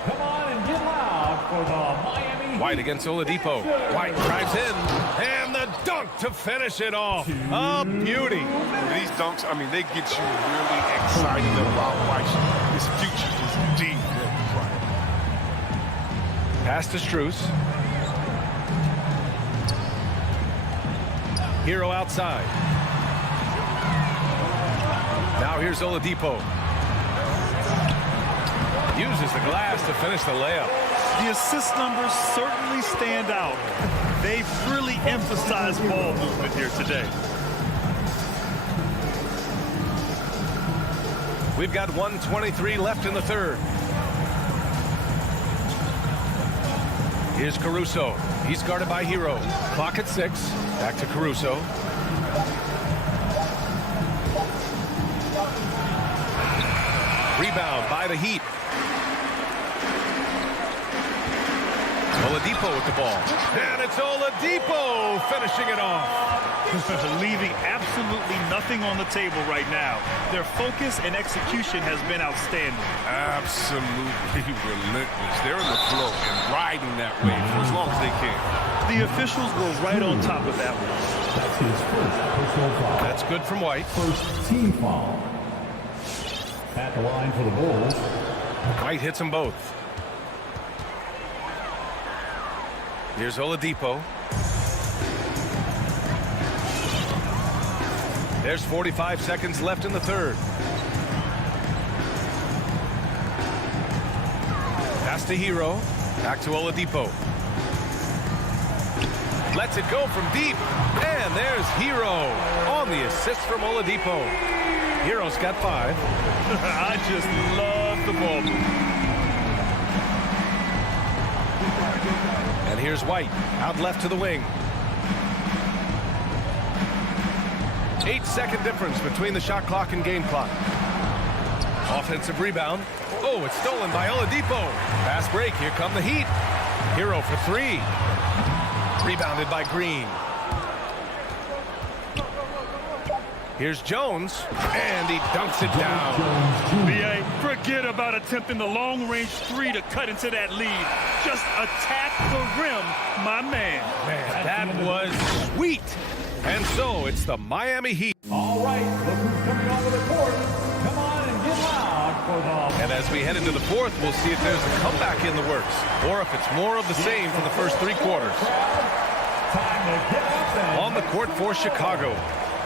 Come on and get loud for the Miami Heat. White against Oladipo. White drives in, and the dunk to finish it off. A beauty. These dunks, I mean, they get you really excited about watching. His future is deep. Pass to Strus. Hero outside. Now here's Oladipo. Uses the glass to finish the layup. The assist numbers certainly stand out. They've really emphasized ball movement here today. We've got 1:23 left in the third. Here's Caruso. He's guarded by Hero. Clock at 6. Back to Caruso. Rebound by the Heat. Oladipo with the ball. And it's Oladipo finishing it off. Leaving absolutely nothing on the table right now. Their focus and execution has been outstanding. Absolutely relentless. They're in the flow and riding that wave for as long as they can. The officials were right on top of that one. That's his first personal foul. That's good from White. First team foul. At the line for the Bulls. White hits them both. Here's Oladipo. There's 45 seconds left in the third. Pass to Hero. Back to Oladipo. Lets it go from deep. And there's Hero on the assist from Oladipo. Hero's got 5. I just love the ball movement. And here's White, out left to the wing. 8-second difference between the shot clock and game clock. Offensive rebound. Oh, it's stolen by Oladipo. Fast break, here come the Heat. Hero for 3. Rebounded by Green. Here's Jones, and he dunks it down. B.A., forget about attempting the long-range 3 to cut into that lead. Just attack the rim, my man. Man, that was sweet. And so it's the Miami Heat. All right, look who's coming onto the court. Come on and get loud for the... And as we head into the fourth, we'll see if there's a comeback in the works, or if it's more of the same from the first 3 quarters. Time to get up and... On the court for Chicago,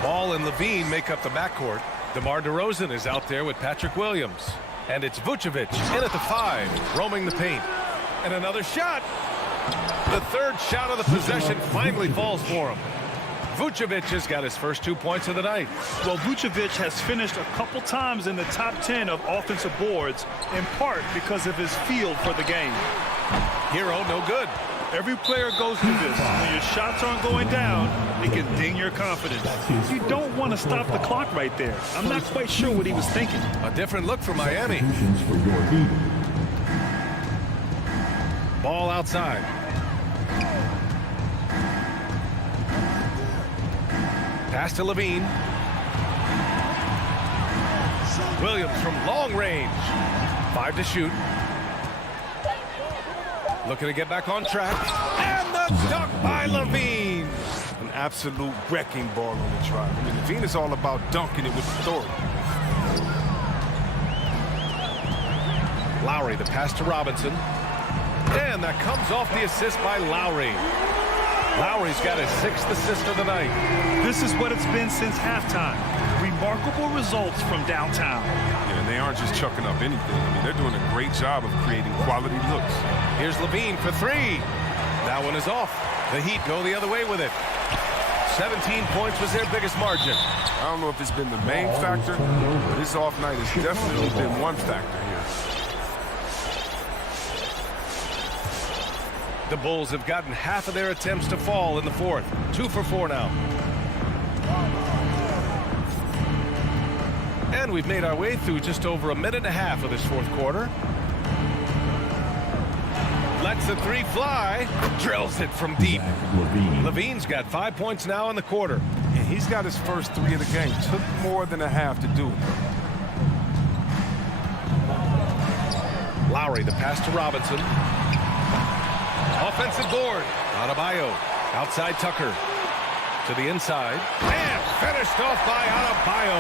Ball and Levine make up the backcourt. DeMar DeRozan is out there with Patrick Williams. And it's Vucevic in at the 5, roaming the paint. And another shot. The third shot of the possession finally falls for him. Vucevic has got his first 2 points of the night. Well, Vucevic has finished a couple times in the top 10 of offensive boards, in part because of his feel for the game. Hero, no good. Every player goes through this. When your shots aren't going down, it can ding your confidence. You don't want to stop the clock right there. I'm not quite sure what he was thinking. A different look for Miami. For your Heat. Ball outside. Pass to Levine. Williams from long range. 5 to shoot. Looking to get back on track. And the dunk by Levine. An absolute wrecking ball on the drive. I mean, Levine is all about dunking it with authority. Lowry, the pass to Robinson. And that comes off the assist by Lowry. Lowry's got his 6th assist of the night. This is what it's been since halftime. Remarkable results from downtown. Yeah, and they aren't just chucking up anything. I mean, they're doing a great job of creating quality looks. Here's Levine for 3. That one is off. The Heat go the other way with it. 17 points was their biggest margin. I don't know if it's been the main factor, but this off night has definitely been one factor here. The Bulls have gotten half of their attempts to fall in the 4th. 2 for 4 now. And we've made our way through just over a minute and a half of this 4th quarter. Lets the 3 fly. Drills it from deep. Levine's got 5 points now in the quarter. And he's got his first 3 of the game. Took more than a half to do it. Lowry, the pass to Robinson. Offensive board. Adebayo. Outside Tucker. To the inside. And finished off by Adebayo.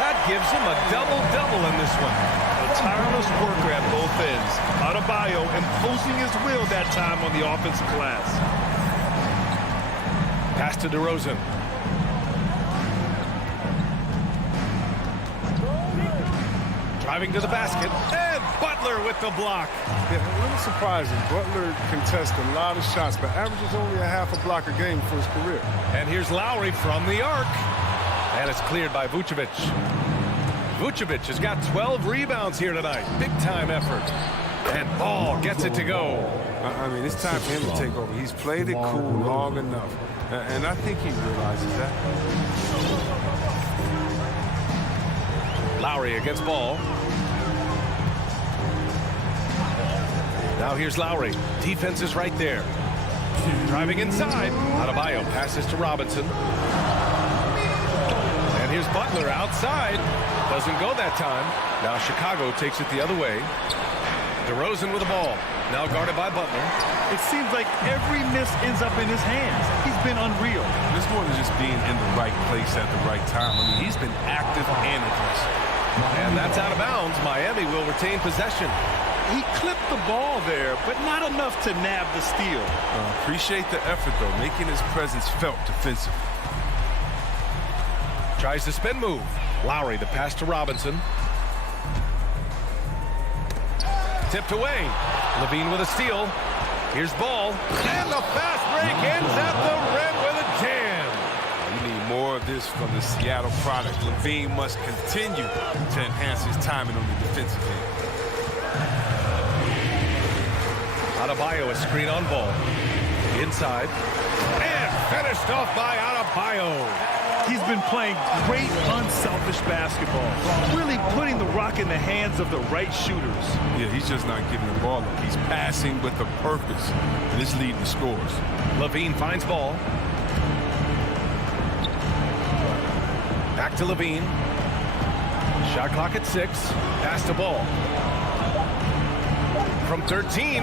That gives him a double-double in this one. A tireless worker at both ends. Adebayo imposing his will that time on the offensive glass. Pass to DeRozan. Driving to the basket. And Butler with the block. Yeah, a little surprising. Butler contests a lot of shots, but averages only a half a block a game for his career. And here's Lowry from the arc. And it's cleared by Vucevic. Vucevic has got 12 rebounds here tonight. Big-time effort. And Ball gets it to go. I mean, it's time for him to take over. He's played it cool long enough. And I think he realizes that. Lowry against Ball. Now here's Lowry. Defense is right there. Driving inside. Adebayo passes to Robinson. And here's Butler outside. Doesn't go that time. Now Chicago takes it the other way. DeRozan with the ball. Now guarded by Butler. It seems like every miss ends up in his hands. He's been unreal. It's more than just being in the right place at the right time. I mean, he's been active and aggressive. And that's out of bounds. Miami will retain possession. He clipped the ball there, but not enough to nab the steal. Appreciate the effort, though, making his presence felt defensively. Tries the spin move. Lowry, the pass to Robinson. Tipped away. Levine with a steal. Here's Ball. And the fast break ends at the rim with a jam. We need more of this from the Seattle product. Levine must continue to enhance his timing on the defensive end. Adebayo, a screen on Ball. Inside. And finished off by Adebayo. He's been playing great, unselfish basketball. Really putting the rock in the hands of the right shooters. Yeah, he's just not giving the ball up. He's passing with a purpose. And it's leading to scores. Levine finds Ball. Back to Levine. Shot clock at 6. Pass to Ball. From 13.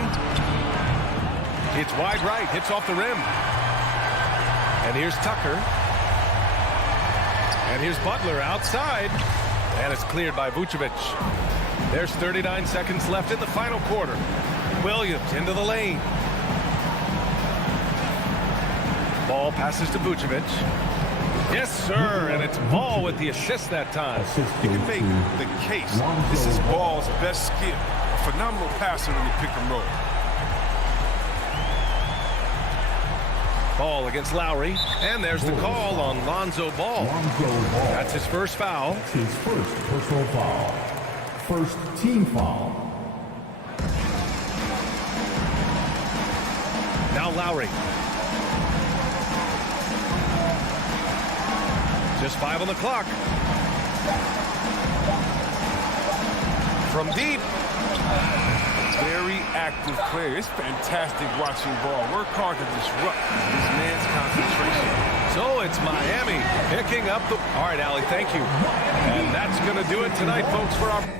It's wide right. Hits off the rim. And here's Tucker. And here's Butler outside. And it's cleared by Vucevic. There's 39 seconds left in the final quarter. Williams into the lane. Ball passes to Vucevic. Yes, sir. And it's Ball with the assist that time. You can make the case. This is Ball's best skill. A phenomenal passer in the pick and roll. Ball against Lowry. And there's the call on Lonzo Ball. That's his first foul. That's his first personal foul. First team foul. Now Lowry. Just 5 on the clock. From deep. Very active player. It's fantastic watching Ball work hard to disrupt this man's concentration. So So it's Miami picking up the... All right, Allie, thank you. And that's going to do it tonight, folks, for our...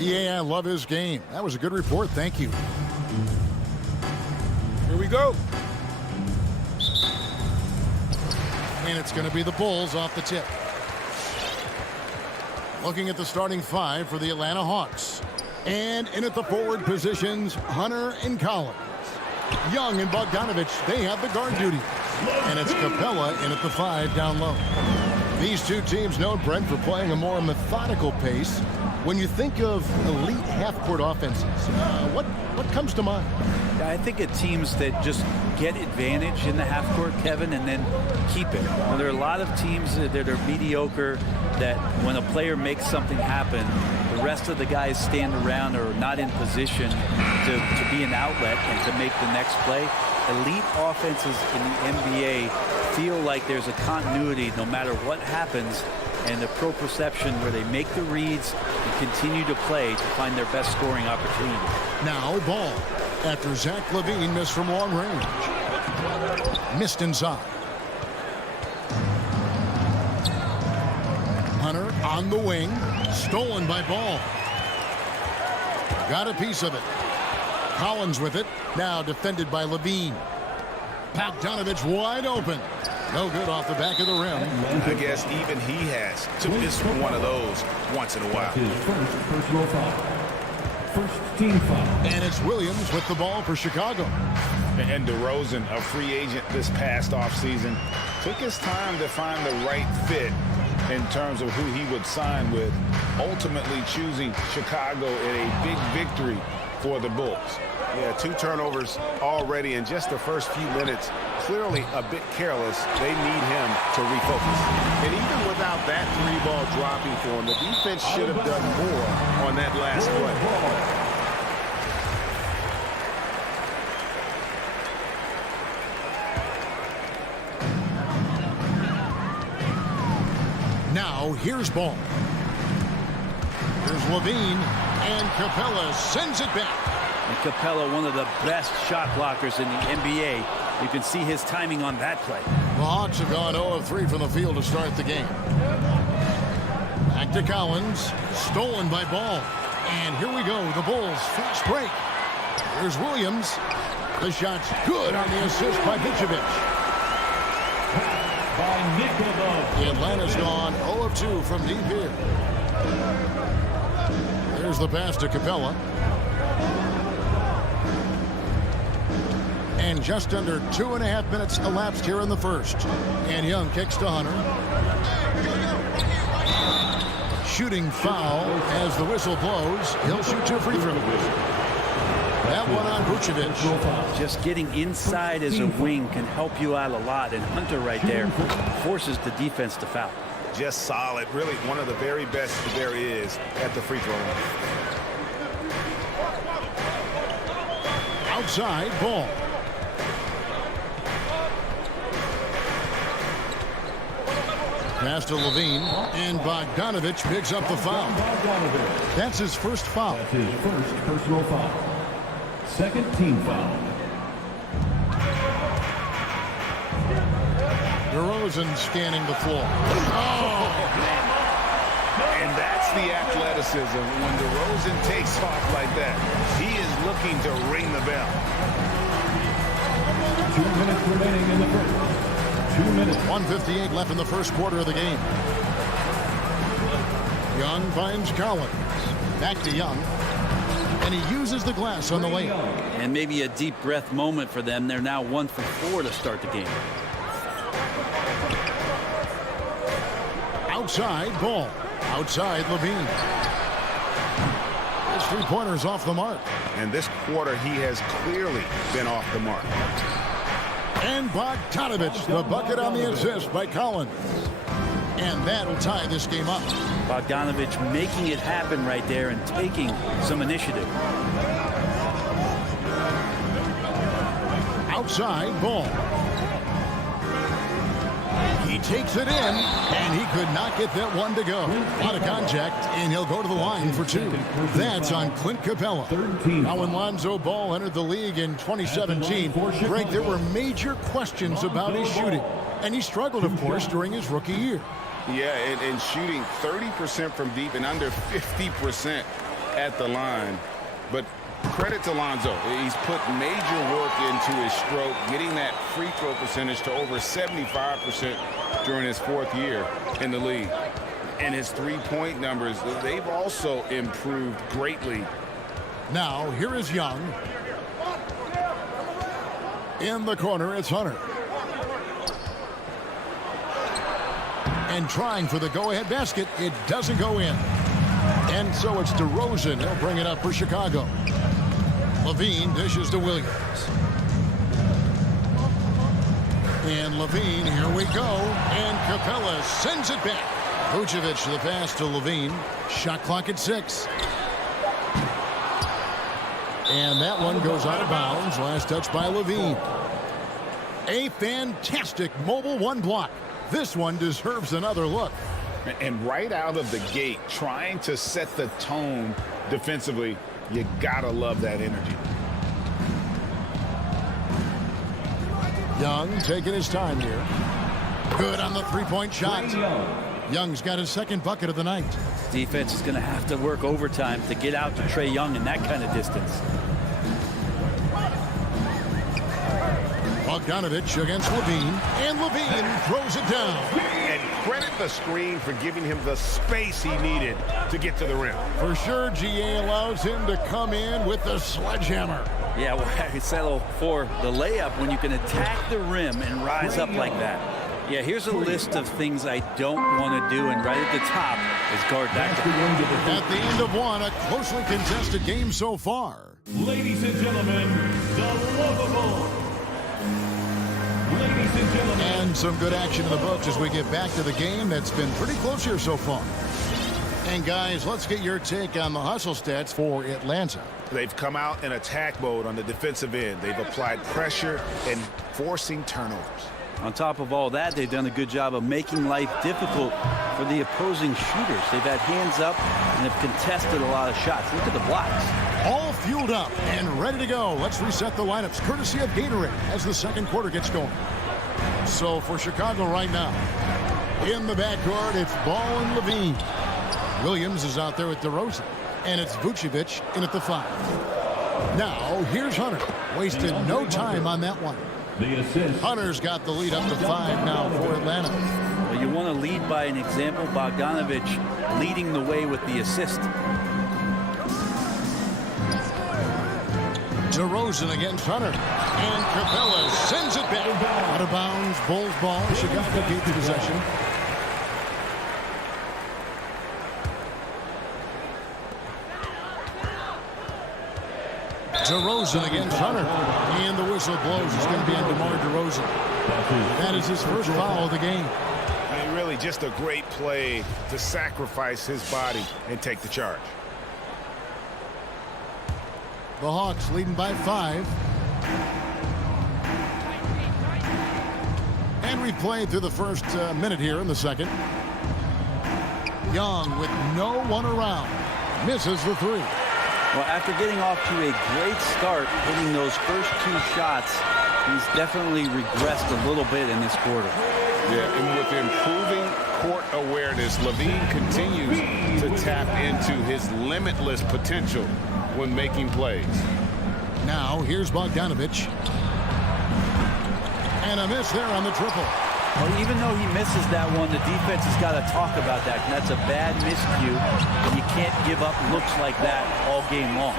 Yeah, I love his game. That was a good report. Thank you. Here we go. And it's going to be the Bulls off the tip. Looking at the starting five for the Atlanta Hawks. And in at the forward positions, Hunter and Collins. Young and Bogdanovich, they have the guard duty. And it's Capella in at the 5 down low. These two teams know, Brent, for playing a more methodical pace. When you think of elite half-court offenses, what comes to mind? I think of teams that just get advantage in the half-court, Kevin, and then keep it. Well, there are a lot of teams that are mediocre, that when a player makes something happen, the rest of the guys stand around or are not in position to be an outlet and to make the next play. Elite offenses in the NBA feel like there's a continuity no matter what happens, and the proprioception where they make the reads and continue to play to find their best scoring opportunity. Now ball after Zach LaVine missed from long range. Missed inside. Hunter on the wing. Stolen by Ball. Got a piece of it. Collins with it. Now defended by LaVine. Bogdanovich wide open. No good off the back of the rim. I guess even he has to miss one of those once in a while. His first personal foul. First team foul. And it's Williams with the ball for Chicago. And DeRozan, a free agent this past offseason, took his time to find the right fit in terms of who he would sign with, ultimately choosing Chicago in a big victory for the Bulls. Yeah, 2 turnovers already in just the first few minutes. Clearly a bit careless. They need him to refocus. And even without that 3-ball dropping for him, the defense should have done more on that last play. Now here's Ball. Here's LaVine, and Capella sends it back. And Capella, one of the best shot blockers in the NBA. You can see his timing on that play. The Hawks have gone 0 of 3 from the field to start the game. Back to Collins. Stolen by Ball. And here we go. The Bulls fast break. Here's Williams. The shot's good on the assist by Vucevic. Atlanta's gone 0 of 2 from deep here. There's the pass to Capella. And just under 2.5 minutes elapsed here in the first. And Young kicks to Hunter. Shooting foul as the whistle blows. He'll shoot 2 free throws. That one on Vucevic. Just getting inside as a wing can help you out a lot. And Hunter right there forces the defense to foul. Just solid. Really one of the very best there is at the free throw line. Outside Ball. Pass to LaVine, and Bogdanovich picks up the foul. That's his first foul. That's his first personal foul. Second team foul. DeRozan scanning the floor. And that's the athleticism. When DeRozan takes off like that, he is looking to ring the bell. 2 minutes remaining in the first. 2 minutes. 1:58 left in the first quarter of the game. Young finds Collins. Back to Young. And he uses the glass on the lane. And maybe a deep breath moment for them. They're now 1 for 4 to start the game. Outside Ball. Outside LaVine. His 3-pointer's off the mark. And this quarter, he has clearly been off the mark. And Bogdanovich, the bucket on the assist by Collins. And that'll tie this game up. Bogdanovich making it happen right there and taking some initiative. Outside Ball. He takes it in, and he could not get that one to go. A lot of contact, and he'll go to the line for 2. That's on Clint Capella. Now, when Lonzo Ball entered the league in 2017, Greg, there were major questions about his shooting, and he struggled, of course, during his rookie year. Yeah, and shooting 30% from deep and under 50% at the line. But credit to Lonzo. He's put major work into his stroke, getting that free throw percentage to over 75% during his 4th year in the league. And his three-point numbers, they've also improved greatly. Now, here is Young. In the corner, it's Hunter. And trying for the go-ahead basket, it doesn't go in. And so it's DeRozan. He'll bring it up for Chicago. Levine dishes to Williams. And Levine, here we go. And Capella sends it back. Vucevic the pass to Levine. Shot clock at 6. And that one goes out of bounds. Last touch by Levine. A fantastic mobile one block. This one deserves another look. And right out of the gate, trying to set the tone defensively, you gotta love that energy. Young taking his time here. Good on the three-point shot. Young's got his second bucket of the night. Defense is going to have to work overtime to get out to Trae Young in that kind of distance. Bogdanovich against Levine, and Levine throws it down. And credit the screen for giving him the space he needed to get to the rim. For sure, GA allows him to come in with the sledgehammer. Yeah, well, I could settle for the layup when you can attack the rim and rise up like that. Yeah, here's a list of things I don't want to do, and right at the top is guard that guy. At the end of one, a closely contested game so far. Ladies and gentlemen, the lovable. Ladies and gentlemen. And some good action in the books as we get back to the game that's been pretty close here so far. And guys, let's get your take on the hustle stats for Atlanta. They've come out in attack mode on the defensive end. They've applied pressure and forcing turnovers. On top of all that, they've done a good job of making life difficult for the opposing shooters. They've had hands up and have contested a lot of shots. Look at the blocks. All fueled up and ready to go. Let's reset the lineups courtesy of Gatorade as the second quarter gets going. So for Chicago right now, in the backcourt, it's Ball and Levine. Williams is out there with DeRozan, and it's Vucevic in at the 5. Now, here's Hunter. Wasted no time on that one. Hunter's got the lead up to 5 now for Atlanta. Well, you want to lead by an example. Bogdanovich leading the way with the assist. DeRozan against Hunter. And Capella sends it back. Out of bounds, Bulls ball. Chicago keeps the possession. DeRozan against Hunter. And the whistle blows. It's going to be on DeMar DeRozan. That is his first foul of the game. I mean, really just a great play to sacrifice his body and take the charge. The Hawks leading by 5. And we've played through the first minute here in the second. Young with no one around. Misses the 3. Well, after getting off to a great start, hitting those first 2 shots, he's definitely regressed a little bit in this quarter. Yeah, and with improving court awareness, Levine continues to tap into his limitless potential when making plays. Now, here's Bogdanovich. And a miss there on the triple. Well, even though he misses that one, the defense has got to talk about that. And that's a bad miscue. And you can't give up looks like that all game long.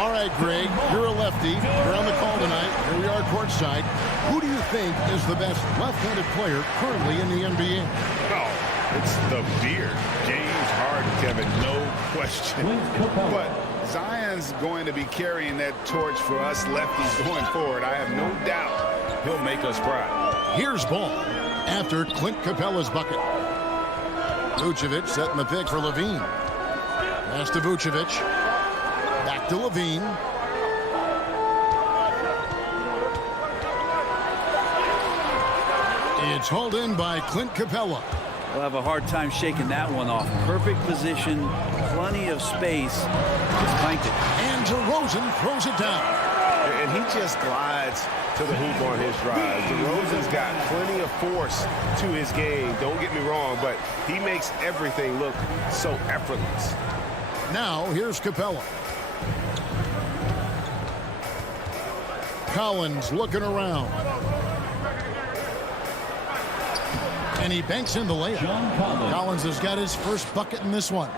All right, Greg, you're a lefty. You're on the call tonight. Here we are courtside. Who do you think is the best left-handed player currently in the NBA? Oh, it's the beard. James Harden, Kevin, no question. But Zion's going to be carrying that torch for us lefties going forward. I have no doubt he'll make us proud. Here's Ball after Clint Capella's bucket. Vucevic setting the pick for Levine. Pass to Vucevic. Back to Levine. It's hauled in by Clint Capella. We'll have a hard time shaking that one off. Perfect position, plenty of space. Just clanked it. And DeRozan throws it down. And he just glides to the hoop on his drive. DeRozan's got plenty of force to his game. Don't get me wrong, but he makes everything look so effortless. Now, here's Capella. Collins looking around. And he banks in the layup. Collins has got his first bucket in this one.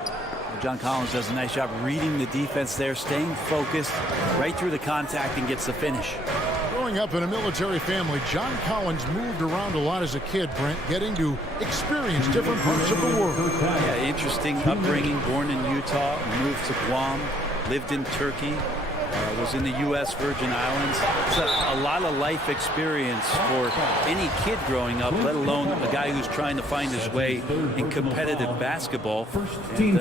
John Collins does a nice job reading the defense there, staying focused right through the contact and gets the finish. Growing up in a military family, John Collins moved around a lot as a kid, Brent, getting to experience different parts of the world. Yeah, interesting upbringing, born in Utah, moved to Guam, lived in Turkey, was in the U.S. Virgin Islands. It's a lot of life experience for any kid growing up, let alone a guy who's trying to find his way in competitive basketball. And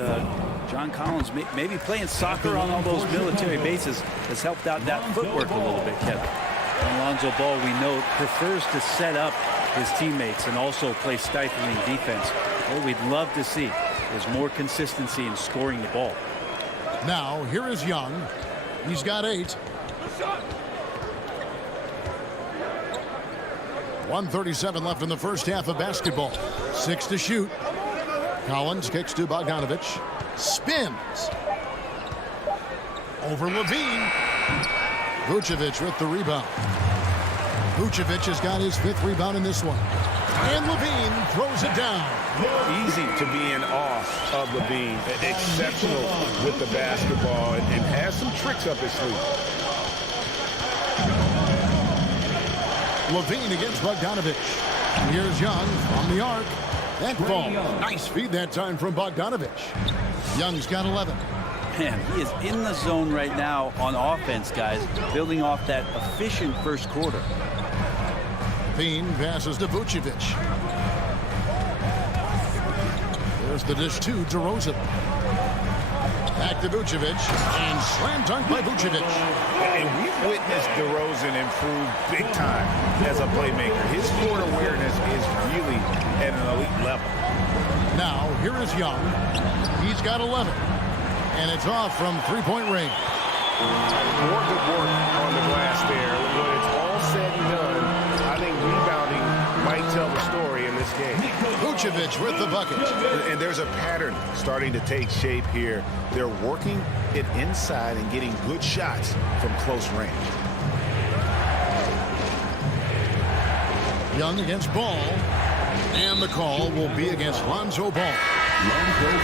John Collins, maybe playing soccer on all those military bases has helped out that footwork a little bit, Kevin. Alonzo Ball, we know, prefers to set up his teammates and also play stifling defense. What we'd love to see is more consistency in scoring the ball. Now, here is Young. He's got 8. 1:37 left in the first half of basketball. 6 to shoot. Collins kicks to Bogdanovich. Spins. Over Levine. Vucevic with the rebound. Vucevic has got his 5th rebound in this one. And Levine throws it down. Easy to be in awe of Levine. Exceptional with the basketball and has some tricks up his sleeve. Levine against Bogdanovich. Here's Young from the arc. That ball. Nice feed that time from Bogdanovich. Young's got 11. Man, he is in the zone right now on offense, guys, building off that efficient first quarter. Levine passes to Vucevic. There's the dish to DeRozan. Back to Vucevic, and slam dunk by Vucevic. And we've witnessed DeRozan improve big time as a playmaker. His court awareness is really at an elite level. Now, here is Young. He's got 11. And it's off from three-point range. More good work on the glass there. When it's all said and done, I think rebounding might tell the story in this game. Vucevic with the bucket. And there's a pattern starting to take shape here. They're working it inside and getting good shots from close range. Young against Ball. And the call will be against Lonzo Ball.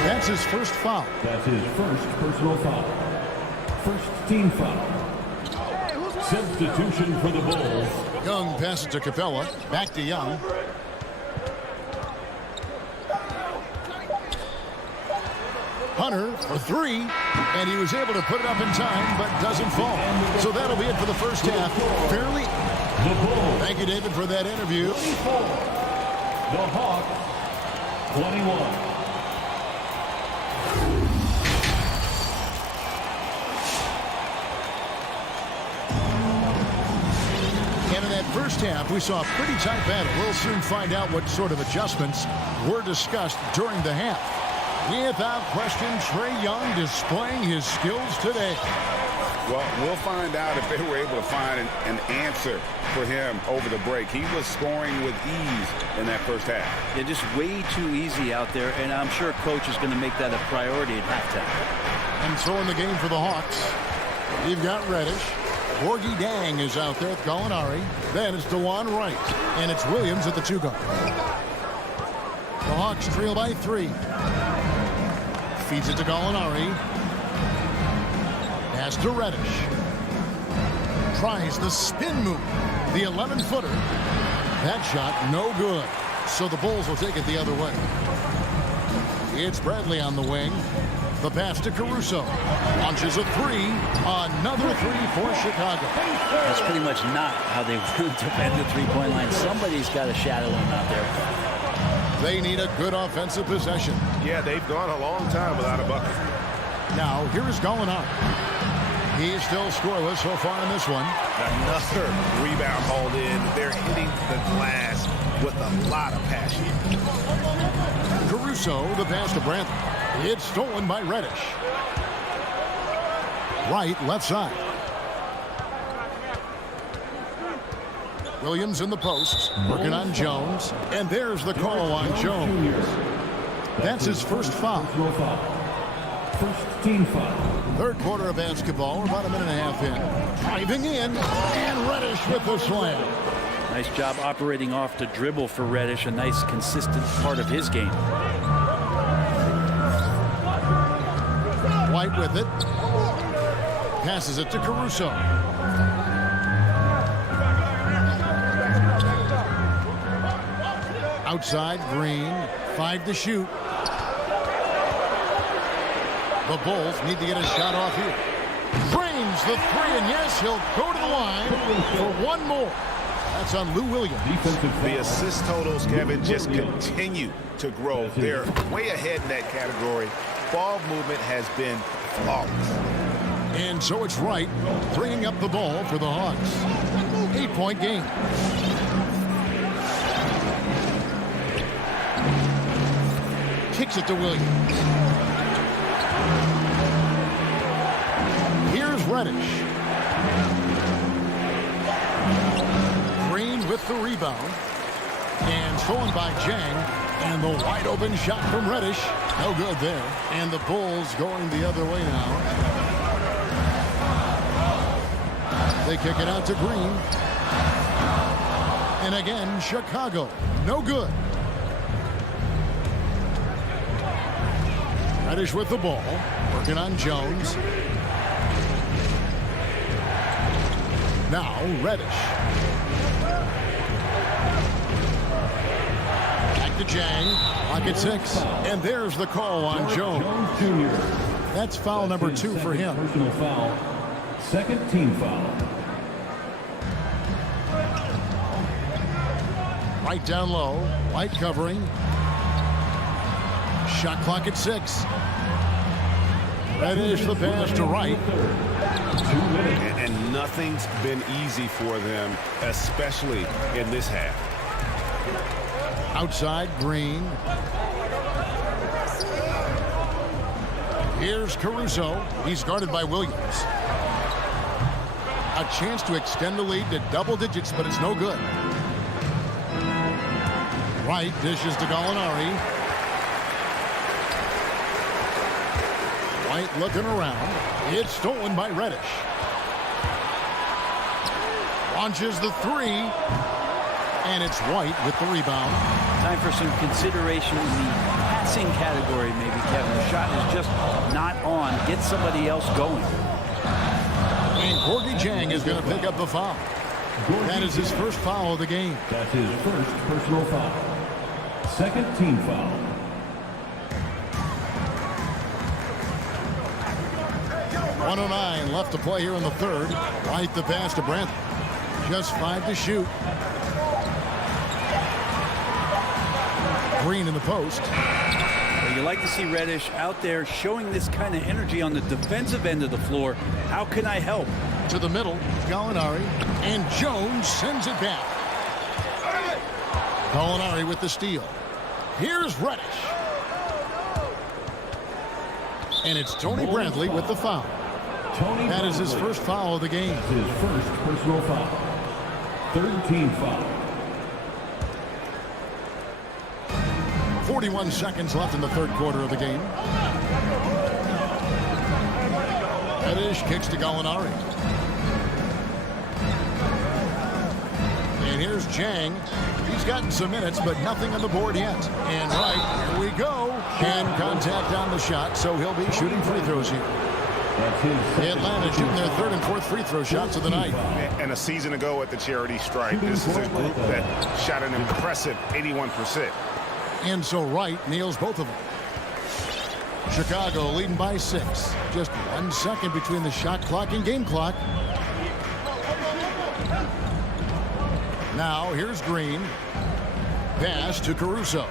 That's his first foul. That's his first personal foul. First team foul. Substitution for the Bulls. Young passes to Capella. Back to Young. Hunter for 3. And he was able to put it up in time, but doesn't fall. So that'll be it for the first half. Fairly. Thank you, David, for that interview. The Hawks, 21. And in that first half, we saw a pretty tight battle. We'll soon find out what sort of adjustments were discussed during the half. Without question, Trae Young displaying his skills today. Well, we'll find out if they were able to find an answer for him over the break. He was scoring with ease in that first half. Yeah, just way too easy out there, and I'm sure coach is going to make that a priority at halftime. And so in the game for the Hawks, you've got Reddish. Borgie Dang is out there with Gallinari. Then it's DeJuan Wright. And it's Williams at the 2 guard. The Hawks trail by 3. Feeds it to Gallinari. Pass to Reddish. Tries the spin move. The 11-footer. That shot no good. So the Bulls will take it the other way. It's Bradley on the wing. The pass to Caruso. Launches a 3. Another 3 for Chicago. That's pretty much not how they want to defend the three-point line. Somebody's got to shadow him out there. They need a good offensive possession. Yeah, they've gone a long time without a bucket. Now, here is Gallinari. He's still scoreless so far in this one. Another rebound hauled in. They're hitting the glass with a lot of passion. Caruso, the pass to Brantley. It's stolen by Reddish. Right, left side. Williams in the post, working on Jones. And there's the call on Jones. That's his first foul. First team foul. Third quarter of basketball. We're about a minute and a half in. Driving in, and Reddish with the slam. Nice job operating off the dribble for Reddish, a nice consistent part of his game. White with it. Passes it to Caruso. Outside, Green. 5 to shoot. The Bulls need to get a shot off here. Drains the 3, and yes, he'll go to the line for one more. That's on Lou Williams. The assist totals, Kevin, just continue to grow. They're way ahead in that category. Ball movement has been flawless. And so it's Wright bringing up the ball for the Hawks. 8-point game. Kicks it to Williams. Here's Reddish. Green with the rebound. And stolen by Jang. And the wide open shot from Reddish. No good there. And the Bulls going the other way now. They kick it out to Green. And again, Chicago. No good. Reddish with the ball. Working on Jones. Now Reddish. Back to Jang. Pocket 6. And there's the call on Jones. That's foul number 2 for him. Personal foul. Second team foul. Right down low. White covering. Shot clock at 6. Reddish the pass to Wright. And nothing's been easy for them, especially in this half. Outside, Green. Here's Caruso. He's guarded by Williams. A chance to extend the lead to double digits, but it's no good. Wright dishes to Gallinari. White looking around. It's stolen by Reddish. Launches the 3. And it's White with the rebound. Time for some consideration in the passing category, maybe, Kevin. The shot is just not on. Get somebody else going. And Gorgie Jang is going to pick up the foul. That is his first foul of the game. That's his first personal foul. Second team foul. .109 left to play here in the third. White the pass to Brantley. Just 5 to shoot. Green in the post. Well, you like to see Reddish out there showing this kind of energy on the defensive end of the floor. How can I help? To the middle, Gallinari, and Jones sends it back. Gallinari with the steal. Here's Reddish. And it's Tony Brantley with the foul. That is his first foul of the game. His first personal foul. Third team foul. 41 seconds left in the third quarter of the game. Reddish kicks to Gallinari. And here's Jang. He's gotten some minutes, but nothing on the board yet. And right, here we go. And contact on the shot, so he'll be shooting free throws here. Atlanta shooting their third and fourth free throw shots of the night. And a season ago at the charity stripe, this is a group that shot an impressive 81%. And so Wright nails both of them. Chicago leading by 6. Just 1 second between the shot clock and game clock. Now here's Green. Pass to Caruso.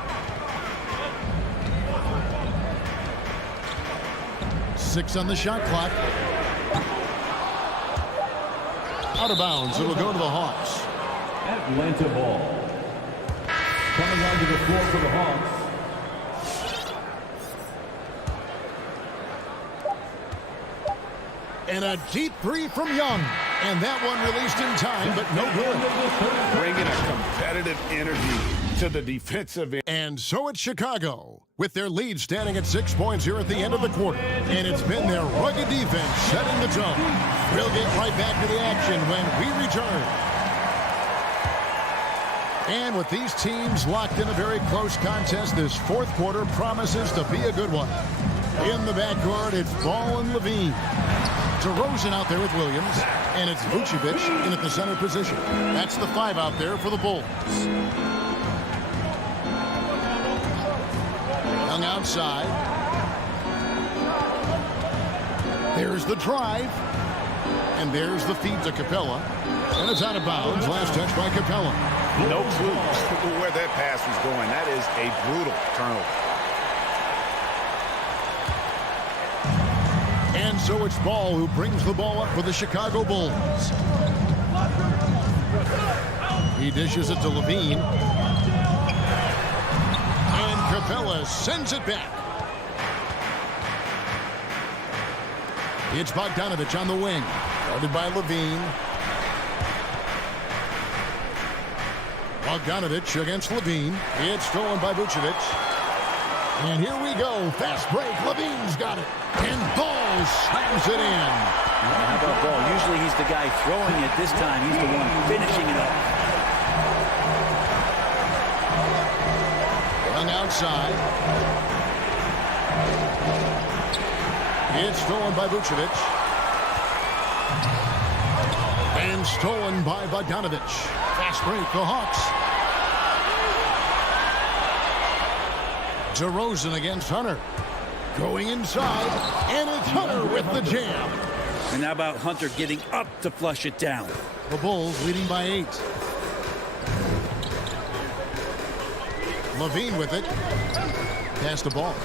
6 on the shot clock. Out of bounds. It'll go to the Hawks. Atlanta ball. Coming onto the floor for the Hawks. And a deep 3 from Young. And that one released in time, but no good. Bringing a competitive energy to the defensive end. And so it's Chicago, with their lead standing at 6 points here at the end of the quarter. And it's been their rugged defense setting the tone. We'll get right back to the action when we return. And with these teams locked in a very close contest, this fourth quarter promises to be a good one. In the backcourt, it's Ball and Levine. DeRozan out there with Williams, and it's Vucevic in at the center position. That's the 5 out there for the Bulls. Young outside. There's the drive. And there's the feed to Capella. And it's out of bounds. Last touch by Capella. No clue where that pass was going. That is a brutal turnover. And so it's Ball who brings the ball up for the Chicago Bulls. He dishes it to Levine. And Capella sends it back. It's Bogdanovich on the wing. Guarded by Levine. Bogdanovich against Levine. It's stolen by Vucevic. And here we go. Fast break. Levine's got it. And Ball slams it in. How about Ball? Usually he's the guy throwing it. This time he's the one finishing it up. Young outside. It's stolen by Vucevic. And stolen by Bogdanovich. Fast break, the Hawks. DeRozan against Hunter. Going inside, and it's Hunter with the jam. And how about Hunter getting up to flush it down? The Bulls leading by 8. Levine with it. Pass the ball.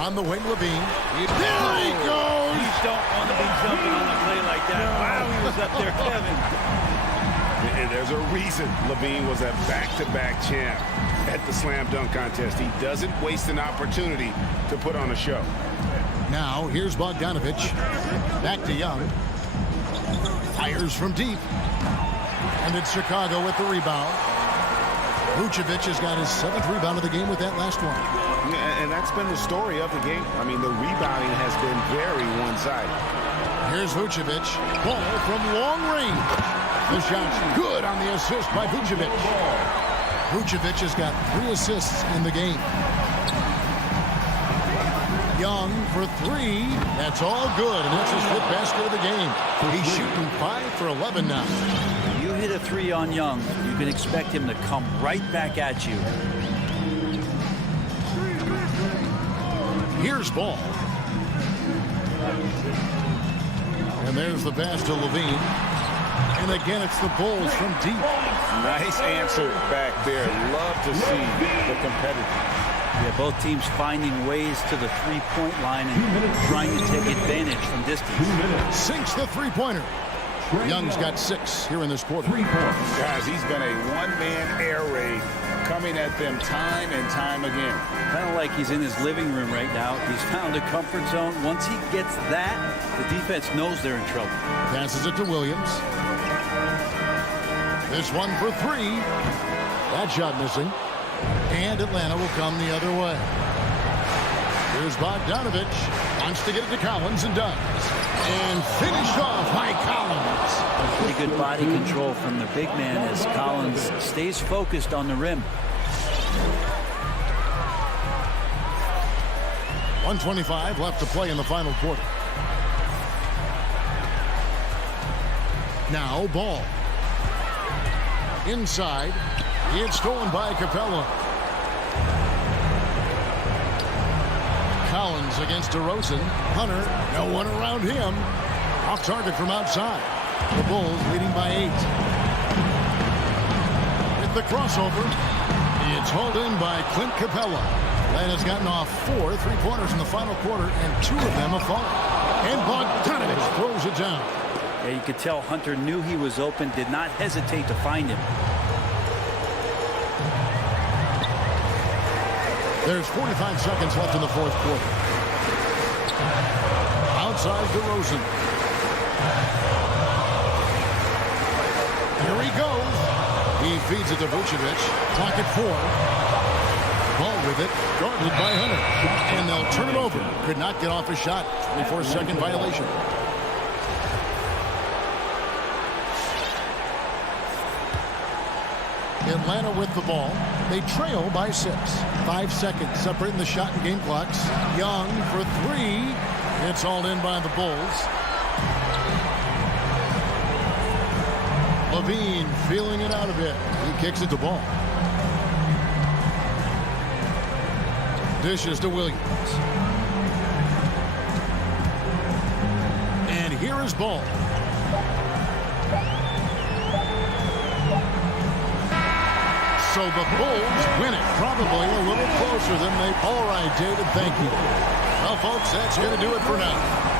On the wing, Levine. There he goes! You don't want to be jumping on a play like that. Wow, he was up there, Kevin. And there's a reason Levine was a back-to-back champ at the slam dunk contest. He doesn't waste an opportunity to put on a show. Now, here's Bogdanovich. Back to Young. Fires from deep. And it's Chicago with the rebound. Vucevic has got his 7th rebound of the game with that last one. Yeah, and that's been the story of the game. I mean, the rebounding has been very one-sided. Here's Vucevic. Ball from long range. The shot's good on the assist by Vucevic. Vucevic has got 3 assists in the game. Young for 3. That's all good, and that's his 5th basket of the game. He's shooting 5 for 11 now. You hit a 3 on Young, you can expect him to come right back at you. Here's Ball. And there's the pass to Levine. And again, it's the Bulls from deep. Nice answer back there. Love to see the competitors. Yeah, both teams finding ways to the three-point line and trying to take advantage from distance. Sinks the three-pointer. Young's got 6 here in this quarter. Guys, he's been a one-man air raid coming at them time and time again. Kind of like he's in his living room right now. He's found a comfort zone. Once he gets that, the defense knows they're in trouble. Passes it to Williams. This one for 3. That shot missing. And Atlanta will come the other way. Here's Bogdanovich. Wants to get it to Collins and does. And finished off by Collins. Pretty good body control from the big man as Collins stays focused on the rim. 1:25 left to play in the final quarter. Now Ball. Inside. It's stolen by Capella. Collins against DeRozan. Hunter, no one around him. Off target from outside. The Bulls leading by 8. With the crossover, it's hauled in by Clint Capella. Atlanta's gotten off 4 3-pointers in the final quarter, and 2 of them have fallen. And Bogdanovich throws it down. Yeah, you could tell Hunter knew he was open, did not hesitate to find him. There's 45 seconds left in the fourth quarter. side to Rosen. Here he goes. He feeds it to Vucevic. Clock at 4. Ball with it. Guarded by Hunter. And they'll turn it over. Could not get off a shot. 24-second violation. Atlanta with the ball. They trail by 6. 5 seconds separating the shot and game clocks. Young for 3. It's all in by the Bulls. Levine feeling it out a bit. He kicks it to Ball. Dishes to Williams. And here is Ball. So the Bulls win it. Probably a little closer than they... All right, David, thank you. Well, folks, that's going to do it for now.